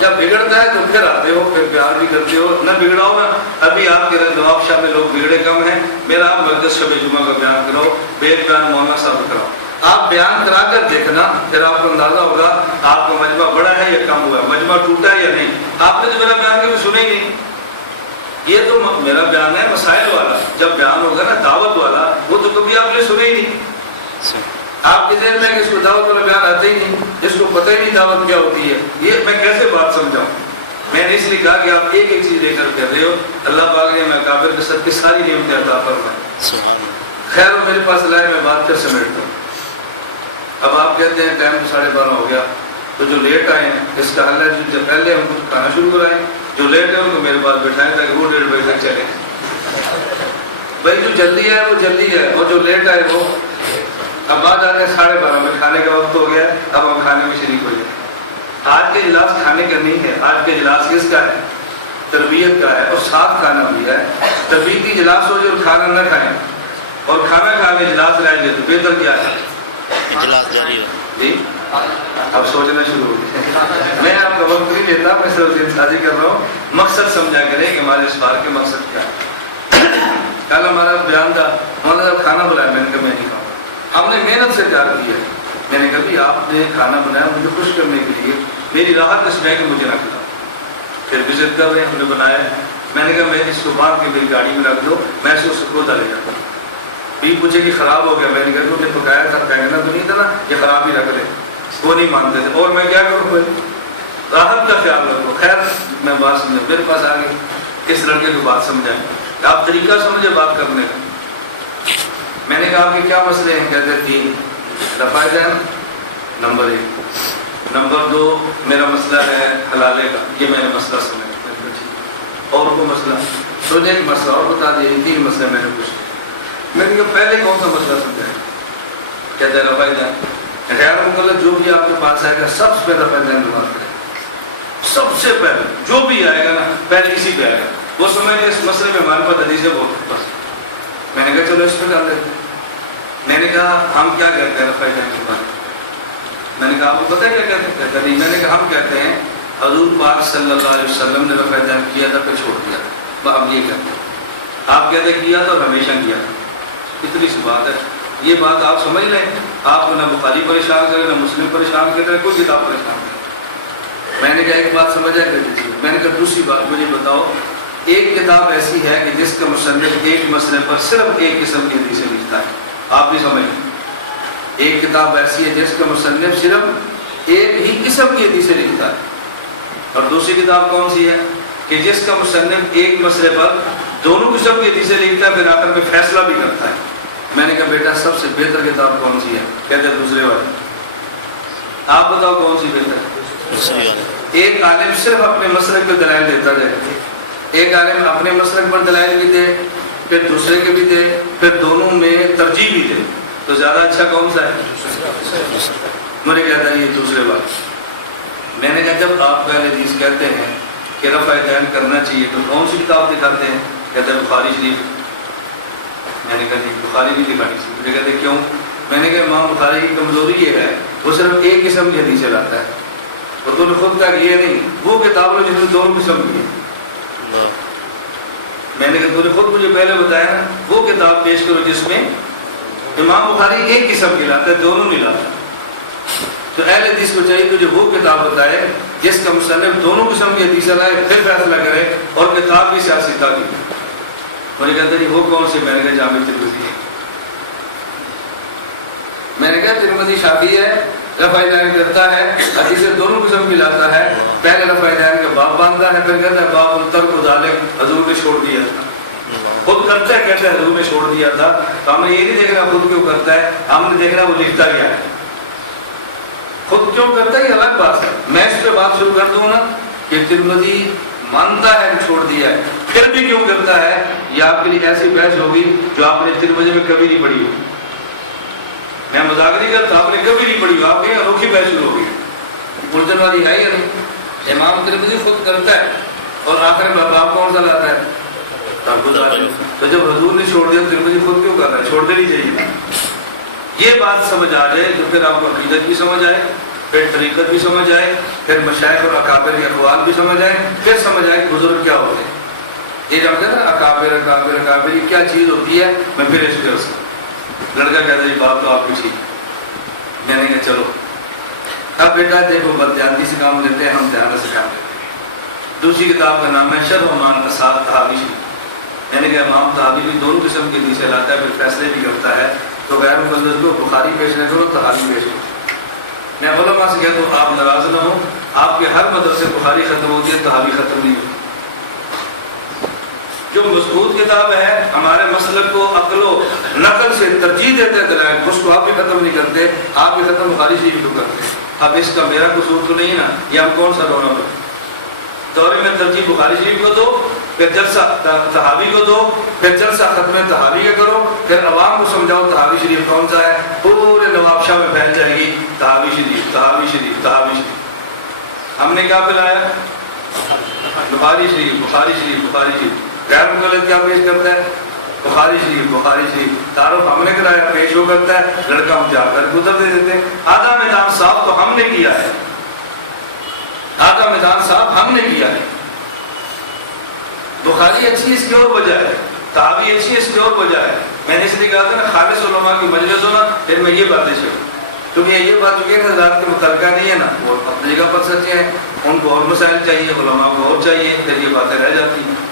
جب بگڑتا ہے تو پھر آتے ہو، پھر پیار بھی کرتے ہو، نہ بگڑا ہو نا۔ ابھی آپ کے نواب شاہ میں لوگ بگڑے کم ہیں، میرا آپ مرکز شب جمعہ کا بیان کرو، بیت بیان مولانا صاحب کراؤ، آپ بیان کرا کر دیکھنا، پھر آپ کو اندازہ ہوگا آپ کا مجمع بڑا ہے یا کم ہوا ہے، مجمع ٹوٹا ہے یا نہیں۔ آپ نے تو میرا بیان کبھی سنا ہی نہیں، یہ تو میرا بیان ہے مسائل والا، جب بیان ہوگا نا دعوت والا وہ تو کبھی آپ نے سنا ہی نہیں۔ آپ کے ذہن میں کہ اس کو دعوت والا بیان آتا ہی نہیں، اس کو پتہ ہی نہیں دعوت کیا ہوتی ہے، یہ میں کیسے بات سمجھاؤں؟ میں نے اس لیے کہا کہ آپ ایک ایک چیز لے کر کر رہے ہو، اللہ پاک نے میں کافر کے ساتھ کی ساری نعمتیں عطا فرمائیں۔ خیر میرے پاس لائے، میں بات کر سمیٹتا ہوں۔ اب آپ کہتے ہیں ٹائم تو 12:30 ہو گیا، تو جو لیٹ آئے ہیں اس کا حل ہے جو پہلے ہم کچھ کھانا شروع کرائیں، جو لیٹ ہے ان کو میرے پاس بٹھائیں تاکہ وہ 1:30 بجے تک چلے۔ بھائی جو جلدی ہے وہ جلدی ہے، اور جو لیٹ آئے وہ اب بات آ رہے ہیں 12:30 میں، کھانے کا وقت ہو گیا، اب ہم کھانے میں شریک ہو جائیں۔ آج کے اجلاس کھانے کا نہیں ہے، آج کے اجلاس کس کا ہے؟ تربیت کا ہے، اور ساتھ کھانا بھی ہے۔ تربیتی اجلاس ہو جو کھانا نہ کھائیں اور کھانا کھا کے اجلاس رہ جائے تو بہتر کیا ہے؟ اجلاس جاری ہو جی۔ اب سوچنا شروع ہو گیا، میں آپ کا وقت نہیں لیتا، میں صرف دن سازی کر رہا ہوں، مقصد سمجھا کریں کہ ہمارے اس بار کے مقصد کیا ہے۔ کل ہمارا بیان تھا، ہمارا جب کھانا بلایا، میں نے کہا میں نہیں کھاؤں، ہم نے محنت سے تیار کیا ہے، میں نے کہا بھی آپ نے کھانا بنایا مجھے خوش کرنے کے لیے، میری راحت اس میں ہے کہ مجھے نہ کھلاؤ۔ پھر وزٹ کر رہے ہیں، ہم نے بنایا، میں نے کہا میں اس کو باندھ کے میری گاڑی میں رکھ دو، میں اس کو سکوتا لے جاتا ہوں۔ بھی پوچھے کہ خراب ہو گیا، میں نے کہا تو نے پکایا تھا، پھینکنا تو نہیں تھا نا، یہ خراب ہی رکھ لے، وہ نہیں مانتے تھے، اور میں کیا کروں بھائی، راحت کا خیال رکھو۔ خیر میں بات سمجھا، میرے پاس آ گئی، اس لڑکے کو بات سمجھائیں، آپ طریقہ سمجھے بات کرنے کا۔ میں نے کہا آپ کے کیا مسئلے ہیں؟ کہتے 3 رفع دین نمبر 1، نمبر 2 میرا مسئلہ ہے حلالے کا، یہ میں نے مسئلہ سمجھا، اور کو مسئلہ تو ایک مسئلہ اور بتا دیے، 3 مسئلے میں نے پوچھا۔ میں نے کہا پہلے کون سا مسئلہ سمجھا ہے؟ کہتے ہیں رفع دین، غیر مقلد جو بھی آپ کے پاس آئے گا سب سے رفع دین نماز پڑھے، سب سے پہلے جو بھی آئے گا نا پہلے اسی پہ آئے گا، وہ سمجھ لیں اس مسئلے میں ہمارے پاس حدیث ہے بہت بس۔ میں نے کہا چلو اس پہ کر لیتے ہیں۔ میں نے کہا ہم کیا کہتے ہیں رفع دین کے بارے میں نے کہا آپ کو پتہ ہے کیا کہتے ہیں؟ کہتے نہیں۔ میں نے کہا ہم کہتے ہیں حضور پاک صلی اللہ علیہ وسلم نے رفع دین کیا تھا پھر چھوڑ دیا تھا، ہم یہ کہتے ہیں۔ آپ کہتے کیا تھا اور ہمیشہ کیا تھا، اتنی سی بات ہے۔ یہ بات آپ سمجھ لیں، آپ کو نہ بخاری پریشان کرے نہ مسلم پریشان کرے، کوئی کتاب پریشان کرے۔ میں نے کہا ایک بات سمجھا کر دیجیے۔ میں نے کہا دوسری بات مجھے بتاؤ، ایک کتاب ایسی ہے کہ جس کا مصنف ایک مسئلے پر صرف ایک قسم کی حدیثیں لکھتا ہے، آپ بھی سمجھ لیں۔ ایک کتاب ایسی ہے جس کا مصنف صرف ایک ہی قسم کی حدیثیں لکھتا ہے، اور دوسری کتاب کون سی ہے کہ جس کا مصنف ایک مسئلے پر دونوں قسم کی حدیثیں لکھتا ہے، پھر آخر میں فیصلہ بھی کرتا ہے۔ میں نے کہا بیٹا سب سے بہتر کتاب کون سی ہے؟ کہتے ہیں دوسرے والی۔ آپ بتاؤ کون سی بہتر ہے؟ ایک عالم صرف اپنے مسلک پہ دلائل دیتا جائے، ایک عالم اپنے مسلک پر دلائل بھی دے، پھر دوسرے کے بھی دے، پھر دونوں میں ترجیح بھی دے، تو زیادہ اچھا کون سا ہے؟ مجھے کہتا ہے یہ دوسرے والی۔ میں نے کہا جب آپ اہل حدیث کہتے ہیں کہ رفع دین کرنا چاہیے تو کون سی کتاب دکھاتے ہیں؟ کہتے ہیں بخاری شریف۔ میں نے کہا نہیں بخاری نہیں دکھانی چاہیے۔ مجھے کہتے ہیں کیوں؟ میں نے کہا امام بخاری کی کمزوری یہ ہے وہ صرف ایک قسم کی حدیثیں لاتا ہے، اور تو نے خود کہا کہ یہ نہیں، وہ کتاب جس میں دونوں قسم کی ہے۔ میں نے کہا تو نے خود مجھے پہلے بتایا نا وہ کتاب پیش کرو جس میں امام بخاری ایک قسم کی لاتا ہے، دونوں نہیں لاتا۔ تو اہل حدیث کو چاہیے تجھے وہ کتاب بتائے جس کا مصنف دونوں قسم کی حدیثیں لائے، پھر فیصلہ کرے، اور کتاب بھی سیاستہ بھی۔ مجھے کہتے ہیں وہ کون سی؟ میں نے کہا جامع ترمذی ہے۔ میں نے کہا ترمذی شافعی ہے، رفع دین کرتا ہے، حدیثیں دونوں قسم کی لاتا ہے، پہلے رفع دین کا باب باندھتا ہے، پھر کہتا ہے باب الترک ذالک، حضور نے چھوڑ دیا تھا۔ خود کرتا ہے، کہتا ہے حضور نے چھوڑ دیا تھا۔ تو ہم نے یہ نہیں دیکھنا خود کیوں کرتا ہے، ہم نے دیکھنا وہ لکھتا کیا ہے۔ خود کیوں کرتا ہے یہ الگ بات ہے۔ میں اس پہ بات شروع کر دوں نا کہ ترمذی مانتا ہے کہ چھوڑ دیا ہے، پھر بھی کیوں کرتا ہے، یہ آپ کے لیے ایسی بحث ہوگی جو آپ نے ترمذی میں کبھی نہیں پڑھی ہوگی۔ میں مذاق نہیں کرتا، آپ نے کبھی نہیں پڑھی ہو، آپ کے انوکھی بحث شروع ہوگی۔ الجھن والی ہے یا نہیں؟ امام ترمذی خود کرتا ہے، اور آخر میں باب کون سا لاتا ہے؟ تو جب حضور نے چھوڑ دیا ترمذی خود کیوں کر رہا ہے؟ چھوڑ دینی چاہیے۔ یہ بات سمجھ آ جائے تو پھر آپ کو عقیدت بھی سمجھ آئے، پھر طریقت بھی سمجھ آئے، پھر مشائخ اور اکابر کے اقوال بھی سمجھ آئے، پھر سمجھ آئے کہ بزرگ کیا ہوتے ہیں۔ یہ جانتے ہیں نا اکابر اکابر اکابر یہ کیا چیز ہوتی ہے؟ میں پھر اس پہ لڑکا کہتا ہے بات تو آپ کی ٹھیک۔ میں نے کہا چلو اب بیٹا دیکھو بددیانتی سے کام لیتے ہیں، ہم دھیان سے کام لیتے ہیں۔ دوسری کتاب کا نام ہے شرح امان اساد طحاوی شریف۔ میں نے کہا امام طحاوی بھی دونوں قسم کے حدیثیں لاتا ہے، پھر فیصلے بھی کرتا ہے، تو غیر مقدس کو بخاری پیش نہ کرو طحاوی پیش کرو۔ میں علماء سے کہتا ہوں آپ ناراض نہ ہو، آپ کے ہر مدرسے بخاری ختم ہوتی ہے، طحاوی ختم نہیں ہوتی۔ جو مضبوط کتاب ہے ہمارے مسلک کو عقل و نقل سے ترجیح دیتے ہیں دلائل، اس کو آپ بھی ختم نہیں کرتے، آپ بھی ختم بخاری شریف کو کرتے ہیں۔ اب اس کا میرا قصور تو نہیں ہے نا، یہ ہم کون سا رونا پڑے؟ دورے میں ترجیح بخاری شریف کو دو، پھر جلسہ طحاوی کو دو، پھر جلسہ ختم طحاوی کا کرو، پھر عوام کو سمجھاؤ طحاوی شریف کون سا ہے، پورے نواب شاہ میں پھیل جائے گی طحاوی شریف طحاوی شریف طحاوی شریف۔ ہم نے کیا پلایا؟ بخاری شریف بخاری شریف بخاری شریف۔ غیر مقلد کیا پیش کرتا ہے؟ بخاری شریف بخاری شریف۔ تعارف ہم نے کرایا، پیش ہو کرتا ہے، لڑکا ہم جا کر گزر دے دیتے ہیں۔ آدھا میدان صاف تو ہم نے کیا ہے، آدھا میدان صاف ہم نے کیا ہے۔ بخاری اچھی اس کی اور وجہ ہے، طحاوی اچھی اس کی اور وجہ ہے۔ میں نے اس لیے کہا تھا نا خالص علماء کی مجلس ہونا، پھر میں یہ باتیں چھوڑوں، کیونکہ یہ بات چونکہ حضرات کے متعلقہ نہیں ہے نا، وہ اپنی جگہ پر سچے ہیں، ان کو اور مسائل چاہیے، علماء کو اور چاہیے، پھر یہ باتیں رہ جاتی ہیں۔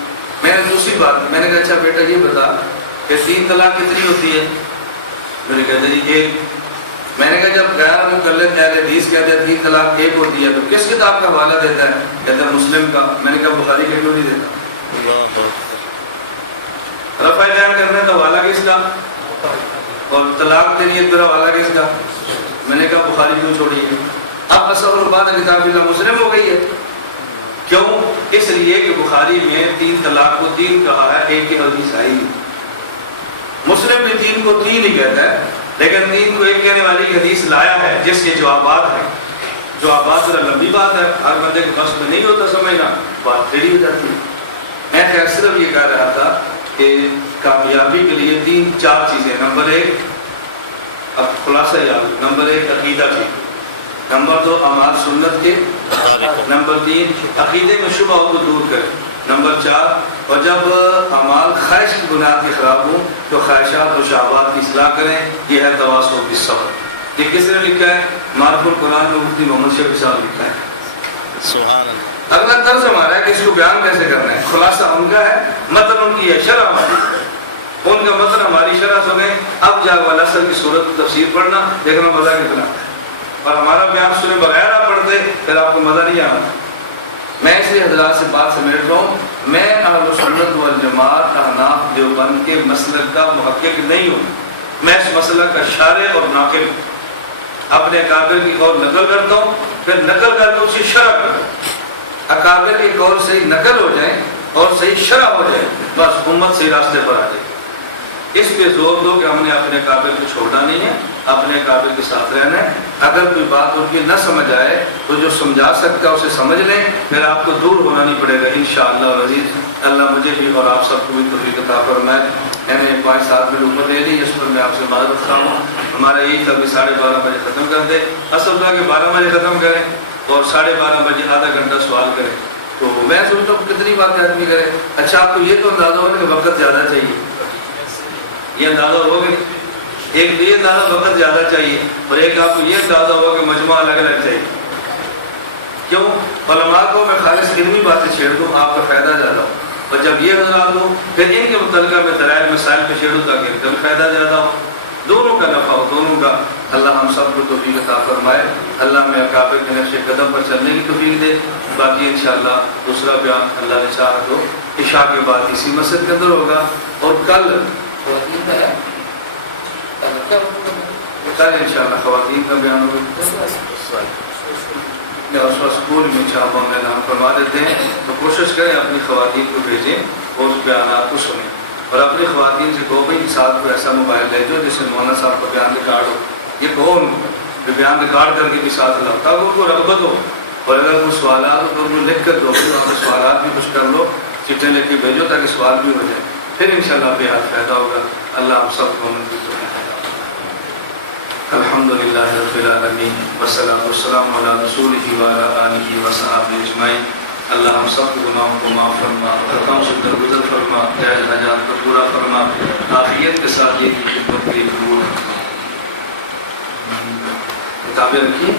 میں نے دوسری بات میں نے کہا اچھا بیٹا یہ بتا کہ 3 طلاق کتنی ہوتی ہے؟ میں نے کہا جی 1۔ میں نے کہا جب غیر مقلد اہل حدیث کہتے ہیں 3 طلاق 1 ہوتی ہے تو کس کتاب کا حوالہ دیتا ہے؟ کہتا ہے مسلم کا۔ میں نے کہا بخاری کا کیوں نہیں دیتا؟ رفع دین کرنا تو حوالہ کس کا، اور طلاق دینی ہے تو حوالہ کس کا؟ میں نے کہا بخاری کیوں چھوڑی ہے؟ اب اصل الباد کتاب اللہ مسلم ہو گئی ہے۔ کیوں؟ اس لیے کہ بخاری میں 3 طلاق کو 3 کہا ہے، ایک کی حدیث آئی۔ مسلم بھی 3 کو 3 ہی کہتا ہے، لیکن 3 کو 1 کہنے والی حدیث لایا ہے جس کے جوابات ہیں۔ جوابات ذرا لمبی بات ہے، ہر بندے کے بس میں نہیں ہوتا سمجھنا، بات ٹھیک ہو جاتی ہے۔ میں خیر صرف یہ کہہ رہا تھا کہ کامیابی کے لیے 3-4 چیزیں۔ نمبر 1 اب خلاصہ یاد، نمبر 1 عقیدہ کی، نمبر 2 اعمال سنت کے، نمبر 3 عقیدے میں شبہ کو دور کریں، نمبر 4 اور جب اعمال خواہش کی بنیاد کے خراب ہوں تو خواہشات و شہوات کی اصلاح کریں۔ یہ ہے تواصل بالصبر۔ یہ کس نے لکھا ہے؟ معرف القرآن میں مفتی محمد شفیع صاحب لکھا ہے۔ سبحان اللہ۔ اگلا طرز ہمارا ہے کہ اس کو بیان کیسے کرنا ہے۔ خلاصہ ان کا ہے، متن ان کی ہے، شرح ہماری، ان کا متن ہماری شرح سنیں۔ اب جا والاصل کی صورت تفسیر پڑھنا، دیکھنا مزہ کتنا، اور ہمارا بیان سنے بغیر آپ پڑھتے پھر آپ کو مزہ نہیں آنا۔ میں اس لیے حضرات سے بات سمیٹ رہا ہوں، میں اہل سنت والجماعت احناف دیوبند کے مسلک کا محقق نہیں ہوں، میں اس مسلک کا شارح اور ناقل اپنے اکابر کی قول نقل کرتا ہوں، پھر نقل کر کے اسی شرح کرتا ہوں، اکابر کی قول صحیح نقل ہو جائیں اور صحیح شرح ہو جائے، بس امت صحیح راستے پر آ جائے۔ اس پہ زور دو کہ ہم نے اپنے قابل کو چھوڑنا نہیں ہے، اپنے قابل کے ساتھ رہنا ہے۔ اگر کوئی بات ان کی نہ سمجھ آئے تو جو سمجھا سکتا ہے اسے سمجھ لیں، پھر آپ کو دور ہونا نہیں پڑے گا انشاءاللہ العزیز۔ اللہ مجھے بھی اور آپ سب کو بھی توفیق عطا فرمائے۔ میں نے 5-7 منٹ اوپر لے لی، اس پر میں آپ سے معذرت خواہ ہوں۔ ہمارا یہی تھا کہ 12:30 بجے ختم کر دیں، اصل تھا کہ 12 بجے ختم کریں اور 12:30 بجے آدھا گھنٹہ سوال کریں۔ تو میں سوچتا ہوں کتنی باتیں آدمی کرے۔ اچھا آپ کو یہ تو اندازہ ہوگا کہ وقت زیادہ چاہیے، یہ اندازہ ہوگا کہ ایک یہ اندازہ وقت زیادہ چاہیے، اور ایک آپ کو یہ اندازہ ہوگا کہ مجموعہ الگ الگ چاہیے۔ کیوں؟ علماء کو میں خالص علمی باتیں چھیڑ دوں، آپ کا فائدہ زیادہ ہو، اور جب یہ حضرات ہو پھر ان کے متعلقہ میں دلائل مسائل پہ چھیڑوں تاکہ ان کا بھی فائدہ زیادہ ہو، دونوں کا نفع ہو، دونوں کا۔ اللہ ہم سب کو توفیق عطا فرمائے، اللہ میں اکابر کے نقش قدم پر چلنے کی توفیق دے۔ باقی انشاءاللہ دوسرا بیان اللہ نے چاہا تو عشاء کے بعد اسی مسجد کے اندر ہوگا، اور کل انشاءاللہ خواتین کا بیان ہوگا، اس وقت اسکول میں انشاءاللہ ہم اعلان فرما دیتے ہیں، تو کوشش کریں اپنی خواتین کو بھیجیں اور اس بیانات کو سنیں، اور اپنی خواتین سے کہو بھائی ساتھ کو ایسا موبائل لے جو جس سے مولانا صاحب کا بیان ریکارڈ ہو، یہ کون بیان ریکارڈ کر کے بھی ساتھ لاؤ تاکہ ان کو رغبت ہو، اور اگر کوئی سوالات ہو تو ان کو لکھ کر دو، وہاں پہ سوالات بھی کچھ کر لو، چٹھیں لکھ کے بھیجو تاکہ سوال بھی ہو جائے، پھر انشاءاللہ بے حد فائدہ ہوگا۔ اللہ ہم سب کو الحمدللہ رب العالمین والصلاۃ والسلام علی رسولہ وعلی آلہ وصحبہ اجمعین۔ اللہ ہم سب کے گناہوں کو معاف فرما، خطاؤں سے درگزر فرما، جائز حاجات کو پورا فرما، عافیت کے ساتھ یہ خدمت کے لیے قبول۔ کتابیں رکھیے۔